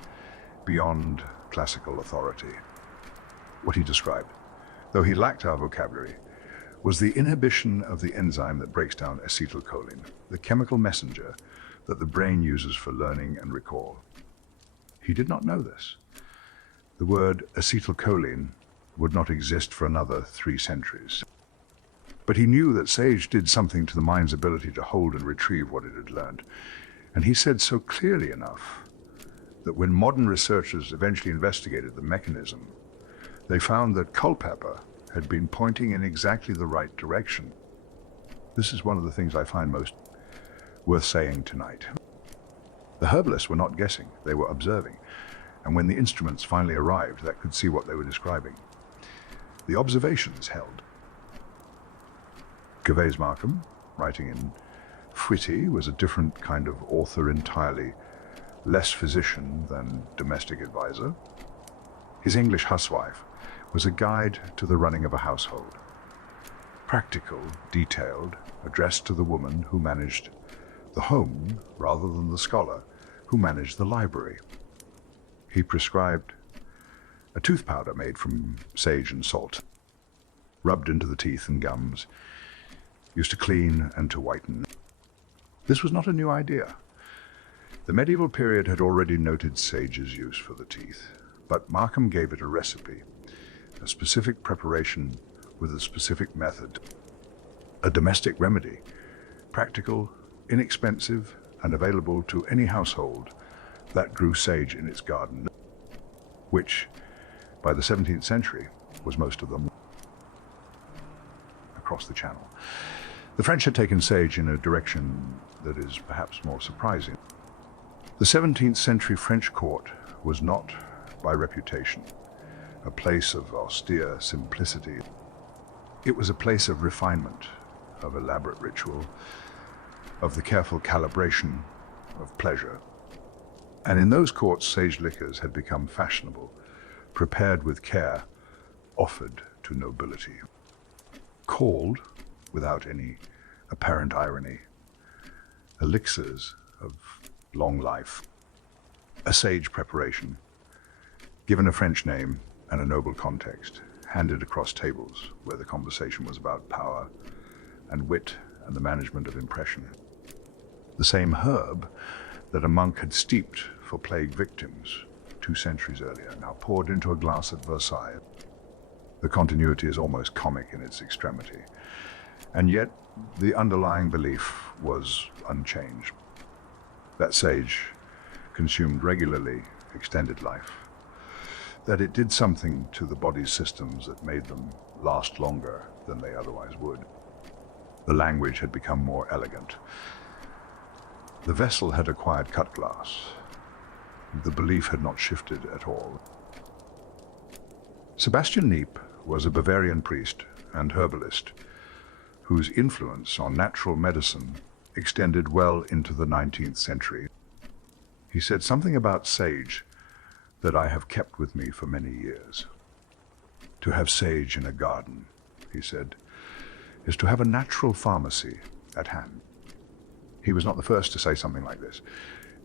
beyond classical authority. What he described, though he lacked our vocabulary, was the inhibition of the enzyme that breaks down acetylcholine, the chemical messenger that the brain uses for learning and recall. He did not know this. The word acetylcholine would not exist for another 3 centuries. But he knew that sage did something to the mind's ability to hold and retrieve what it had learned. And he said so clearly enough that when modern researchers eventually investigated the mechanism, they found that Culpeper had been pointing in exactly the right direction. This is one of the things I find most worth saying tonight. The herbalists were not guessing, they were observing. And when the instruments finally arrived that could see what they were describing, the observations held. Gervase Markham, writing in Fwiti, was a different kind of author entirely, less physician than domestic advisor. His English housewife was a guide to the running of a household. Practical, detailed, addressed to the woman who managed the home rather than the scholar who managed the library. He prescribed a tooth powder made from sage and salt, rubbed into the teeth and gums, used to clean and to whiten. This was not a new idea. The medieval period had already noted sage's use for the teeth, but Markham gave it a recipe, a specific preparation with a specific method. a domestic remedy, practical, inexpensive, and available to any household that grew sage in its garden, which, by the 17th century, was most of them across the Channel. The French had taken sage in a direction that is perhaps more surprising. The 17th century French court was not, by reputation, a place of austere simplicity. It was a place of refinement, of elaborate ritual, of the careful calibration of pleasure. And in those courts, sage liquors had become fashionable, prepared with care, offered to nobility. Called, without any apparent irony, elixirs of long life. A sage preparation, given a French name and a noble context, handed across tables where the conversation was about power and wit and the management of impression. The same herb that a monk had steeped for plague victims 2 centuries earlier, now poured into a glass at Versailles. The continuity is almost comic in its extremity, and yet the underlying belief was unchanged. That sage, consumed regularly, extended life, that it did something to the body's systems that made them last longer than they otherwise would. The language had become more elegant. The vessel had acquired cut glass. The belief had not shifted at all. Sebastian Niep was a Bavarian priest and herbalist whose influence on natural medicine extended well into the 19th century. He said something about sage that I have kept with me for many years. To have sage in a garden, he said, is to have a natural pharmacy at hand. He was not the first to say something like this.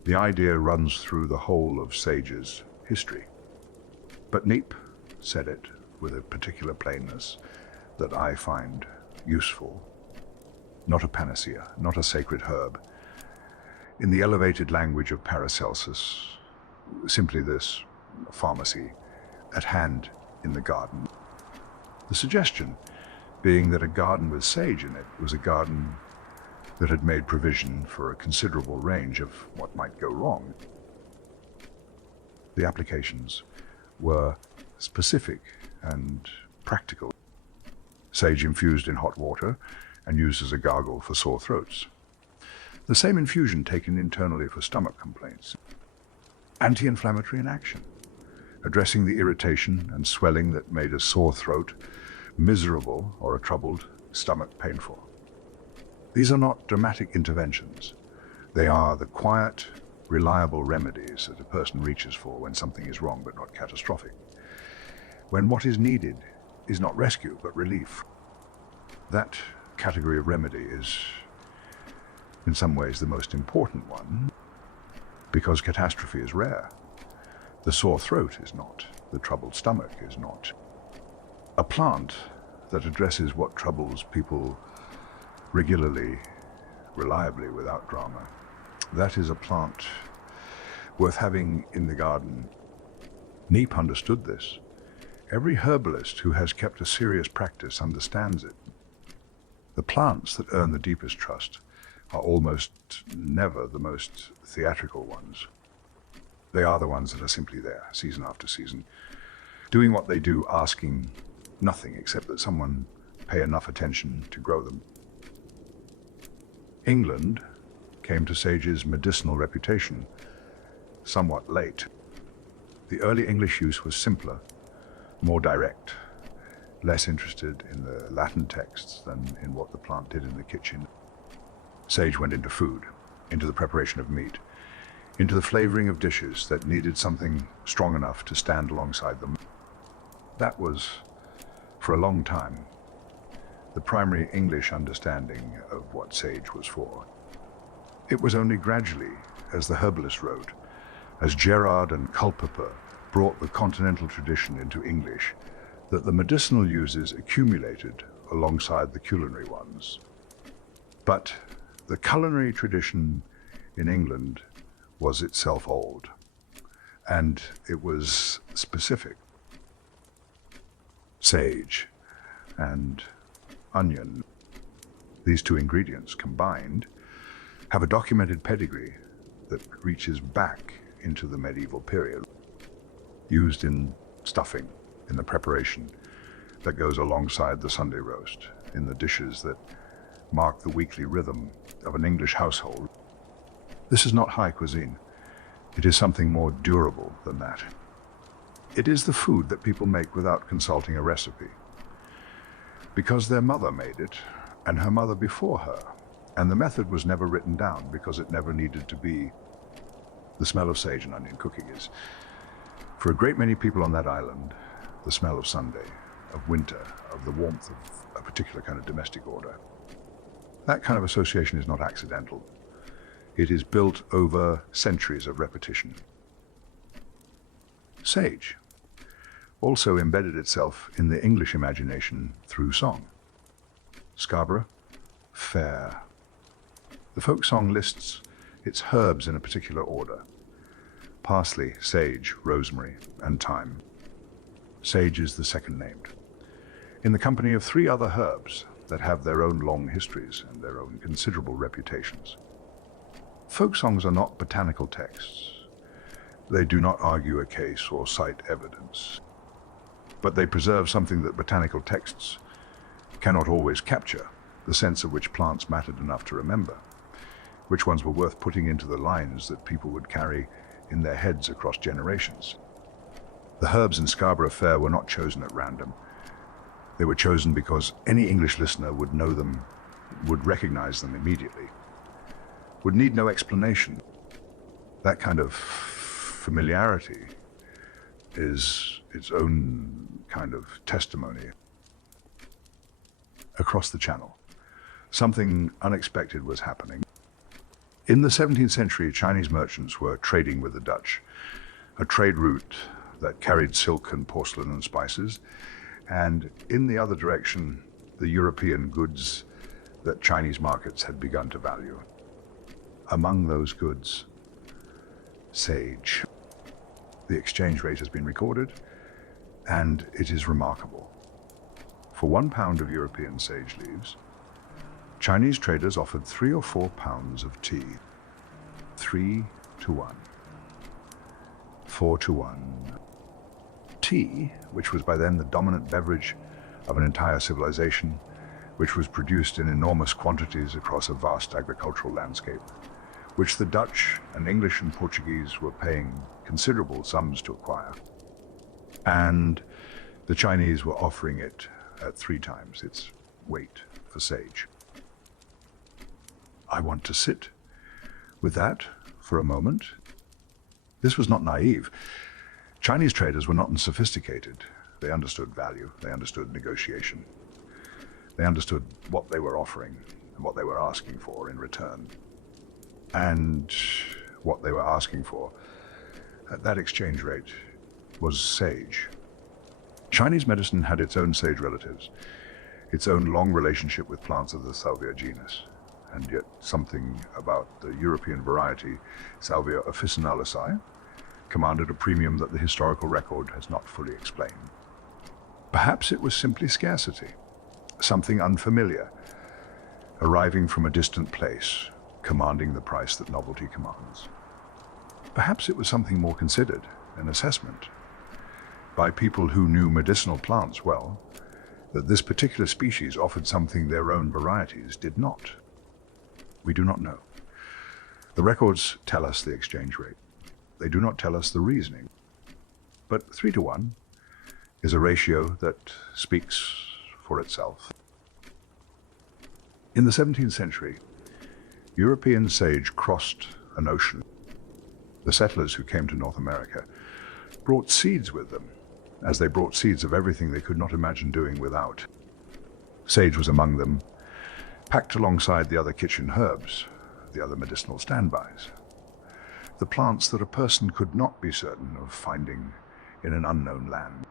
The idea runs through the whole of sage's history. But Niep said it with a particular plainness that I find useful. Not a panacea, not a sacred herb. In the elevated language of Paracelsus, simply this: pharmacy at hand in the garden. The suggestion being that a garden with sage in it was a garden that had made provision for a considerable range of what might go wrong. The applications were specific and practical. Sage infused in hot water and used as a gargle for sore throats. The same infusion taken internally for stomach complaints. Anti-inflammatory in action, addressing the irritation and swelling that made a sore throat miserable or a troubled stomach painful. These are not dramatic interventions. They are the quiet, reliable remedies that a person reaches for when something is wrong but not catastrophic. When what is needed is not rescue but relief. That category of remedy is, in some ways, the most important one, because catastrophe is rare. The sore throat is not. The troubled stomach is not. A plant that addresses what troubles people regularly, reliably, without drama, that is a plant worth having in the garden. Niep understood this. Every herbalist who has kept a serious practice understands it. The plants that earn the deepest trust are almost never the most theatrical ones. They are the ones that are simply there, season after season, doing what they do, asking nothing except that someone pay enough attention to grow them. England came to sage's medicinal reputation somewhat late. The early English use was simpler, more direct, less interested in the Latin texts than in what the plant did in the kitchen. Sage went into food, into the preparation of meat, into the flavoring of dishes that needed something strong enough to stand alongside them. That was, for a long time, the primary English understanding of what sage was for. It was only gradually, as the herbalist wrote, as Gerard and Culpeper brought the continental tradition into English, that the medicinal uses accumulated alongside the culinary ones. But the culinary tradition in England was itself old, and it was specific. Sage and onion, These two ingredients combined have a documented pedigree that reaches back into the medieval period, used in stuffing, in the preparation that goes alongside the Sunday roast, in the dishes that mark the weekly rhythm of an English household. This is not high cuisine. It is something more durable than that. It is the food that people make without consulting a recipe, because their mother made it, and her mother before her, and the method was never written down because it never needed to be. The smell of sage and onion cooking is, for a great many people on that island, the smell of Sunday, of winter, of the warmth of a particular kind of domestic order. That kind of association is not accidental. It is built over centuries of repetition. Sage also embedded itself in the English imagination through song. Scarborough, fair. The folk song lists its herbs in a particular order: parsley, sage, rosemary, and thyme. Sage is the second named, in the company of 3 other herbs that have their own long histories and their own considerable reputations. Folk songs are not botanical texts. They do not argue a case or cite evidence, but they preserve something that botanical texts cannot always capture, the sense of which plants mattered enough to remember, which ones were worth putting into the lines that people would carry in their heads across generations. The herbs in Scarborough Fair were not chosen at random. They were chosen because any English listener would know them, would recognize them immediately, would need no explanation. That kind of familiarity is its own kind of testimony. Across the channel, something unexpected was happening. In the 17th century, Chinese merchants were trading with the Dutch, a trade route that carried silk and porcelain and spices, and in the other direction, the European goods that Chinese markets had begun to value. Among those goods, sage. The exchange rate has been recorded, and it is remarkable. For 1 pound of European sage leaves, Chinese traders offered 3 or 4 pounds of tea. 3 to 1. 4 to 1. Tea, which was by then the dominant beverage of an entire civilization, which was produced in enormous quantities across a vast agricultural landscape, which the Dutch and English and Portuguese were paying considerable sums to acquire. And the Chinese were offering it at 3 times its weight for sage. I want to sit with that for a moment. This was not naive. Chinese traders were not unsophisticated. They understood value, they understood negotiation. They understood what they were offering and what they were asking for in return. And what they were asking for at that exchange rate was sage. Chinese medicine had its own sage relatives, its own long relationship with plants of the Salvia genus, and yet something about the European variety, Salvia officinalis, commanded a premium that the historical record has not fully explained. Perhaps it was simply scarcity, something unfamiliar, arriving from a distant place, commanding the price that novelty commands. Perhaps it was something more considered, an assessment, by people who knew medicinal plants well, that this particular species offered something their own varieties did not. We do not know. The records tell us the exchange rate. They do not tell us the reasoning. But 3 to 1 is a ratio that speaks for itself. In the 17th century, European sage crossed an ocean. The settlers who came to North America brought seeds with them, as they brought seeds of everything they could not imagine doing without. Sage was among them, packed alongside the other kitchen herbs, the other medicinal standbys, the plants that a person could not be certain of finding in an unknown land.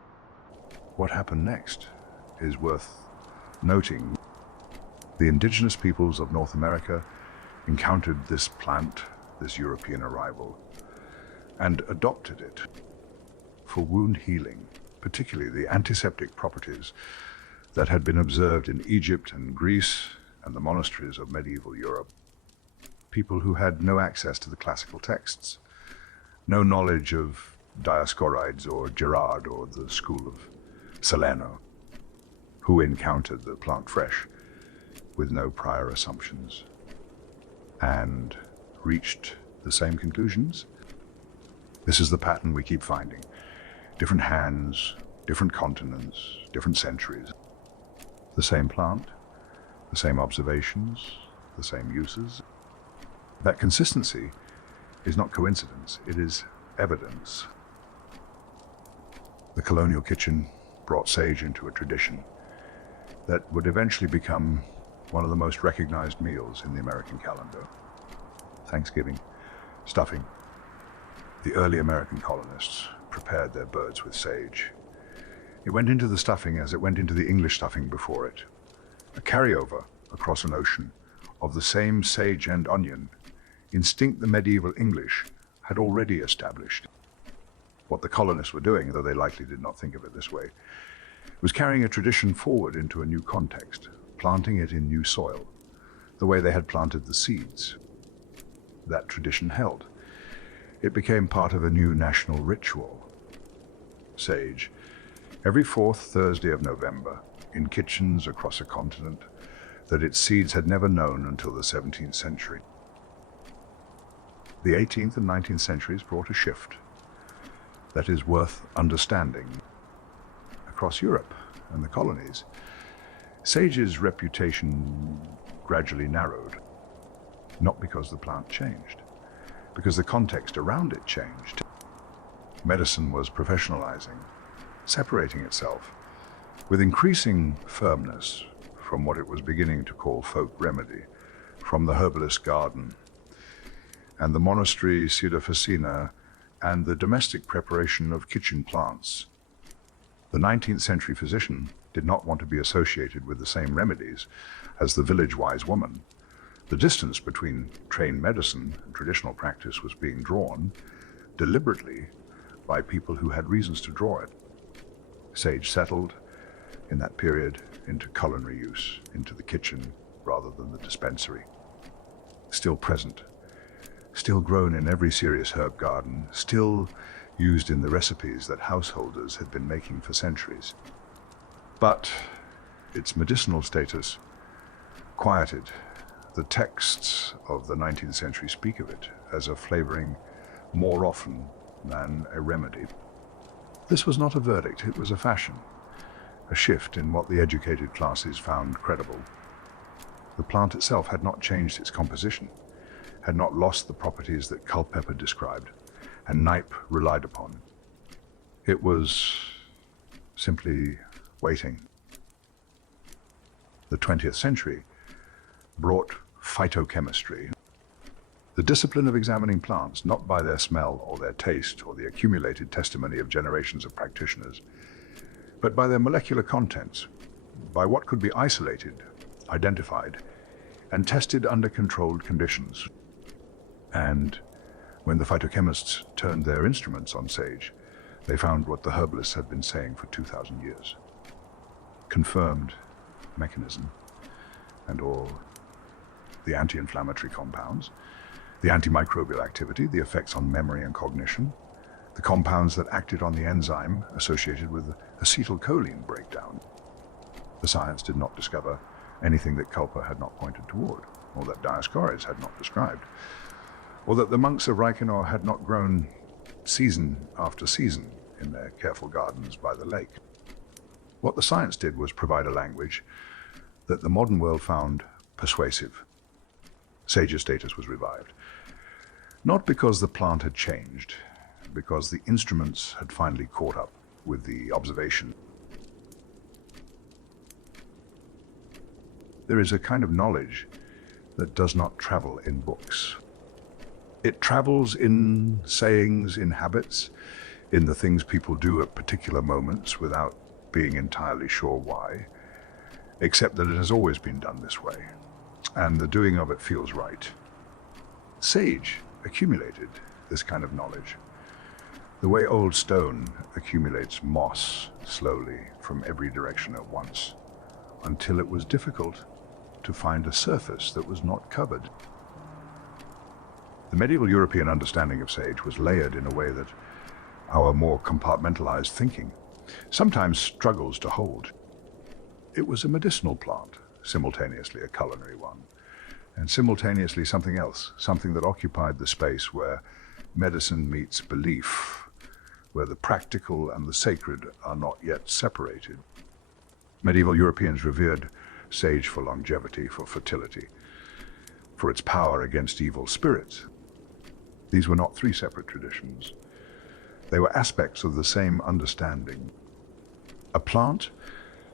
What happened next is worth noting. The indigenous peoples of North America encountered this plant, this European arrival, and adopted it for wound healing, particularly the antiseptic properties that had been observed in Egypt and Greece and the monasteries of medieval Europe, people who had no access to the classical texts, no knowledge of Dioscorides or Gerard or the school of Salerno, who encountered the plant fresh with no prior assumptions and reached the same conclusions. This is the pattern we keep finding. Different hands, different continents, different centuries. The same plant, the same observations, the same uses. That consistency is not coincidence, it is evidence. The colonial kitchen brought sage into a tradition that would eventually become one of the most recognized meals in the American calendar. Thanksgiving, stuffing. The early American colonists prepared their birds with sage. It went into the stuffing as it went into the English stuffing before it, a carryover across an ocean of the same sage and onion instinct the medieval English had already established. What the colonists were doing, though they likely did not think of it this way, was carrying a tradition forward into a new context, planting it in new soil, the way they had planted the seeds. That tradition held. It became part of a new national ritual. Sage, every fourth Thursday of November, in kitchens across a continent that its seeds had never known until the 17th century. The 18th and 19th centuries brought a shift that is worth understanding. Across Europe and the colonies, sage's reputation gradually narrowed, not because the plant changed, because the context around it changed. Medicine was professionalizing, separating itself with increasing firmness from what it was beginning to call folk remedy, from the herbalist garden and the monastery pseudoficina and the domestic preparation of kitchen plants. The 19th century physician did not want to be associated with the same remedies as the village wise woman. The distance between trained medicine and traditional practice was being drawn deliberately by people who had reasons to draw it. Sage settled in that period into culinary use, into the kitchen rather than the dispensary. Still present, still grown in every serious herb garden, still used in the recipes that householders had been making for centuries. But its medicinal status quieted. The texts of the 19th century speak of it as a flavoring more often than a remedy. This was not a verdict, it was a fashion, a shift in what the educated classes found credible. The plant itself had not changed its composition, had not lost the properties that Culpeper described and Knipe relied upon. It was simply waiting. The 20th century brought phytochemistry, the discipline of examining plants not by their smell or their taste or the accumulated testimony of generations of practitioners, but by their molecular contents, by what could be isolated, identified, and tested under controlled conditions. And when the phytochemists turned their instruments on sage, they found what the herbalists had been saying for 2,000 years. Confirmed mechanism and all the anti-inflammatory compounds, the antimicrobial activity, the effects on memory and cognition, the compounds that acted on the enzyme associated with acetylcholine breakdown. The science did not discover anything that Culpeper had not pointed toward, or that Dioscorides had not described, or that the monks of Reichenau had not grown season after season in their careful gardens by the lake. What the science did was provide a language that the modern world found persuasive. Sage's status was revived, not because the plant had changed, because the instruments had finally caught up with the observation. There is a kind of knowledge that does not travel in books. It travels in sayings, in habits, in the things people do at particular moments without being entirely sure why, except that it has always been done this way, and the doing of it feels right. Sage accumulated this kind of knowledge, the way old stone accumulates moss slowly from every direction at once, until it was difficult to find a surface that was not covered. The medieval European understanding of sage was layered in a way that our more compartmentalized thinking sometimes struggles to hold. It was a medicinal plant, simultaneously a culinary one, and simultaneously something else, something that occupied the space where medicine meets belief, where the practical and the sacred are not yet separated. Medieval Europeans revered sage for longevity, for fertility, for its power against evil spirits. These were not three separate traditions. They were aspects of the same understanding. A plant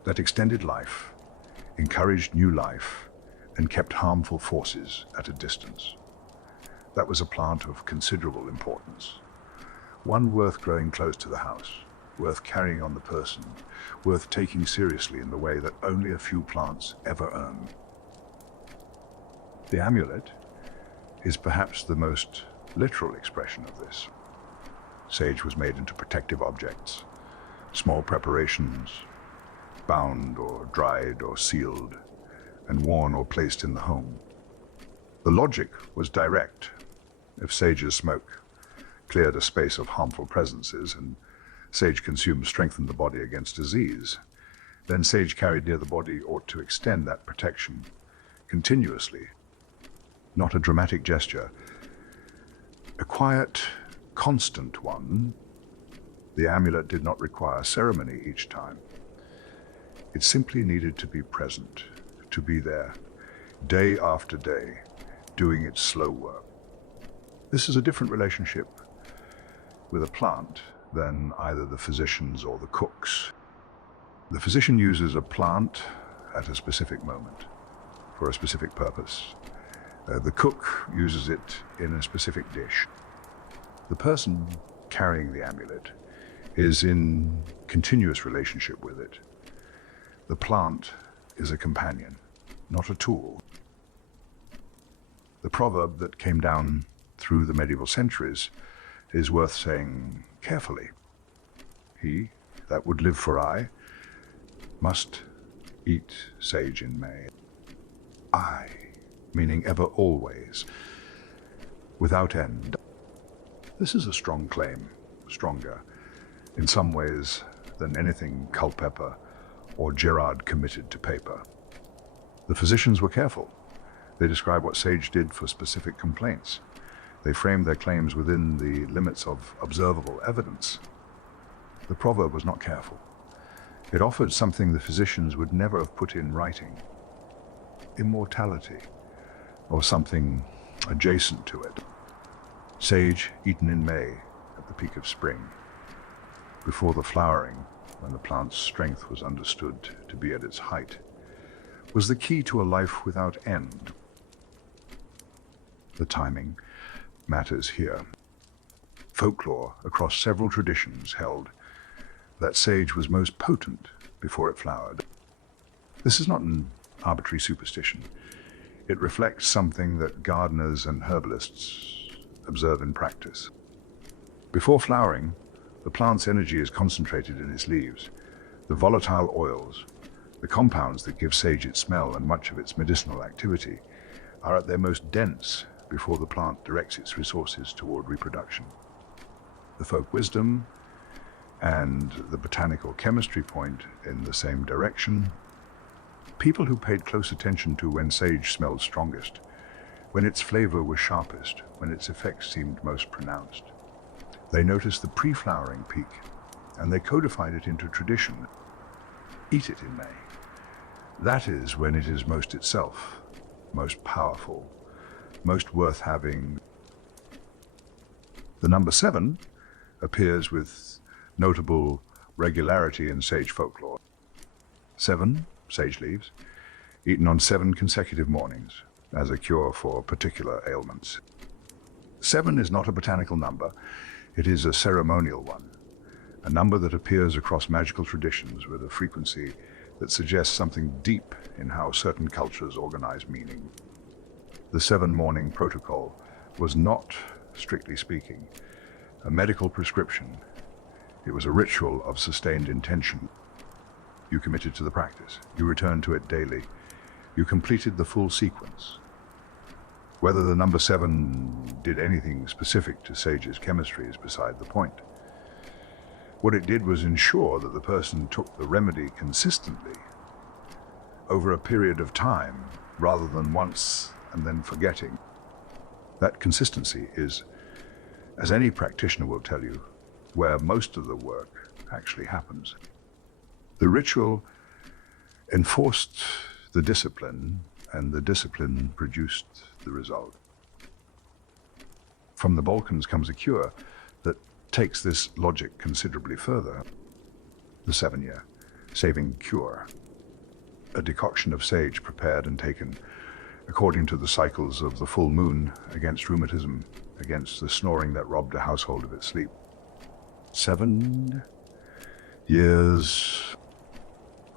that extended life, encouraged new life, and kept harmful forces at a distance. That was a plant of considerable importance. One worth growing close to the house, worth carrying on the person, worth taking seriously in the way that only a few plants ever earn. The amulet is perhaps the most literal expression of this. Sage was made into protective objects, small preparations, bound or dried or sealed, and worn or placed in the home. The logic was direct. If sage's smoke cleared a space of harmful presences and sage consumed strengthened the body against disease, then sage carried near the body ought to extend that protection continuously. Not a dramatic gesture, a quiet, constant one. The amulet did not require ceremony each time. It simply needed to be present, to be there, day after day, doing its slow work. This is a different relationship with a plant than either the physicians or the cooks. The physician uses a plant at a specific moment for a specific purpose. The cook uses it in a specific dish. The person carrying the amulet is in continuous relationship with it. The plant is a companion, not a tool. The proverb that came down through the medieval centuries is worth saying carefully. He that would live for aye must eat sage in May. Aye, meaning ever always, without end. This is a strong claim, stronger in some ways than anything Culpeper or Gerard committed to paper. The physicians were careful. They describe what sage did for specific complaints. They framed their claims within the limits of observable evidence. The proverb was not careful. It offered something the physicians would never have put in writing: immortality, or something adjacent to it. Sage eaten in May, at the peak of spring, before the flowering, when the plant's strength was understood to be at its height, was the key to a life without end. The timing matters here. Folklore across several traditions held that sage was most potent before it flowered. This is not an arbitrary superstition. It reflects something that gardeners and herbalists observe in practice. Before flowering, the plant's energy is concentrated in its leaves. The volatile oils, the compounds that give sage its smell and much of its medicinal activity, are at their most dense before the plant directs its resources toward reproduction. The folk wisdom and the botanical chemistry point in the same direction. People who paid close attention to when sage smelled strongest, when its flavor was sharpest, when its effects seemed most pronounced. They noticed the pre-flowering peak, and they codified it into tradition. Eat it in May. That is when it is most itself, most powerful, most worth having. The number 7 appears with notable regularity in sage folklore. 7 sage leaves, eaten on 7 consecutive mornings as a cure for particular ailments. 7 is not a botanical number, it is a ceremonial one, a number that appears across magical traditions with a frequency that suggests something deep in how certain cultures organize meaning. The 7-morning protocol was not, strictly speaking, a medical prescription. It was a ritual of sustained intention. You committed to the practice. You returned to it daily, You completed the full sequence. Whether the number 7 did anything specific to Sage's chemistry is beside the point. What it did was ensure that the person took the remedy consistently over a period of time, rather than once and then forgetting. That consistency is, as any practitioner will tell you, where most of the work actually happens. The ritual enforced the discipline, and the discipline produced the result. From the Balkans comes a cure that takes this logic considerably further. The 7-year saving cure. A decoction of sage prepared and taken according to the cycles of the full moon, against rheumatism, against the snoring that robbed a household of its sleep. 7 years.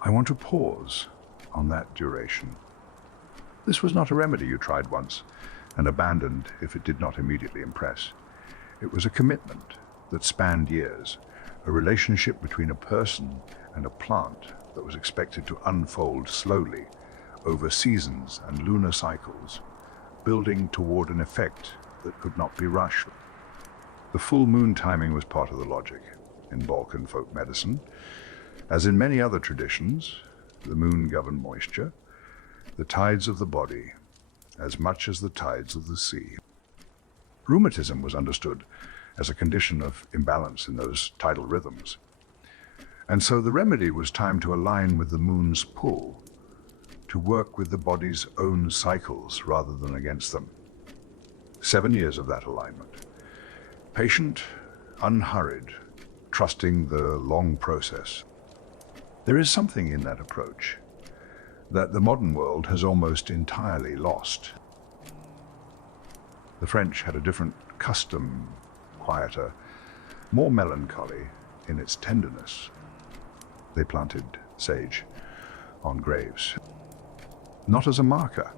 I want to pause on that duration. This was not a remedy you tried once and abandoned if it did not immediately impress. It was a commitment that spanned years, a relationship between a person and a plant that was expected to unfold slowly over seasons and lunar cycles, building toward an effect that could not be rushed. The full moon timing was part of the logic in Balkan folk medicine. As in many other traditions, the moon governed moisture, the tides of the body, as much as the tides of the sea. Rheumatism was understood as a condition of imbalance in those tidal rhythms. And so the remedy was timed to align with the moon's pull, to work with the body's own cycles rather than against them. 7 years of that alignment. Patient, unhurried, trusting the long process. There is something in that approach that the modern world has almost entirely lost. The French had a different custom, quieter, more melancholy in its tenderness. They planted sage on graves, not as a marker,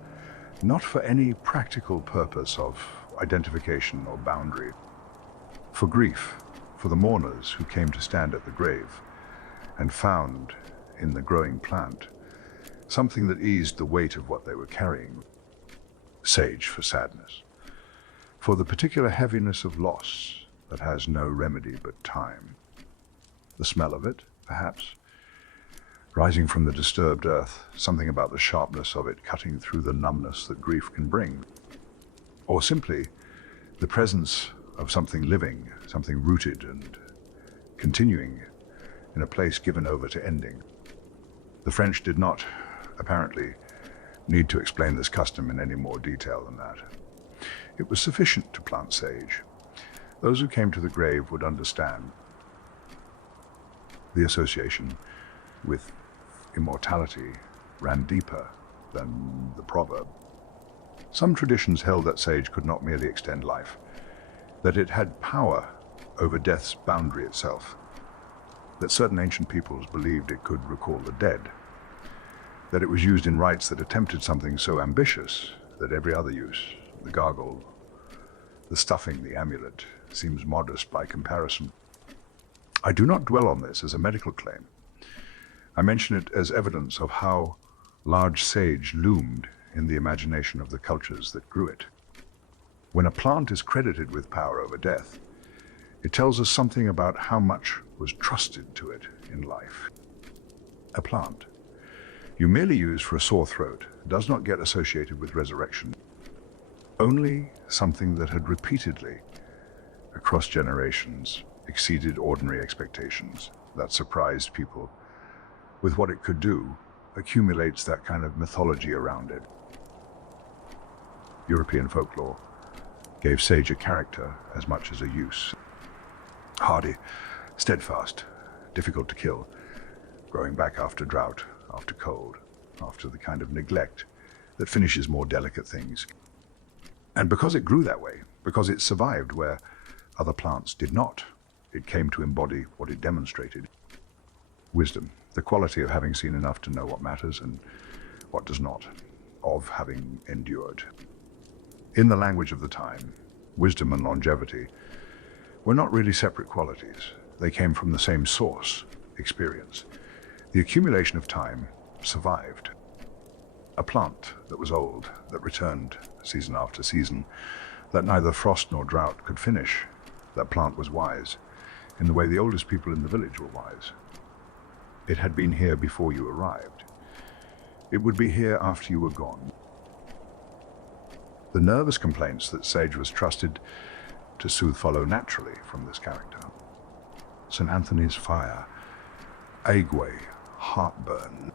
not for any practical purpose of identification or boundary, for grief, for the mourners who came to stand at the grave and found in the growing plant something that eased the weight of what they were carrying. Sage for sadness, for the particular heaviness of loss that has no remedy but time. The smell of it, perhaps, rising from the disturbed earth, something about the sharpness of it cutting through the numbness that grief can bring. Or simply the presence of something living, something rooted and continuing in a place given over to ending. The French did not, apparently, need to explain this custom in any more detail than that. It was sufficient to plant sage. Those who came to the grave would understand the association with immortality ran deeper than the proverb. Some traditions held that sage could not merely extend life, that it had power over death's boundary itself, that certain ancient peoples believed it could recall the dead, that it was used in rites that attempted something so ambitious that every other use, the gargle, the stuffing, the amulet, seems modest by comparison. I do not dwell on this as a medical claim. I mention it as evidence of how large sage loomed in the imagination of the cultures that grew it. When a plant is credited with power over death, it tells us something about how much was trusted to it in life. A plant you merely use for a sore throat does not get associated with resurrection. Only something that had repeatedly, across generations, exceeded ordinary expectations, that surprised people with what it could do, accumulates that kind of mythology around it. European folklore gave sage a character as much as a use. Hardy, steadfast, difficult to kill, growing back after drought, after cold, after the kind of neglect that finishes more delicate things. And because it grew that way, because it survived where other plants did not, it came to embody what it demonstrated. Wisdom, the quality of having seen enough to know what matters and what does not, of having endured. In the language of the time, wisdom and longevity were not really separate qualities. They came from the same source, experience. The accumulation of time survived. A plant that was old, that returned season after season, that neither frost nor drought could finish. That plant was wise, in the way the oldest people in the village were wise. It had been here before you arrived. It would be here after you were gone. The nervous complaints that Sage was trusted to soothe follow naturally from this character. St. Anthony's fire, ague, heartburn.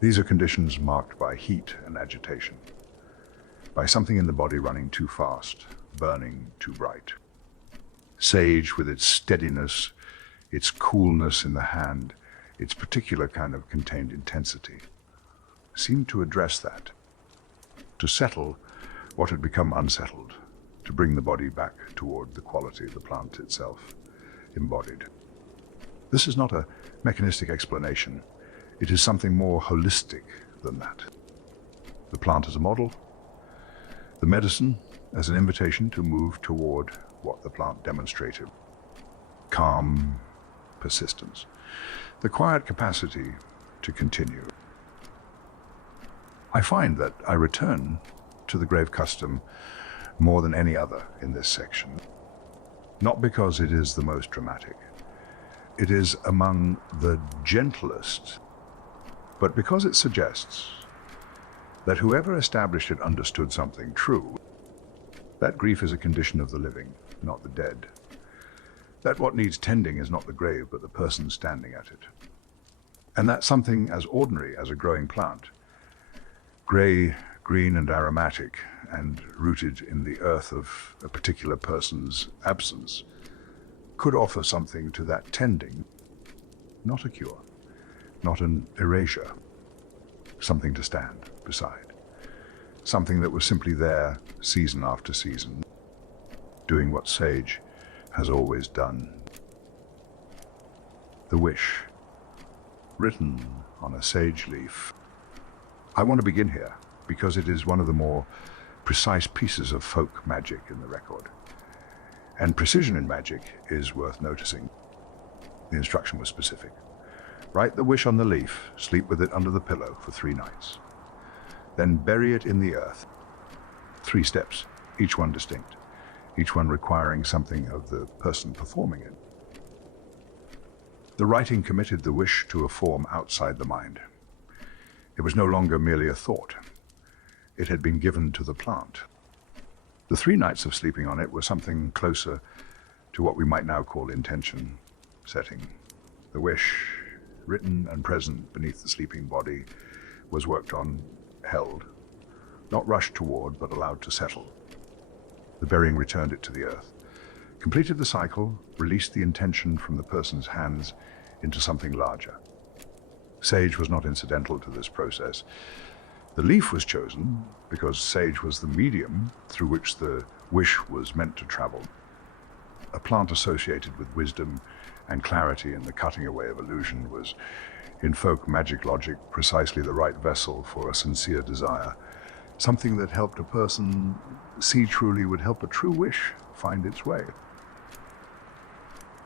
These are conditions marked by heat and agitation, by something in the body running too fast, burning too bright. Sage, with its steadiness, its coolness in the hand, its particular kind of contained intensity, seemed to address that, to settle what had become unsettled, to bring the body back toward the quality the plant itself embodied. This is not a mechanistic explanation. It is something more holistic than that. The plant as a model, the medicine as an invitation to move toward what the plant demonstrated. Calm persistence. The quiet capacity to continue. I find that I return to the grave custom more than any other in this section. Not because it is the most dramatic. It is among the gentlest, but because it suggests that whoever established it understood something true, that grief is a condition of the living, not the dead. That what needs tending is not the grave, but the person standing at it. And that something as ordinary as a growing plant, grey, green and aromatic, and rooted in the earth of a particular person's absence, could offer something to that tending, not a cure, not an erasure, something to stand beside, something that was simply there season after season, doing what Sage has always done. The wish, written on a sage leaf. I want to begin here because it is one of the more precise pieces of folk magic in the record. And precision in magic is worth noticing. The instruction was specific. Write the wish on the leaf, sleep with it under the pillow for 3 nights. Then bury it in the earth. 3 steps, each one distinct, each one requiring something of the person performing it. The writing committed the wish to a form outside the mind. It was no longer merely a thought. It had been given to the plant. The 3 nights of sleeping on it were something closer to what we might now call intention setting. The wish, written and present beneath the sleeping body, was worked on, held, not rushed toward, but allowed to settle. The burying returned it to the earth, completed the cycle, released the intention from the person's hands into something larger. Sage was not incidental to this process. The leaf was chosen because sage was the medium through which the wish was meant to travel. A plant associated with wisdom and clarity in the cutting away of illusion was, in folk magic logic, precisely the right vessel for a sincere desire. Something that helped a person see truly would help a true wish find its way.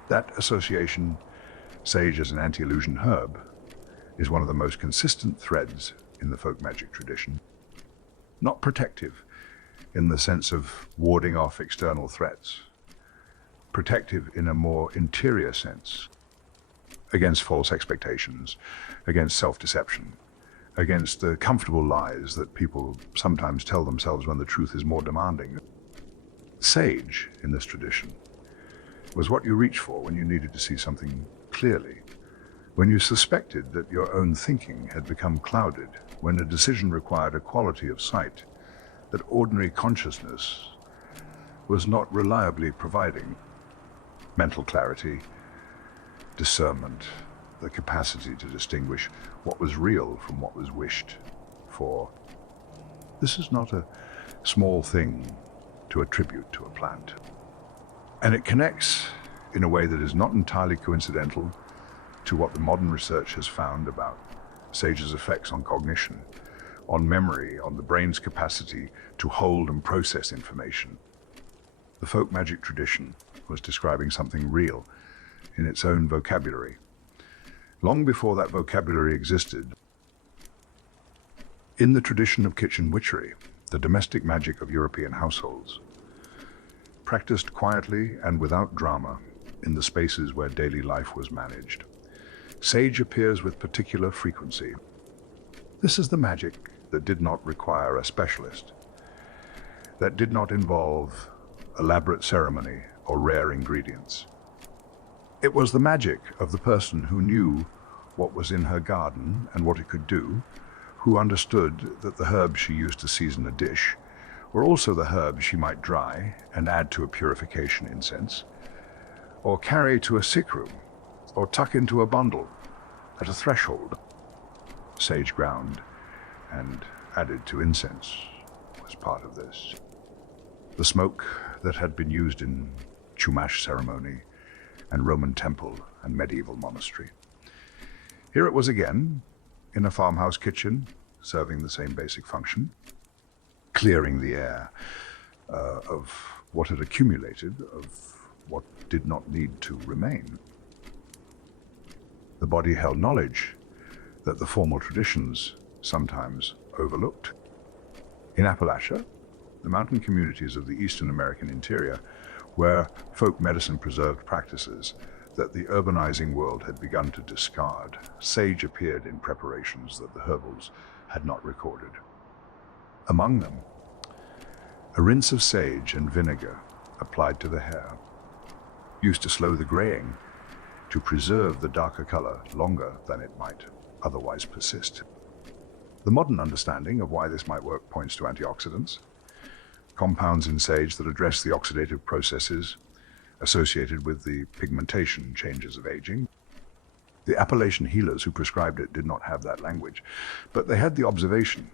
That association, sage as an anti-illusion herb, is one of the most consistent threads in the folk magic tradition. Not protective in the sense of warding off external threats. Protective in a more interior sense, against false expectations, against self-deception, against the comfortable lies that people sometimes tell themselves when the truth is more demanding. Sage, in this tradition, was what you reached for when you needed to see something clearly, when you suspected that your own thinking had become clouded, when a decision required a quality of sight that ordinary consciousness was not reliably providing. Mental clarity, discernment, the capacity to distinguish what was real from what was wished for. This is not a small thing to attribute to a plant. And it connects in a way that is not entirely coincidental to what the modern research has found about sage's effects on cognition, on memory, on the brain's capacity to hold and process information. The folk magic tradition was describing something real in its own vocabulary. Long before that vocabulary existed, In the tradition of kitchen witchery, the domestic magic of European households, practiced quietly and without drama in the spaces where daily life was managed, sage appears with particular frequency. This is the magic that did not require a specialist, that did not involve elaborate ceremony or rare ingredients. It was the magic of the person who knew what was in her garden and what it could do, who understood that the herbs she used to season a dish were also the herbs she might dry and add to a purification incense, or carry to a sick room, or tuck into a bundle at a threshold. Sage ground and added to incense was part of this. The smoke that had been used in Chumash ceremony and Roman temple and medieval monastery. Here it was again, in a farmhouse kitchen, serving the same basic function, clearing the air of what had accumulated, of what did not need to remain. The body held knowledge that the formal traditions sometimes overlooked. In Appalachia, the mountain communities of the eastern American interior, where folk medicine preserved practices that the urbanizing world had begun to discard, sage appeared in preparations that the herbals had not recorded. Among them, a rinse of sage and vinegar applied to the hair, used to slow the graying, to preserve the darker color longer than it might otherwise persist. The modern understanding of why this might work points to antioxidants, compounds in sage that address the oxidative processes associated with the pigmentation changes of aging. The Appalachian healers who prescribed it did not have that language, but they had the observation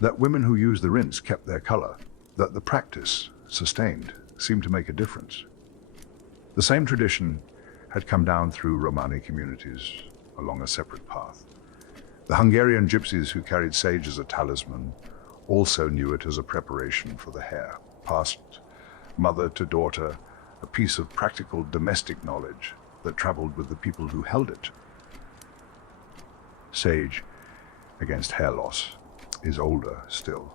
that women who used the rinse kept their color, that the practice, sustained, seemed to make a difference. The same tradition had come down through Romani communities along a separate path. The Hungarian gypsies who carried sage as a talisman also knew it as a preparation for the hair, passed mother to daughter, a piece of practical domestic knowledge that traveled with the people who held it. Sage against hair loss is older still.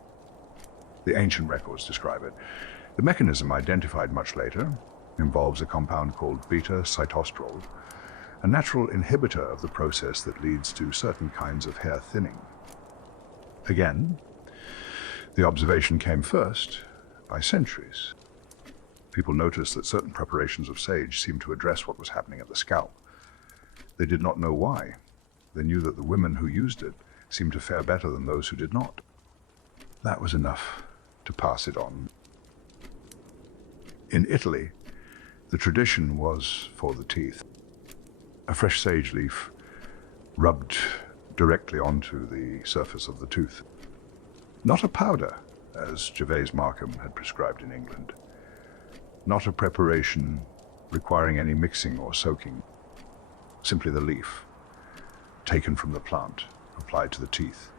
The ancient records describe it. The mechanism, identified much later, involves a compound called beta-cytosterol, a natural inhibitor of the process that leads to certain kinds of hair thinning. Again, the observation came first by centuries. People noticed that certain preparations of sage seemed to address what was happening at the scalp. They did not know why. They knew that the women who used it seemed to fare better than those who did not. That was enough to pass it on. In Italy, the tradition was for the teeth. A fresh sage leaf rubbed directly onto the surface of the tooth. Not a powder, as Gervase Markham had prescribed in England. Not a preparation requiring any mixing or soaking. Simply the leaf, taken from the plant, applied to the teeth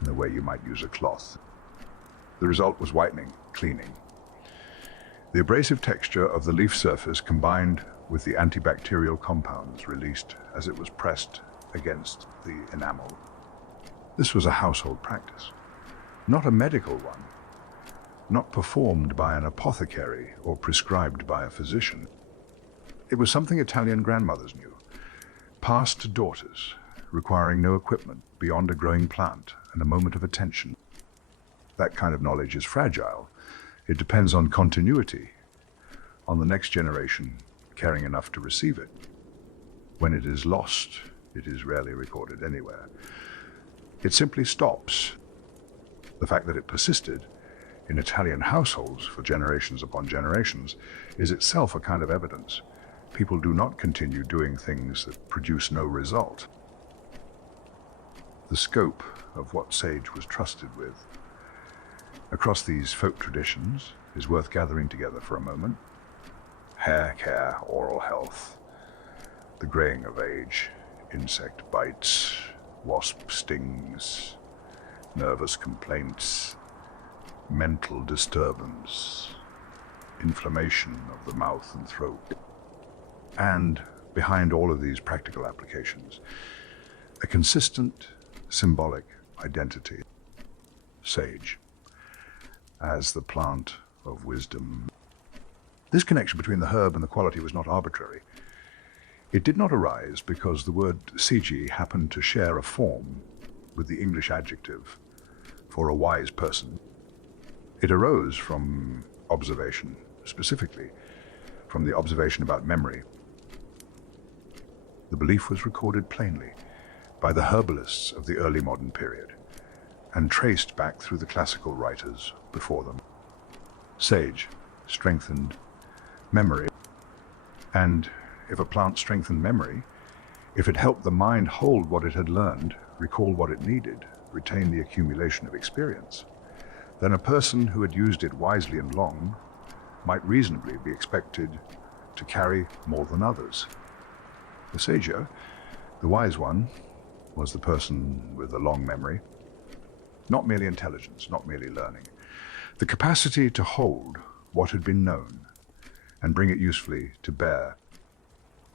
in the way you might use a cloth. The result was whitening, cleaning. The abrasive texture of the leaf surface combined with the antibacterial compounds released as it was pressed against the enamel. This was a household practice, not a medical one, not performed by an apothecary or prescribed by a physician. It was something Italian grandmothers knew, passed to daughters, requiring no equipment beyond a growing plant and a moment of attention. That kind of knowledge is fragile. It depends on continuity, on the next generation caring enough to receive it. When it is lost, it is rarely recorded anywhere. It simply stops. The fact that it persisted in Italian households for generations upon generations is itself a kind of evidence. People do not continue doing things that produce no result. The scope of what sage was trusted with across these folk traditions is worth gathering together for a moment. Hair care, oral health, the graying of age, insect bites, wasp stings, nervous complaints, mental disturbance, inflammation of the mouth and throat. And behind all of these practical applications, a consistent symbolic identity. sage as the plant of wisdom. This connection between the herb and the quality was not arbitrary. It did not arise because the word siji happened to share a form with the English adjective for a wise person. It arose from observation, specifically from the observation about memory. The belief was recorded plainly by the herbalists of the early modern period and traced back through the classical writers before them. Sage strengthened memory, and if a plant strengthened memory, if it helped the mind hold what it had learned, recall what it needed, retain the accumulation of experience, then a person who had used it wisely and long might reasonably be expected to carry more than others. The sager, the wise one, was the person with a long memory, not merely intelligence, not merely learning, the capacity to hold what had been known and bring it usefully to bear.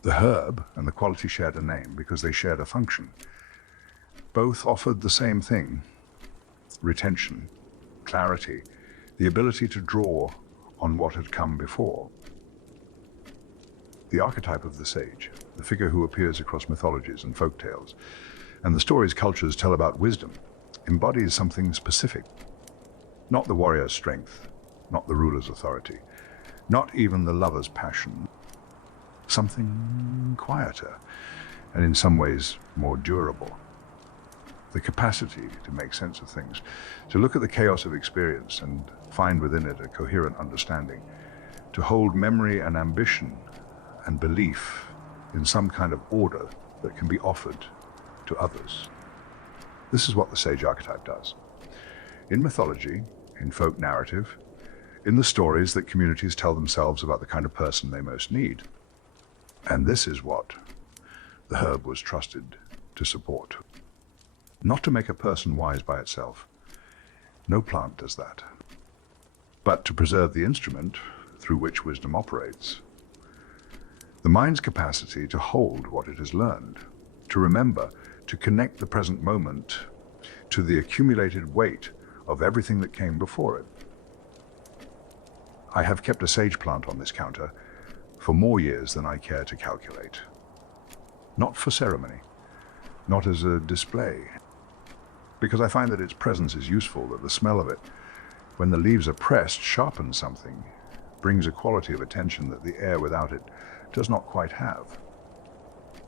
The herb and the quality shared a name because they shared a function. Both offered the same thing: retention, clarity, the ability to draw on what had come before. The archetype of the sage, the figure who appears across mythologies and folk tales, and the stories cultures tell about wisdom, embodies something specific. Not the warrior's strength, not the ruler's authority, not even the lover's passion. Something quieter, and in some ways more durable. The capacity to make sense of things, to look at the chaos of experience and find within it a coherent understanding, to hold memory and ambition and belief in some kind of order that can be offered to others. This is what the sage archetype does. In mythology, in folk narrative, in the stories that communities tell themselves about the kind of person they most need. And this is what the herb was trusted to support. Not to make a person wise by itself. No plant does that. But to preserve the instrument through which wisdom operates. The mind's capacity to hold what it has learned, to remember, to connect the present moment to the accumulated weight of everything that came before it. I have kept a sage plant on this counter for more years than I care to calculate. Not for ceremony, not as a display, because I find that its presence is useful, that the smell of it, when the leaves are pressed, sharpens something, brings a quality of attention that the air without it does not quite have.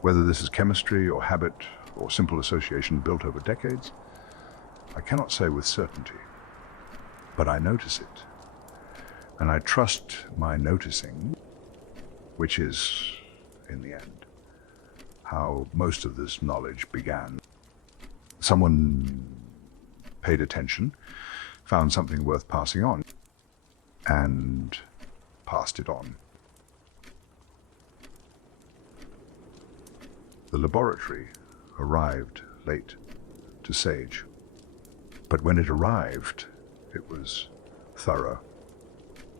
Whether this is chemistry or habit or simple association built over decades, I cannot say with certainty, but I notice it. And I trust my noticing, which is, in the end, how most of this knowledge began. Someone paid attention, found something worth passing on, and passed it on. The laboratory arrived late to sage, but when it arrived, it was thorough.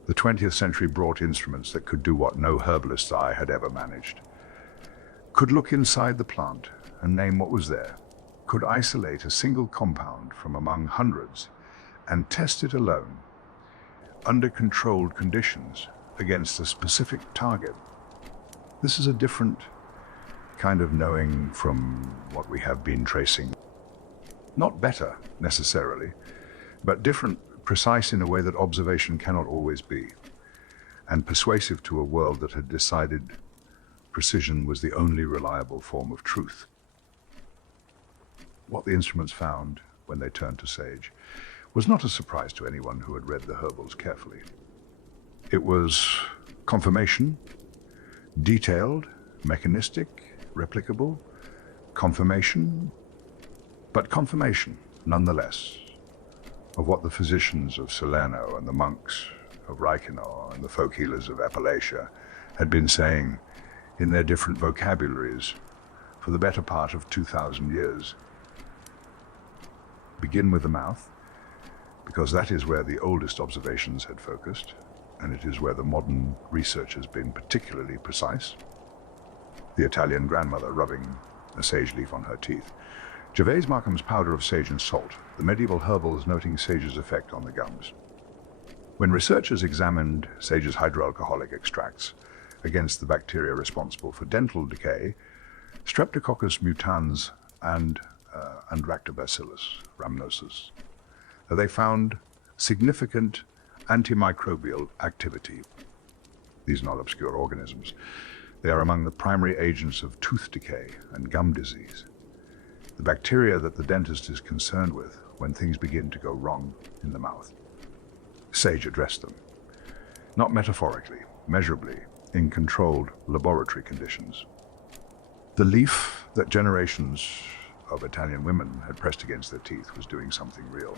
The 20th century brought instruments that could do what no herbalist's eye had ever managed. Could look inside the plant and name what was there. Could isolate a single compound from among hundreds and test it alone, under controlled conditions, against a specific target. This is a different kind of knowing from what we have been tracing. Not better, necessarily, but different, precise in a way that observation cannot always be, and persuasive to a world that had decided precision was the only reliable form of truth. What the instruments found when they turned to sage was not a surprise to anyone who had read the herbals carefully. It was confirmation, detailed, mechanistic, replicable, confirmation, but confirmation nonetheless, of what the physicians of Salerno and the monks of Reichenau and the folk healers of Appalachia had been saying in their different vocabularies for the better part of 2,000 years. Begin with the mouth, because that is where the oldest observations had focused, and it is where the modern research has been particularly precise. The Italian grandmother rubbing a sage leaf on her teeth, Gervais Markham's powder of sage and salt, the medieval herbals noting sage's effect on the gums. When researchers examined sage's hydroalcoholic extracts against the bacteria responsible for dental decay, Streptococcus mutans and Lactobacillus rhamnosus, they found significant antimicrobial activity. These are not obscure organisms. They are among the primary agents of tooth decay and gum disease, the bacteria that the dentist is concerned with when things begin to go wrong in the mouth. Sage addressed them, not metaphorically, measurably, in controlled laboratory conditions. The leaf that generations of Italian women had pressed against their teeth was doing something real,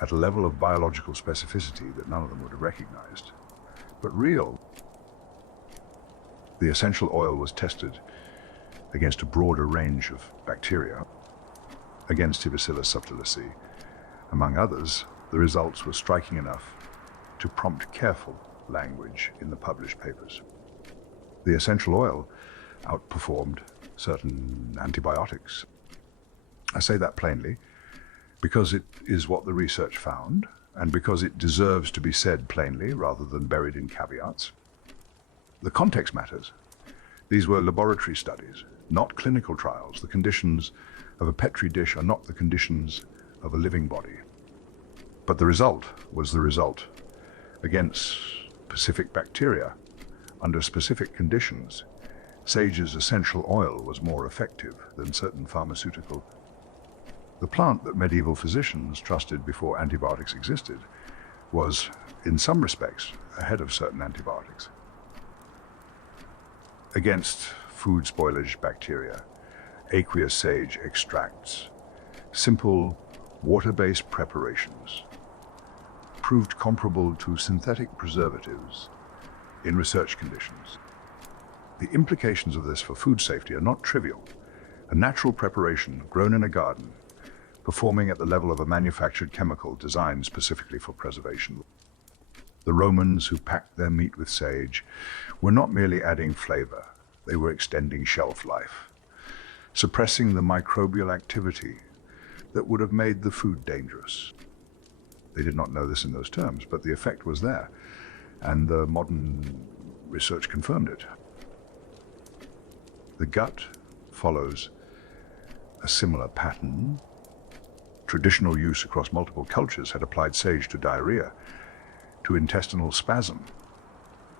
at a level of biological specificity that none of them would have recognized. But real. The essential oil was tested against a broader range of bacteria, against Bacillus subtilici, among others. The results were striking enough to prompt careful language in the published papers. The essential oil outperformed certain antibiotics. I say that plainly because it is what the research found, and because it deserves to be said plainly rather than buried in caveats. The context matters. These were laboratory studies, not clinical trials. The conditions of a petri dish are not the conditions of a living body. But the result was the result. Against specific bacteria, under specific conditions, sage's essential oil was more effective than certain pharmaceutical. The plant that medieval physicians trusted before antibiotics existed was, in some respects, ahead of certain antibiotics. Against food spoilage bacteria, aqueous sage extracts, simple water-based preparations, proved comparable to synthetic preservatives in research conditions. The implications of this for food safety are not trivial. A natural preparation grown in a garden, performing at the level of a manufactured chemical designed specifically for preservation. The Romans who packed their meat with sage were not merely adding flavor, they were extending shelf life, suppressing the microbial activity that would have made the food dangerous. They did not know this in those terms, but the effect was there, and the modern research confirmed it. The gut follows a similar pattern. Traditional use across multiple cultures had applied sage to diarrhea, to intestinal spasm,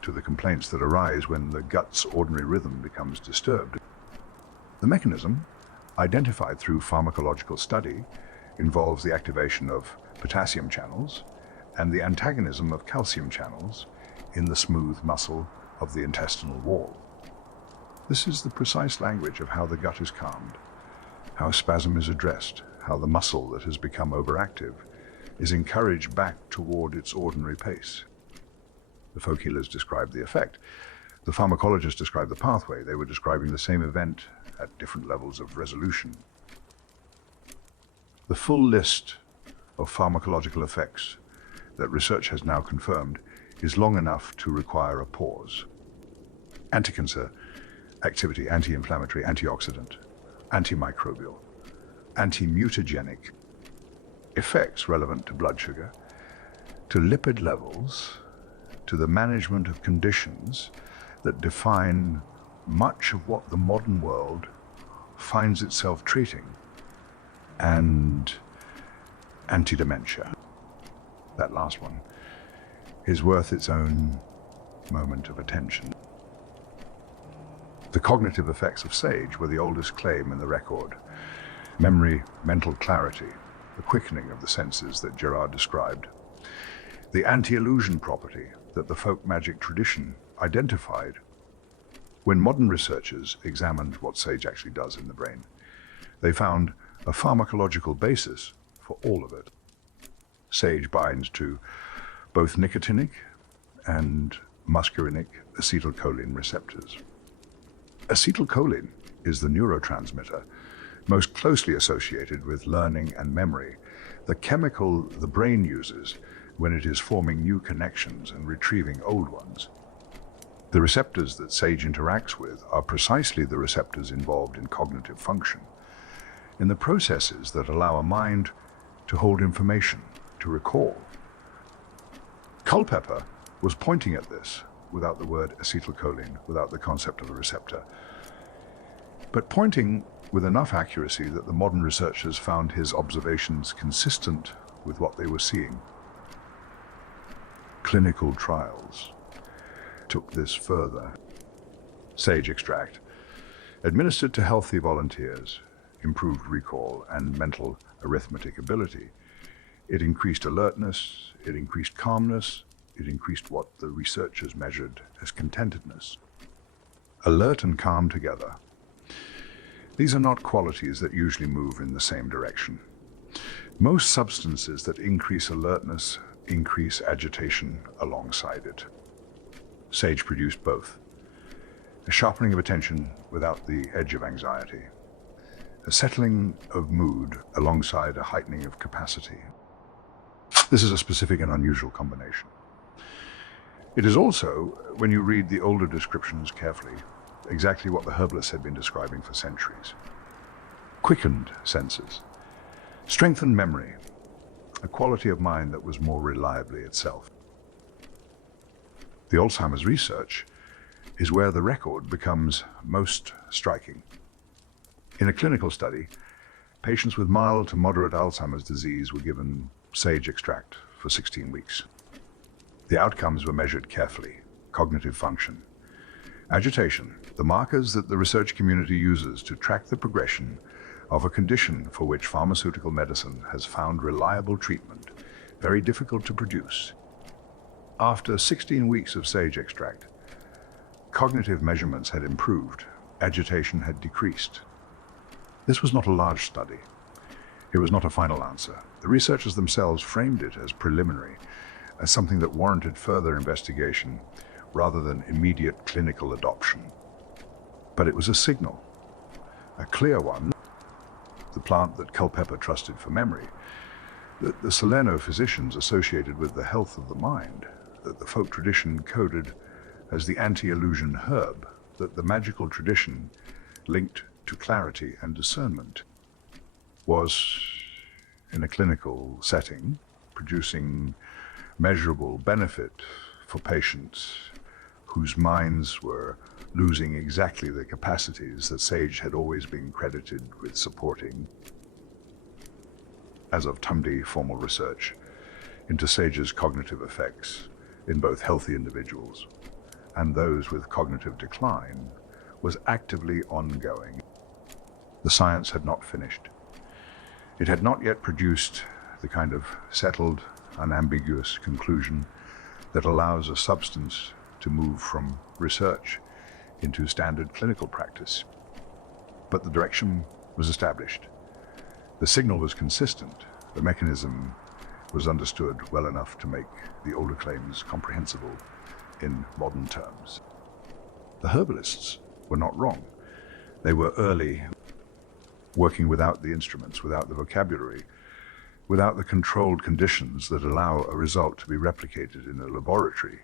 to the complaints that arise when the gut's ordinary rhythm becomes disturbed. The mechanism, identified through pharmacological study, involves the activation of potassium channels and the antagonism of calcium channels in the smooth muscle of the intestinal wall. This is the precise language of how the gut is calmed, how spasm is addressed, how the muscle that has become overactive is encouraged back toward its ordinary pace. The folk healers described the effect. The pharmacologists described the pathway. They were describing the same event at different levels of resolution. The full list of pharmacological effects that research has now confirmed is long enough to require a pause. Anti-cancer activity, anti-inflammatory, antioxidant, antimicrobial, anti-mutagenic, effects relevant to blood sugar, to lipid levels, to the management of conditions that define much of what the modern world finds itself treating, and anti-dementia. That last one is worth its own moment of attention. The cognitive effects of sage were the oldest claim in the record. Memory, mental clarity, the quickening of the senses that Gerard described. The anti-illusion property that the folk magic tradition identified. When modern researchers examined what sage actually does in the brain, they found a pharmacological basis for all of it. Sage binds to both nicotinic and muscarinic acetylcholine receptors. Acetylcholine is the neurotransmitter most closely associated with learning and memory, the chemical the brain uses when it is forming new connections and retrieving old ones. The receptors that sage interacts with are precisely the receptors involved in cognitive function. in the processes that allow a mind to hold information, to recall. Culpeper was pointing at this without the word acetylcholine, without the concept of a receptor, but pointing with enough accuracy that the modern researchers found his observations consistent with what they were seeing. Clinical trials took this further. Sage extract, administered to healthy volunteers, improved recall and mental arithmetic ability. It increased alertness, it increased calmness, it increased what the researchers measured as contentedness. Alert and calm together. These are not qualities that usually move in the same direction. Most substances that increase alertness increase agitation alongside it. Sage produced both. A sharpening of attention without the edge of anxiety. A settling of mood alongside a heightening of capacity. This is a specific and unusual combination. It is also, when you read the older descriptions carefully, exactly what the herbalists had been describing for centuries. Quickened senses, strengthened memory, a quality of mind that was more reliably itself. The Alzheimer's research is where the record becomes most striking. In a clinical study, patients with mild to moderate Alzheimer's disease were given sage extract for 16 weeks. The outcomes were measured carefully: cognitive function, agitation, the markers that the research community uses to track the progression of a condition for which pharmaceutical medicine has found reliable treatment, very difficult to produce. After 16 weeks of sage extract, cognitive measurements had improved, agitation had decreased. This was not a large study. It was not a final answer. The researchers themselves framed it as preliminary, as something that warranted further investigation rather than immediate clinical adoption. But it was a signal, a clear one, the plant that Culpeper trusted for memory, that the Salerno physicians associated with the health of the mind, that the folk tradition coded as the anti-illusion herb, that the magical tradition linked to clarity and discernment, was, in a clinical setting, producing measurable benefit for patients whose minds were losing exactly the capacities that sage had always been credited with supporting. As of Tumdi formal research into sage's cognitive effects in both healthy individuals and those with cognitive decline was actively ongoing. The science had not finished. It had not yet produced the kind of settled, unambiguous conclusion that allows a substance to move from research into standard clinical practice. But the direction was established. The signal was consistent. The mechanism was understood well enough to make the older claims comprehensible in modern terms. The herbalists were not wrong. They were early, working without the instruments, without the vocabulary, without the controlled conditions that allow a result to be replicated in a laboratory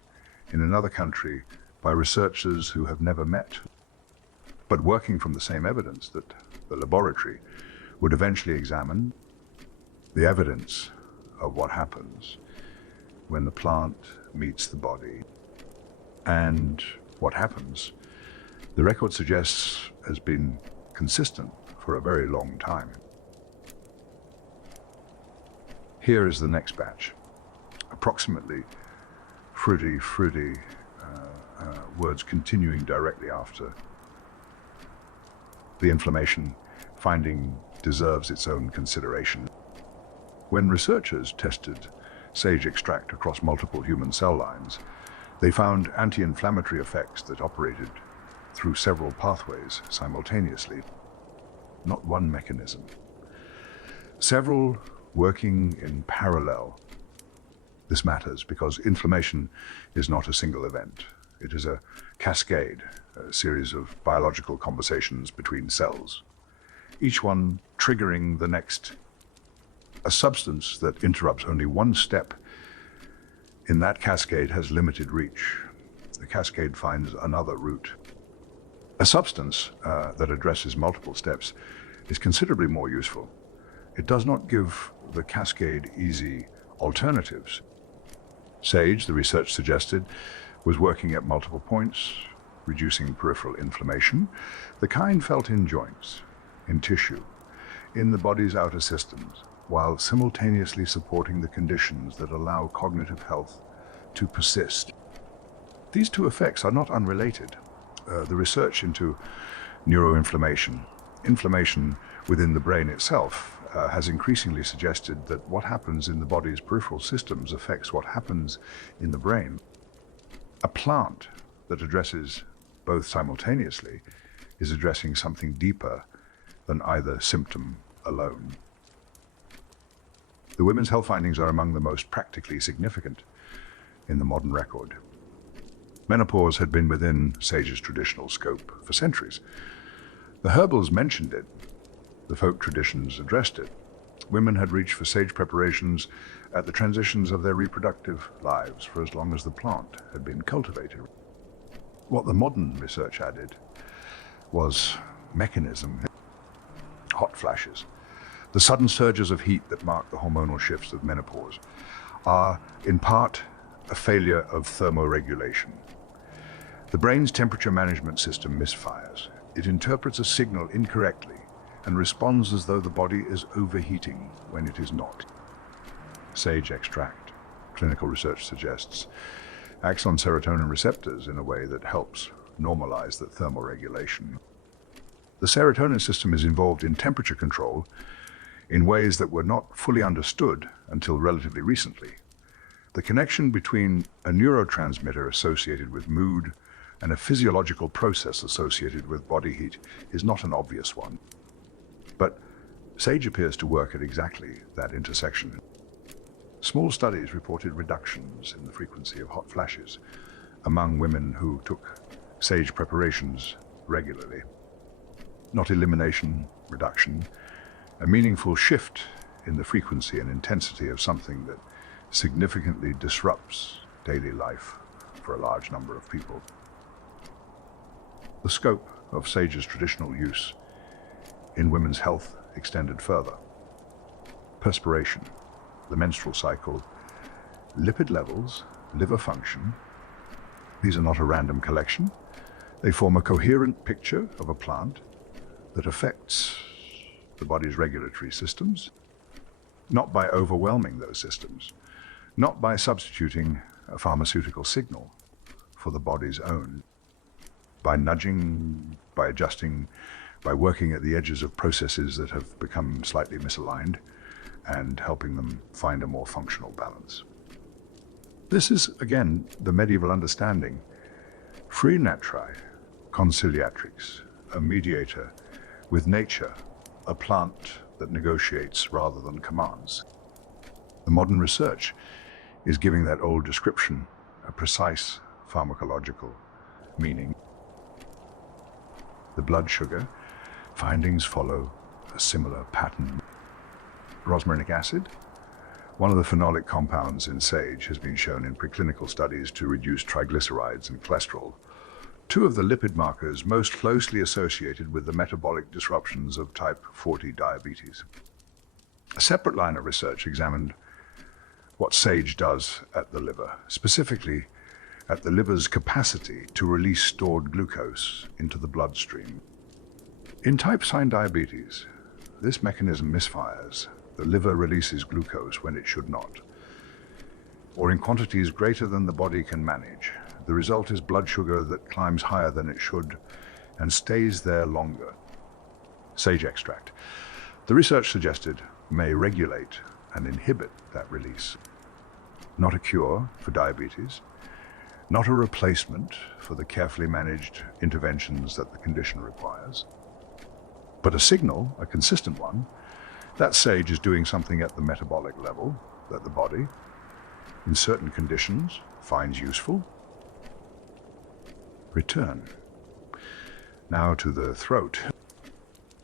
in another country by researchers who have never met, but working from the same evidence that the laboratory would eventually examine, the evidence of what happens when the plant meets the body. And what happens, the record suggests, has been consistent for a very long time. Here is the next batch. Approximately fruity, words continuing directly after. The inflammation finding deserves its own consideration. When researchers tested sage extract across multiple human cell lines, they found anti-inflammatory effects that operated through several pathways simultaneously, not one mechanism. Several working in parallel. This matters because inflammation is not a single event. It is a cascade, a series of biological conversations between cells, each one triggering the next. A substance that interrupts only one step in that cascade has limited reach. The cascade finds another route. A substance that addresses multiple steps is considerably more useful. It does not give the cascade-easy alternatives. Sage, the research suggested, was working at multiple points, reducing peripheral inflammation, the kind felt in joints, in tissue, in the body's outer systems, while simultaneously supporting the conditions that allow cognitive health to persist. These two effects are not unrelated. The research into neuroinflammation, inflammation within the brain itself, has increasingly suggested that what happens in the body's peripheral systems affects what happens in the brain. A plant that addresses both simultaneously is addressing something deeper than either symptom alone. The women's health findings are among the most practically significant in the modern record. Menopause had been within Sage's traditional scope for centuries. The herbals mentioned it. The folk traditions addressed it. Women had reached for sage preparations at the transitions of their reproductive lives for as long as the plant had been cultivated. What the modern research added was mechanism. Hot flashes, the sudden surges of heat that mark the hormonal shifts of menopause, are in part a failure of thermoregulation. The brain's temperature management system misfires. It interprets a signal incorrectly and responds as though the body is overheating when it is not. Sage extract, clinical research suggests, acts on serotonin receptors in a way that helps normalize the thermoregulation. The serotonin system is involved in temperature control in ways that were not fully understood until relatively recently. The connection between a neurotransmitter associated with mood and a physiological process associated with body heat is not an obvious one. But sage appears to work at exactly that intersection. Small studies reported reductions in the frequency of hot flashes among women who took sage preparations regularly. Not elimination, reduction, a meaningful shift in the frequency and intensity of something that significantly disrupts daily life for a large number of people. The scope of sage's traditional use in women's health extended further. Perspiration, the menstrual cycle, lipid levels, liver function. These are not a random collection. They form a coherent picture of a plant that affects the body's regulatory systems, not by overwhelming those systems, not by substituting a pharmaceutical signal for the body's own, by nudging, by adjusting, by working at the edges of processes that have become slightly misaligned and helping them find a more functional balance. This is, again, the medieval understanding. Free naturae, conciliatrix, a mediator with nature, a plant that negotiates rather than commands. The modern research is giving that old description a precise pharmacological meaning. The blood sugar findings follow a similar pattern. Rosmarinic acid, one of the phenolic compounds in sage, has been shown in preclinical studies to reduce triglycerides and cholesterol, two of the lipid markers most closely associated with the metabolic disruptions of type 40 diabetes. A separate line of research examined what sage does at the liver, specifically at the liver's capacity to release stored glucose into the bloodstream. In type 1 diabetes, this mechanism misfires. The liver releases glucose when it should not, or in quantities greater than the body can manage. The result is blood sugar that climbs higher than it should and stays there longer. Sage extract, the research suggested, may regulate and inhibit that release. Not a cure for diabetes, not a replacement for the carefully managed interventions that the condition requires, but a signal, a consistent one, that sage is doing something at the metabolic level that the body, in certain conditions, finds useful. Return. Now to the throat,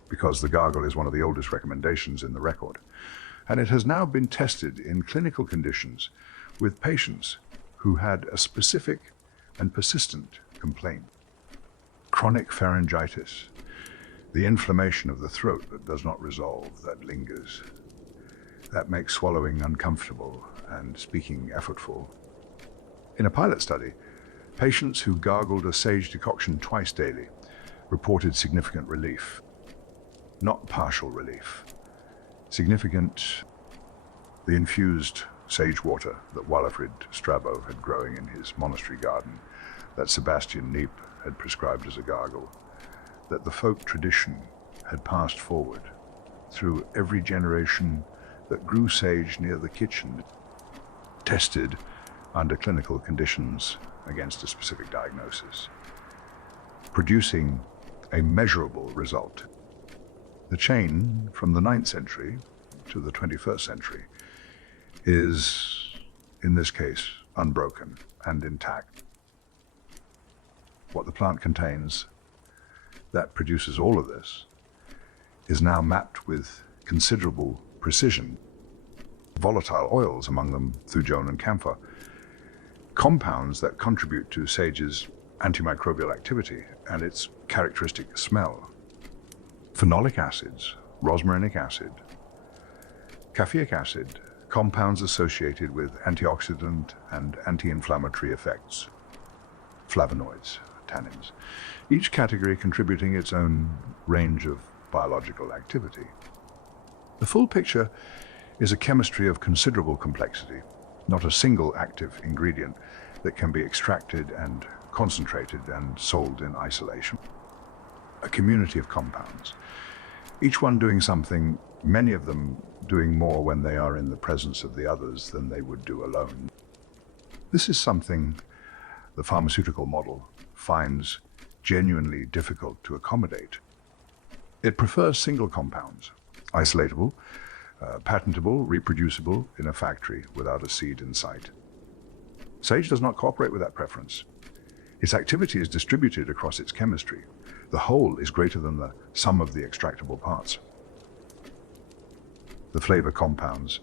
because the gargle is one of the oldest recommendations in the record, and it has now been tested in clinical conditions with patients who had a specific and persistent complaint. Chronic pharyngitis. The inflammation of the throat that does not resolve, that lingers. That makes swallowing uncomfortable and speaking effortful. In a pilot study, patients who gargled a sage decoction twice daily reported significant relief. Not partial relief. Significant. The infused sage water that Walafrid Strabo had growing in his monastery garden, that Sebastian Neep had prescribed as a gargle, that the folk tradition had passed forward through every generation that grew sage near the kitchen, tested under clinical conditions against a specific diagnosis, producing a measurable result. The chain from the 9th century to the 21st century is, in this case, unbroken and intact. What the plant contains that produces all of this is now mapped with considerable precision. Volatile oils, among them thujone and camphor, compounds that contribute to sage's antimicrobial activity and its characteristic smell. Phenolic acids, rosmarinic acid, caffeic acid, compounds associated with antioxidant and anti-inflammatory effects, flavonoids, tannins, each category contributing its own range of biological activity. The full picture is a chemistry of considerable complexity, not a single active ingredient that can be extracted and concentrated and sold in isolation. A community of compounds, each one doing something, many of them doing more when they are in the presence of the others than they would do alone. This is something the pharmaceutical model finds genuinely difficult to accommodate. It prefers single compounds, isolatable, patentable, reproducible in a factory without a seed in sight. Sage does not cooperate with that preference. Its activity is distributed across its chemistry. The whole is greater than the sum of the extractable parts. The flavor compounds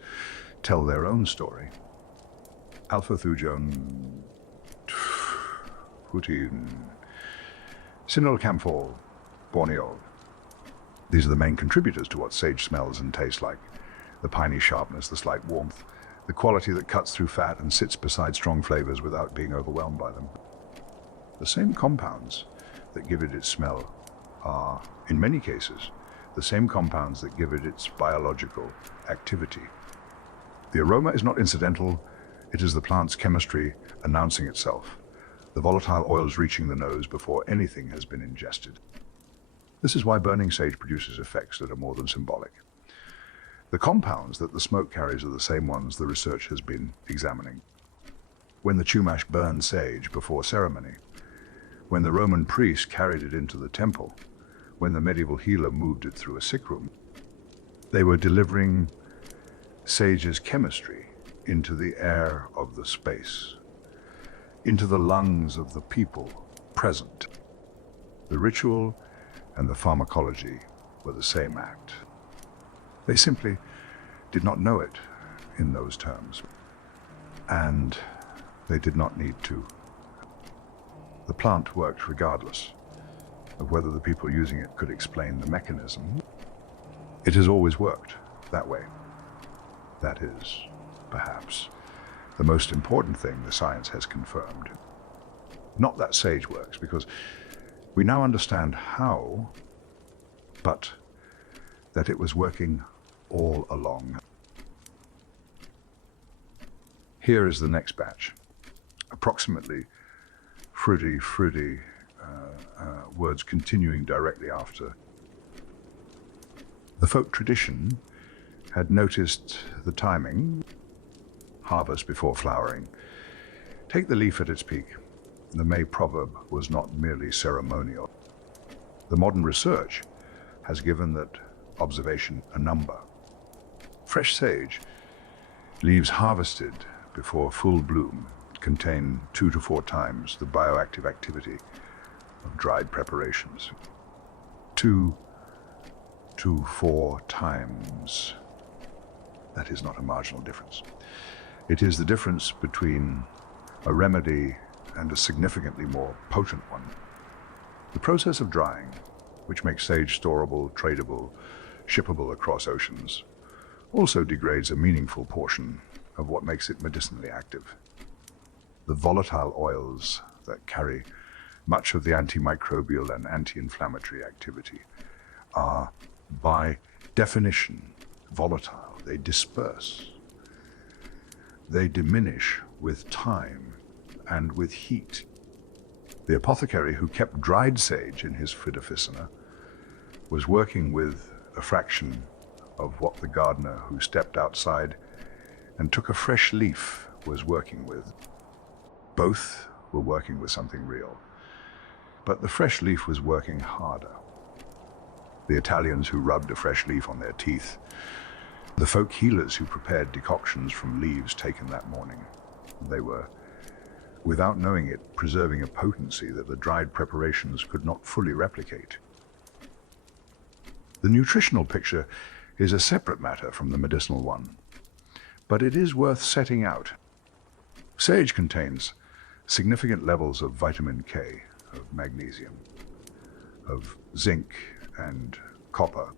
tell their own story. Alpha-thujone, putin, cinylcamphor, borneol. These are the main contributors to what sage smells and tastes like. The piney sharpness, the slight warmth, the quality that cuts through fat and sits beside strong flavors without being overwhelmed by them. The same compounds that give it its smell are, in many cases, the same compounds that give it its biological activity. The aroma is not incidental, it is the plant's chemistry announcing itself, the volatile oils reaching the nose before anything has been ingested. This is why burning sage produces effects that are more than symbolic. The compounds that the smoke carries are the same ones the research has been examining. When the Chumash burned sage before ceremony, when the Roman priest carried it into the temple, when the medieval healer moved it through a sick room, they were delivering sage's chemistry into the air of the space, into the lungs of the people present. The ritual and the pharmacology were the same act. They simply did not know it in those terms, and they did not need to. The plant worked regardless of whether the people using it could explain the mechanism. It has always worked that way. That is, perhaps, the most important thing the science has confirmed. Not that sage works, because we now understand how, but that it was working all along. Here is the next batch. Approximately fruity, words continuing directly after. The folk tradition had noticed the timing, harvest before flowering. Take the leaf at its peak. The May proverb was not merely ceremonial. The modern research has given that observation a number. Fresh sage, leaves harvested before full bloom, contain 2 to 4 times the bioactive activity of dried preparations. 2 to 4 times. That is not a marginal difference. It is the difference between a remedy and a significantly more potent one. The process of drying which makes sage storable, tradable, shippable across oceans, also degrades a meaningful portion of what makes it medicinally active. The volatile oils that carry much of the antimicrobial and anti-inflammatory activity are, by definition, volatile. They disperse. They diminish with time and with heat. The apothecary who kept dried sage in his food officina was working with a fraction of what the gardener who stepped outside and took a fresh leaf was working with. Both were working with something real, but the fresh leaf was working harder. The Italians who rubbed a fresh leaf on their teeth, the folk healers who prepared decoctions from leaves taken that morning, they were, without knowing it, preserving a potency that the dried preparations could not fully replicate. The nutritional picture is a separate matter from the medicinal one, but it is worth setting out. Sage contains significant levels of vitamin K, of magnesium, of zinc and copper.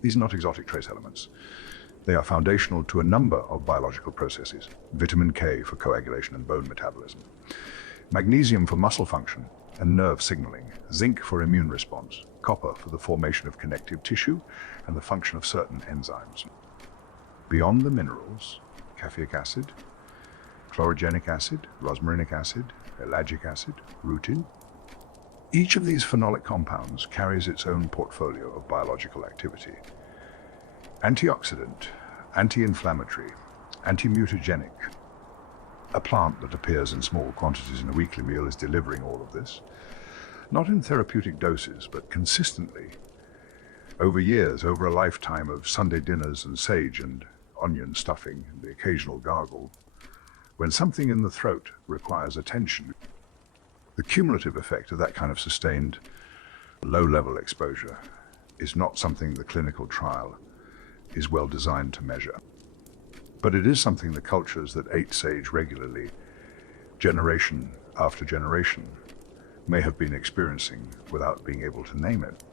These are not exotic trace elements. They are foundational to a number of biological processes. Vitamin K for coagulation and bone metabolism, magnesium for muscle function and nerve signaling, zinc for immune response, copper for the formation of connective tissue and the function of certain enzymes. Beyond the minerals, caffeic acid, chlorogenic acid, rosmarinic acid, ellagic acid, rutin. Each of these phenolic compounds carries its own portfolio of biological activity. Antioxidant, anti-inflammatory, anti-mutagenic. A plant that appears in small quantities in a weekly meal is delivering all of this, not in therapeutic doses, but consistently, over years, over a lifetime of Sunday dinners and sage and onion stuffing and the occasional gargle. When something in the throat requires attention, the cumulative effect of that kind of sustained, low-level exposure is not something the clinical trial is well designed to measure. But it is something the cultures that ate sage regularly, generation after generation, may have been experiencing without being able to name it.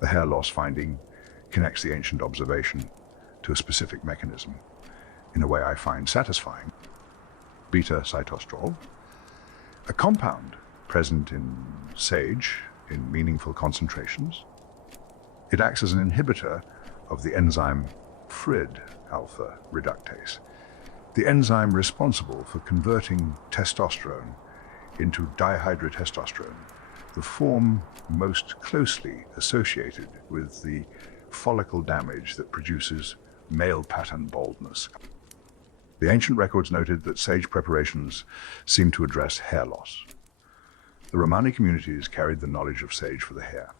The hair loss finding connects the ancient observation to a specific mechanism in a way I find satisfying. Beta-cytosterol, a compound present in sage in meaningful concentrations. It acts as an inhibitor of the enzyme FRID alpha reductase, the enzyme responsible for converting testosterone into dihydrotestosterone, the form most closely associated with the follicle damage that produces male pattern baldness. The ancient records noted that sage preparations seemed to address hair loss. The Romani communities carried the knowledge of sage for the hair.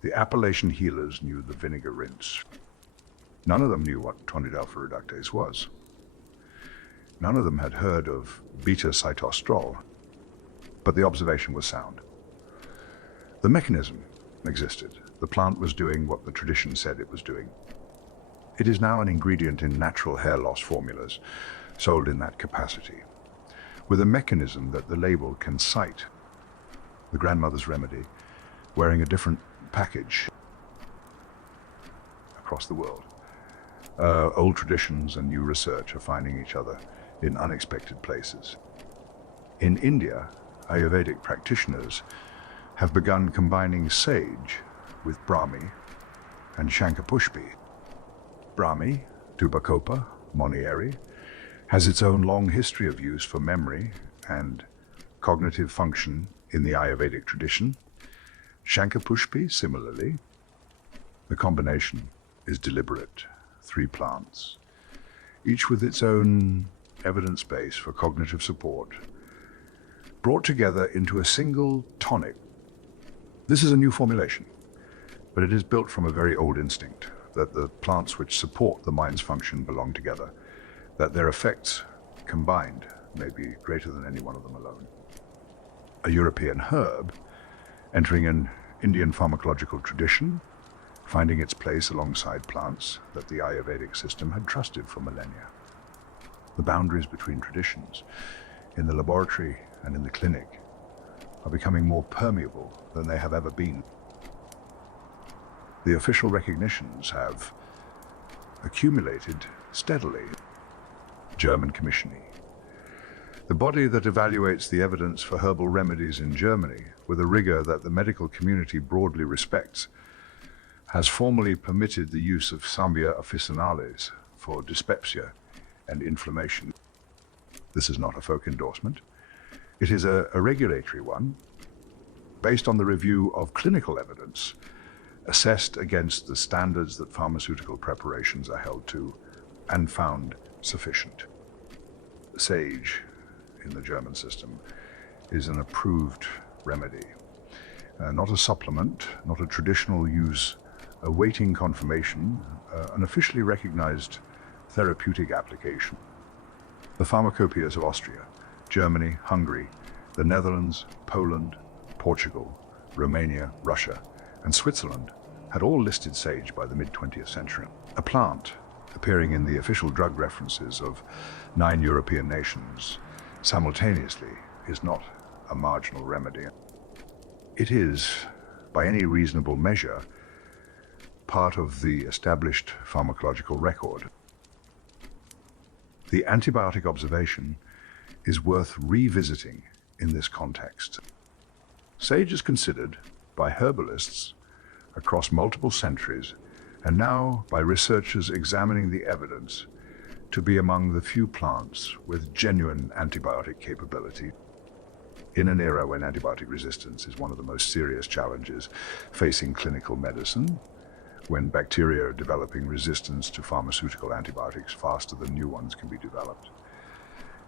The Appalachian healers knew the vinegar rinse. None of them knew what 20-alpha reductase was. None of them had heard of beta-cytosterol, but the observation was sound. The mechanism existed. The plant was doing what the tradition said it was doing. It is now an ingredient in natural hair loss formulas sold in that capacity, with a mechanism that the label can cite. The grandmother's remedy, wearing a different package across the world. Old traditions and new research are finding each other in unexpected places. In India, Ayurvedic practitioners have begun combining sage with Brahmi and Shankapushpi. Brahmi, Tubacopa monieri, has its own long history of use for memory and cognitive function in the Ayurvedic tradition. Shankapushpi, similarly. The combination is deliberate. 3 plants, each with its own evidence base for cognitive support, brought together into a single tonic. This is a new formulation, but it is built from a very old instinct that the plants which support the mind's function belong together, that their effects combined may be greater than any one of them alone. A European herb entering an Indian pharmacological tradition, finding its place alongside plants that the Ayurvedic system had trusted for millennia. The boundaries between traditions, in the laboratory and in the clinic, are becoming more permeable than they have ever been. The official recognitions have accumulated steadily. German Commissioning, the body that evaluates the evidence for herbal remedies in Germany with a rigor that the medical community broadly respects, has formally permitted the use of Sambia officinalis for dyspepsia and inflammation. This is not a folk endorsement. It is a regulatory one, based on the review of clinical evidence, assessed against the standards that pharmaceutical preparations are held to, and found sufficient. Sage, in the German system, is an approved remedy, not a supplement, not a traditional use, awaiting confirmation, an officially recognized therapeutic application. The pharmacopoeias of Austria, Germany, Hungary, the Netherlands, Poland, Portugal, Romania, Russia, and Switzerland had all listed sage by the mid-20th century. A plant appearing in the official drug references of 9 European nations simultaneously is not a marginal remedy. It is, by any reasonable measure, part of the established pharmacological record. The antibiotic observation is worth revisiting in this context. Sage is considered by herbalists across multiple centuries, and now by researchers examining the evidence, to be among the few plants with genuine antibiotic capability. In an era when antibiotic resistance is one of the most serious challenges facing clinical medicine, when bacteria are developing resistance to pharmaceutical antibiotics faster than new ones can be developed,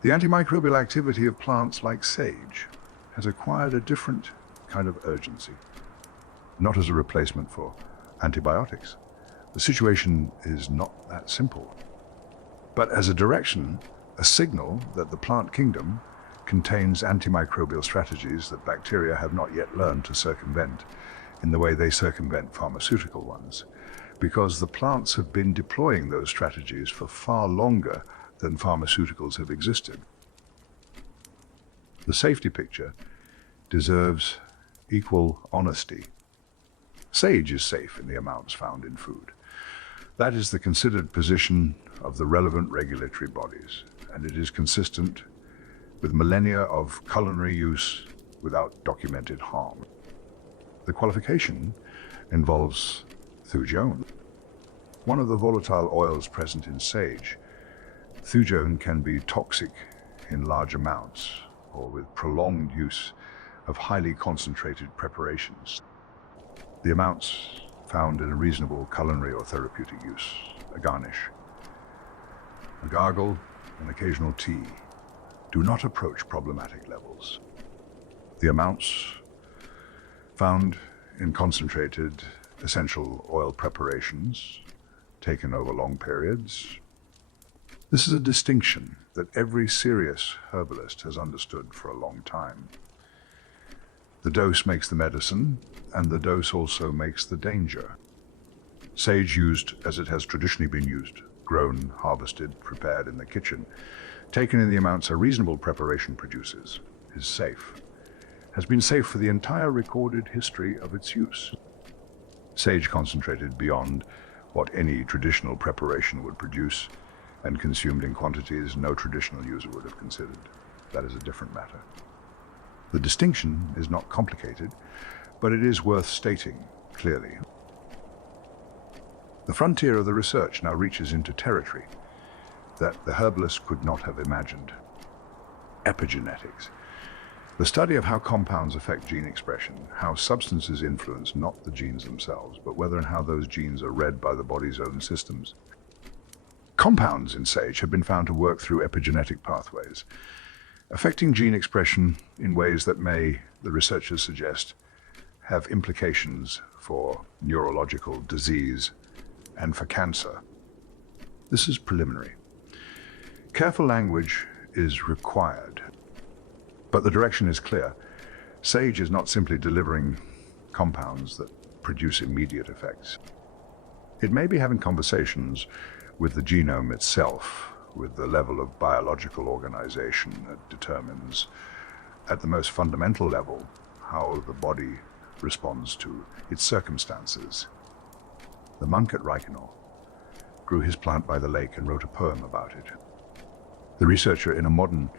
the antimicrobial activity of plants like sage has acquired a different kind of urgency, not as a replacement for antibiotics. The situation is not that simple, but as a direction, a signal that the plant kingdom contains antimicrobial strategies that bacteria have not yet learned to circumvent in the way they circumvent pharmaceutical ones, because the plants have been deploying those strategies for far longer than pharmaceuticals have existed. The safety picture deserves equal honesty. Sage is safe in the amounts found in food. That is the considered position of the relevant regulatory bodies, and it is consistent with millennia of culinary use without documented harm. The qualification involves thujone, one of the volatile oils present in sage. Thujone can be toxic in large amounts or with prolonged use of highly concentrated preparations. The amounts found in a reasonable culinary or therapeutic use, a garnish, a gargle, and occasional tea, do not approach problematic levels. The amounts found in concentrated essential oil preparations taken over long periods. This is a distinction that every serious herbalist has understood for a long time. The dose makes the medicine, and the dose also makes the danger. Sage used as it has traditionally been used, grown, harvested, prepared in the kitchen, taken in the amounts a reasonable preparation produces, is safe. Has been safe for the entire recorded history of its use. Sage concentrated beyond what any traditional preparation would produce and consumed in quantities no traditional user would have considered. That is a different matter. The distinction is not complicated, but it is worth stating clearly. The frontier of the research now reaches into territory that the herbalist could not have imagined. Epigenetics. The study of how compounds affect gene expression, how substances influence not the genes themselves, but whether and how those genes are read by the body's own systems. Compounds in sage have been found to work through epigenetic pathways, affecting gene expression in ways that may, the researchers suggest, have implications for neurological disease and for cancer. This is preliminary. Careful language is required, but the direction is clear. Sage is not simply delivering compounds that produce immediate effects. It may be having conversations with the genome itself, with the level of biological organization that determines, at the most fundamental level, how the body responds to its circumstances. The monk at Reichenau grew his plant by the lake and wrote a poem about it. The researcher in a modern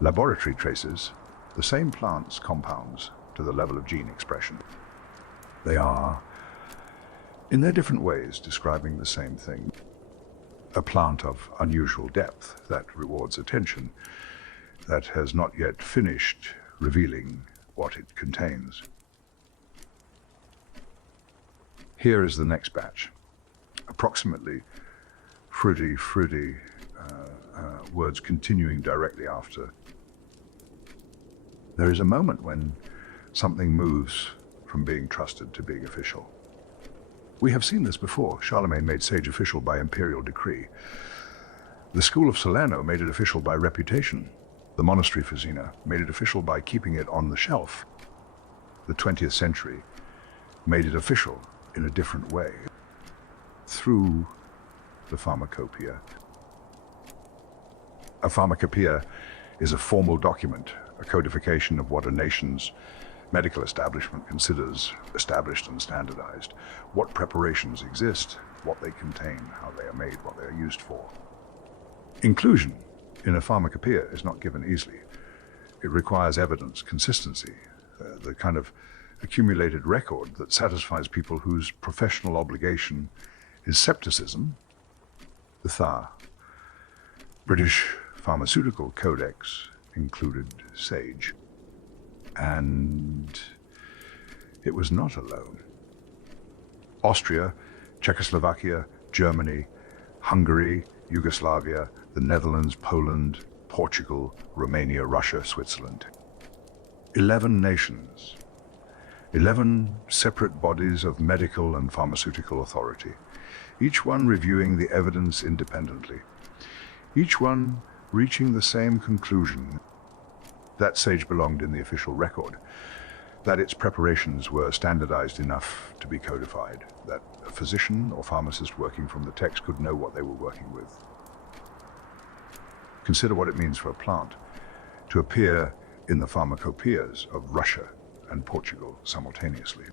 laboratory traces the same plant's compounds to the level of gene expression. They are, in their different ways, describing the same thing. A plant of unusual depth that rewards attention, that has not yet finished revealing what it contains. Here is the next batch. Approximately fruity, words continuing directly after. There is a moment when something moves from being trusted to being official. We have seen this before. Charlemagne made sage official by imperial decree. The school of Salerno made it official by reputation. The monastery Fusina made it official by keeping it on the shelf. The 20th century made it official in a different way, through the pharmacopoeia. A pharmacopoeia is a formal document, a codification of what a nation's medical establishment considers established and standardized, what preparations exist, what they contain, how they are made, what they are used for. Inclusion in a pharmacopoeia is not given easily. It requires evidence, consistency, the kind of accumulated record that satisfies people whose professional obligation is scepticism. The Thar British Pharmaceutical Codex included sage. And it was not alone. Austria, Czechoslovakia, Germany, Hungary, Yugoslavia, the Netherlands, Poland, Portugal, Romania, Russia, Switzerland. 11 nations, 11 separate bodies of medical and pharmaceutical authority, each one reviewing the evidence independently, each one reaching the same conclusion: that sage belonged in the official record, that its preparations were standardized enough to be codified, that a physician or pharmacist working from the text could know what they were working with. Consider what it means for a plant to appear in the pharmacopoeias of Russia and Portugal simultaneously.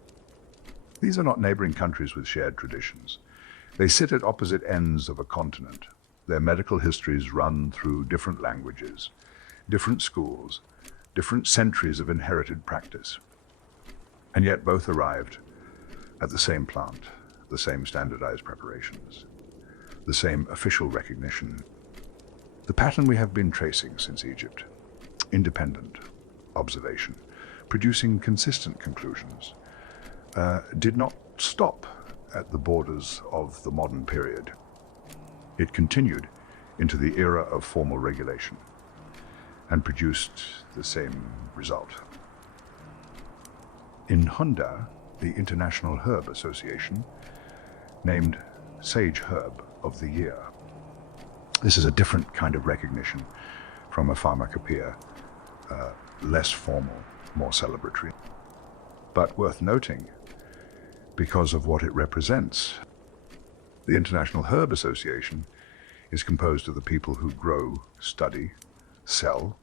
These are not neighboring countries with shared traditions. They sit at opposite ends of a continent. Their medical histories run through different languages, different schools, different centuries of inherited practice. And yet both arrived at the same plant, the same standardized preparations, the same official recognition. The pattern we have been tracing since Egypt: independent observation, producing consistent conclusions, did not stop at the borders of the modern period. It continued into the era of formal regulation and produced the same result. In Honda, the International Herb Association named Sage Herb of the Year. This is a different kind of recognition from a pharmacopoeia, less formal, more celebratory, but worth noting because of what it represents. The International Herb Association is composed of the people who grow, study, sell,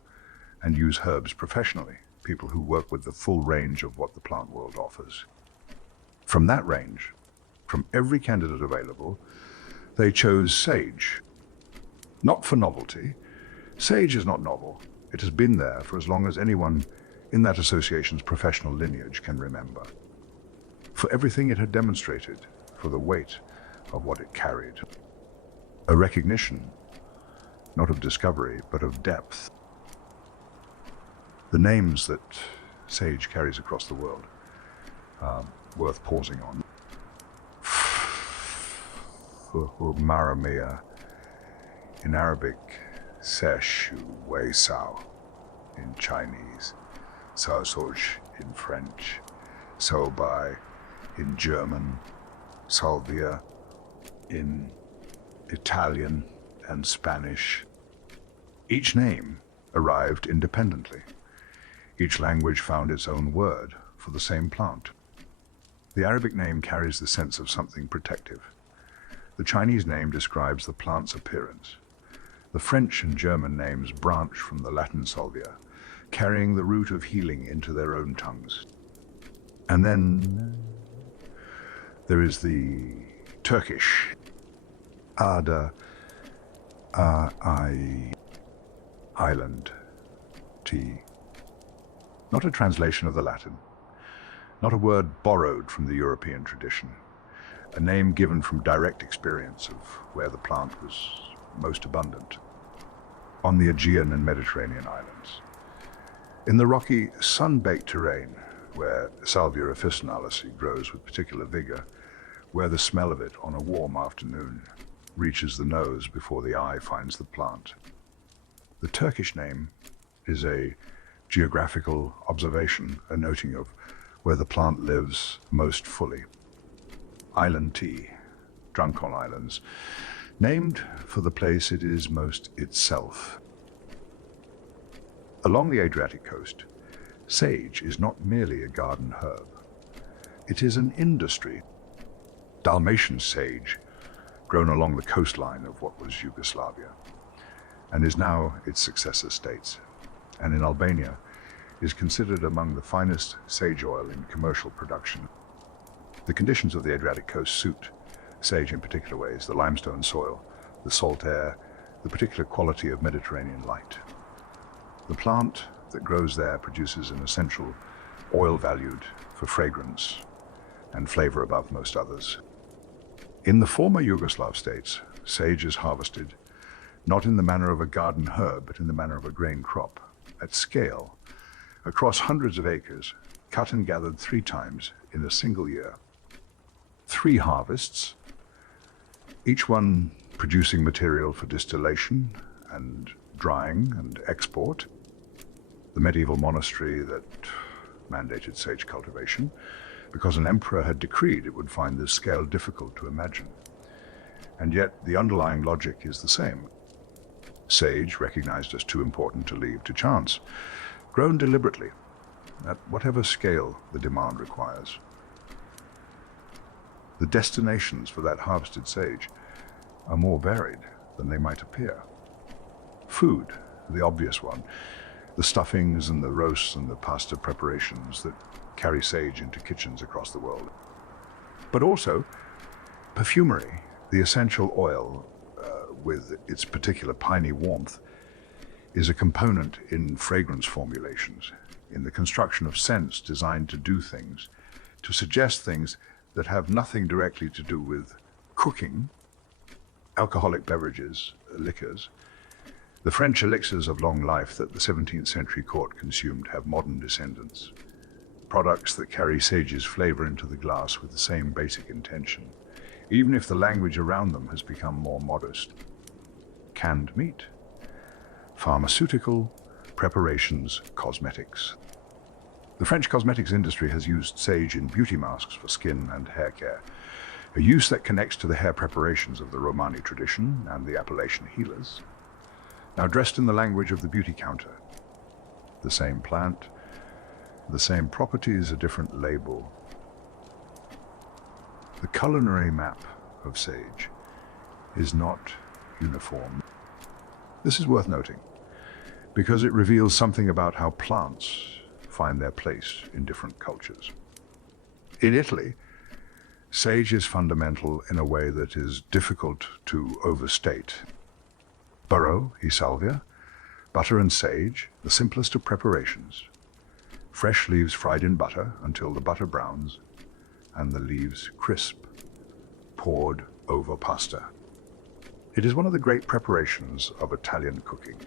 and use herbs professionally, people who work with the full range of what the plant world offers. From that range, from every candidate available, they chose sage. Not for novelty. Sage is not novel. It has been there for as long as anyone in that association's professional lineage can remember. For everything it had demonstrated, for the weight of what it carried. A recognition, not of discovery, but of depth. The names that sage carries across the world are worth pausing on. Maramia in Arabic, Seshu Wei Sao in Chinese, Sao Soj in French, Sobai in German, Salvia in Italian and Spanish. Each name arrived independently. Each language found its own word for the same plant. The Arabic name carries the sense of something protective. The Chinese name describes the plant's appearance. The French and German names branch from the Latin salvia, carrying the root of healing into their own tongues. And then there is the Turkish Ada island tea. Not a translation of the Latin, not a word borrowed from the European tradition, a name given from direct experience of where the plant was most abundant, on the Aegean and Mediterranean islands. In the rocky, sun-baked terrain, where Salvia officinalis grows with particular vigor, where the smell of it on a warm afternoon reaches the nose before the eye finds the plant. The Turkish name is a geographical observation, a noting of where the plant lives most fully. Island tea, drunk on islands, named for the place it is most itself. Along the Adriatic coast, sage is not merely a garden herb. It is an industry. Dalmatian sage, grown along the coastline of what was Yugoslavia, and is now its successor states, and in Albania is considered among the finest sage oil in commercial production. The conditions of the Adriatic coast suit sage in particular ways: the limestone soil, the salt air, the particular quality of Mediterranean light. The plant that grows there produces an essential oil valued for fragrance and flavor above most others. In the former Yugoslav states, sage is harvested not in the manner of a garden herb, but in the manner of a grain crop, at scale, across hundreds of acres, cut and gathered 3 times in a single year. 3 harvests, each one producing material for distillation and drying and export. The medieval monastery that mandated sage cultivation, because an emperor had decreed it would find this scale difficult to imagine. And yet the underlying logic is the same. Sage, recognized as too important to leave to chance, grown deliberately, at whatever scale the demand requires. The destinations for that harvested sage are more varied than they might appear. Food, the obvious one, the stuffings and the roasts and the pasta preparations that carry sage into kitchens across the world. But also perfumery, the essential oil with its particular piney warmth, is a component in fragrance formulations, in the construction of scents designed to do things, to suggest things that have nothing directly to do with cooking, alcoholic beverages, liquors. The French elixirs of long life that the 17th century court consumed have modern descendants. Products that carry sage's flavor into the glass with the same basic intention, even if the language around them has become more modest. Canned meat, pharmaceutical, preparations, cosmetics. The French cosmetics industry has used sage in beauty masks for skin and hair care, a use that connects to the hair preparations of the Romani tradition and the Appalachian healers. Now dressed in the language of the beauty counter. The same plant, the same properties, a different label. The culinary map of sage is not uniform. This is worth noting, because it reveals something about how plants find their place in different cultures. In Italy, sage is fundamental in a way that is difficult to overstate. Burro e salvia, butter and sage, the simplest of preparations. Fresh leaves fried in butter until the butter browns and the leaves crisp, poured over pasta. It is one of the great preparations of Italian cooking,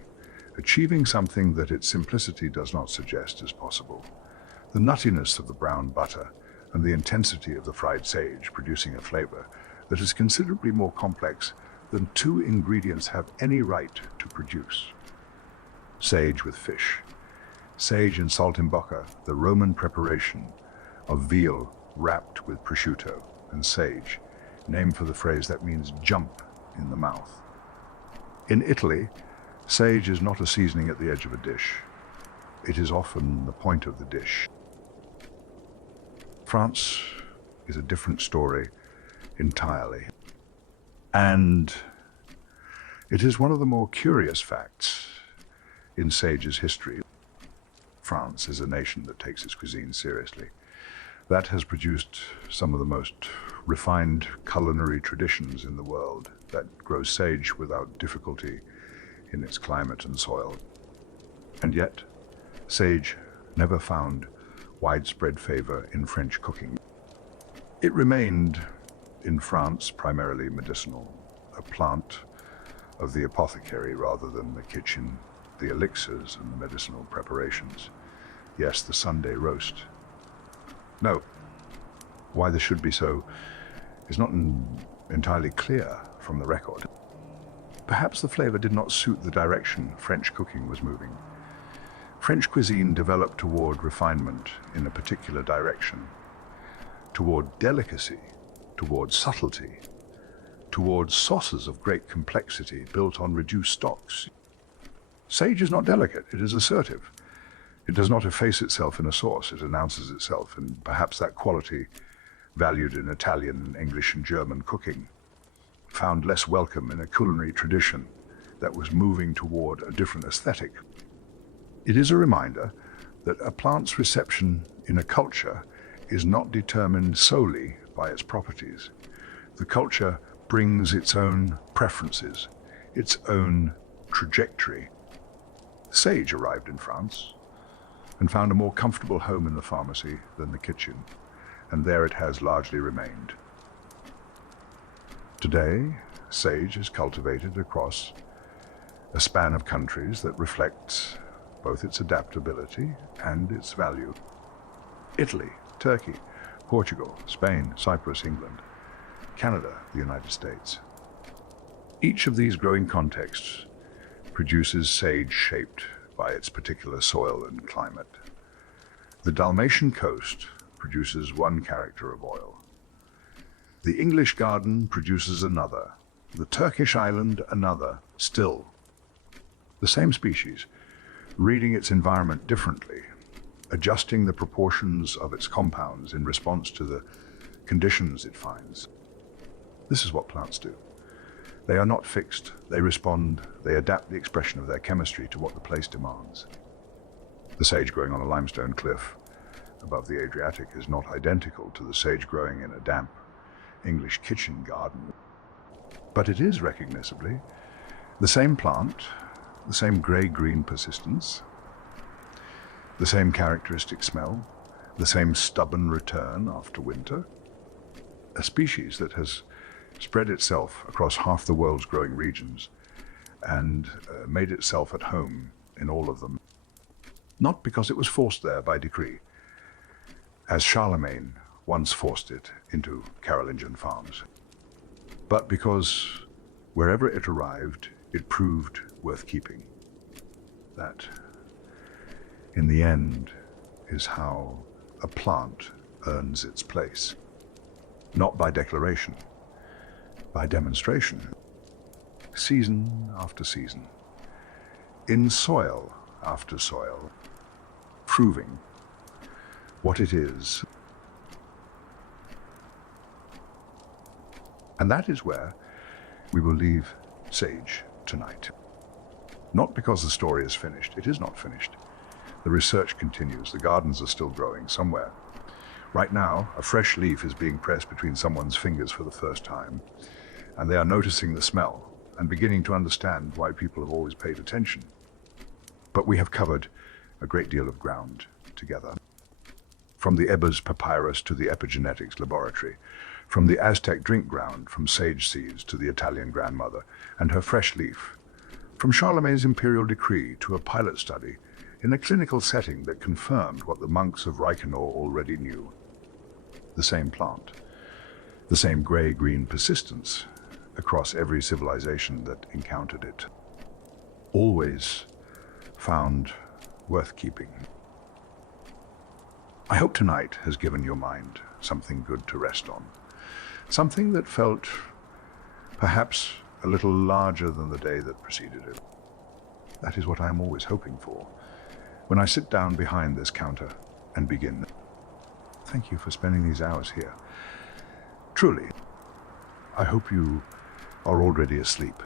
achieving something that its simplicity does not suggest is possible. The nuttiness of the brown butter and the intensity of the fried sage producing a flavor that is considerably more complex than 2 ingredients have any right to produce. Sage with fish. Sage and saltimbocca, the Roman preparation of veal wrapped with prosciutto and sage, named for the phrase that means jump in the mouth. In Italy, sage is not a seasoning at the edge of a dish. It is often the point of the dish. France is a different story entirely. And it is one of the more curious facts in sage's history. France is a nation that takes its cuisine seriously. That has produced some of the most refined culinary traditions in the world that grow sage without difficulty in its climate and soil. And yet, sage never found widespread favor in French cooking. It remained in France primarily medicinal, a plant of the apothecary rather than the kitchen, the elixirs and the medicinal preparations. Yes, the Sunday roast. No, why this should be so is not entirely clear from the record. Perhaps the flavor did not suit the direction French cooking was moving. French cuisine developed toward refinement in a particular direction, toward delicacy, toward subtlety, toward sauces of great complexity built on reduced stocks. Sage is not delicate, it is assertive. It does not efface itself in a sauce, it announces itself, and perhaps that quality, valued in Italian, English, and German cooking, found less welcome in a culinary tradition that was moving toward a different aesthetic. It is a reminder that a plant's reception in a culture is not determined solely by its properties. The culture brings its own preferences, its own trajectory. Sage arrived in France and found a more comfortable home in the pharmacy than the kitchen, and there it has largely remained. Today, sage is cultivated across a span of countries that reflects both its adaptability and its value. Italy, Turkey, Portugal, Spain, Cyprus, England, Canada, the United States. Each of these growing contexts produces sage shaped by its particular soil and climate. The Dalmatian coast produces one character of oil. The English garden produces another. The Turkish island another. Still, the same species, reading its environment differently, adjusting the proportions of its compounds in response to the conditions it finds. This is what plants do. They are not fixed, they respond, they adapt the expression of their chemistry to what the place demands. The sage growing on a limestone cliff above the Adriatic is not identical to the sage growing in a damp English kitchen garden, but it is recognizably the same plant, the same grey-green persistence, the same characteristic smell, the same stubborn return after winter. A species that has spread itself across half the world's growing regions and made itself at home in all of them. Not because it was forced there by decree, as Charlemagne once forced it into Carolingian farms, but because wherever it arrived, it proved worth keeping. That, in the end, is how a plant earns its place. Not by declaration, by demonstration, season after season, in soil after soil, proving what it is. And that is where we will leave sage tonight. Not because the story is finished. It is not finished. The research continues. The gardens are still growing somewhere. Right now, a fresh leaf is being pressed between someone's fingers for the first time, and they are noticing the smell and beginning to understand why people have always paid attention. But we have covered a great deal of ground together. From the Ebers papyrus to the epigenetics laboratory, from the Aztec drink ground, from sage seeds to the Italian grandmother and her fresh leaf, from Charlemagne's imperial decree to a pilot study in a clinical setting that confirmed what the monks of Reichenau already knew. The same plant, the same grey-green persistence across every civilization that encountered it. Always found worth keeping. I hope tonight has given your mind something good to rest on. Something that felt perhaps a little larger than the day that preceded it. That is what I am always hoping for when I sit down behind this counter and begin. Thank you for spending these hours here. Truly, I hope you are already asleep.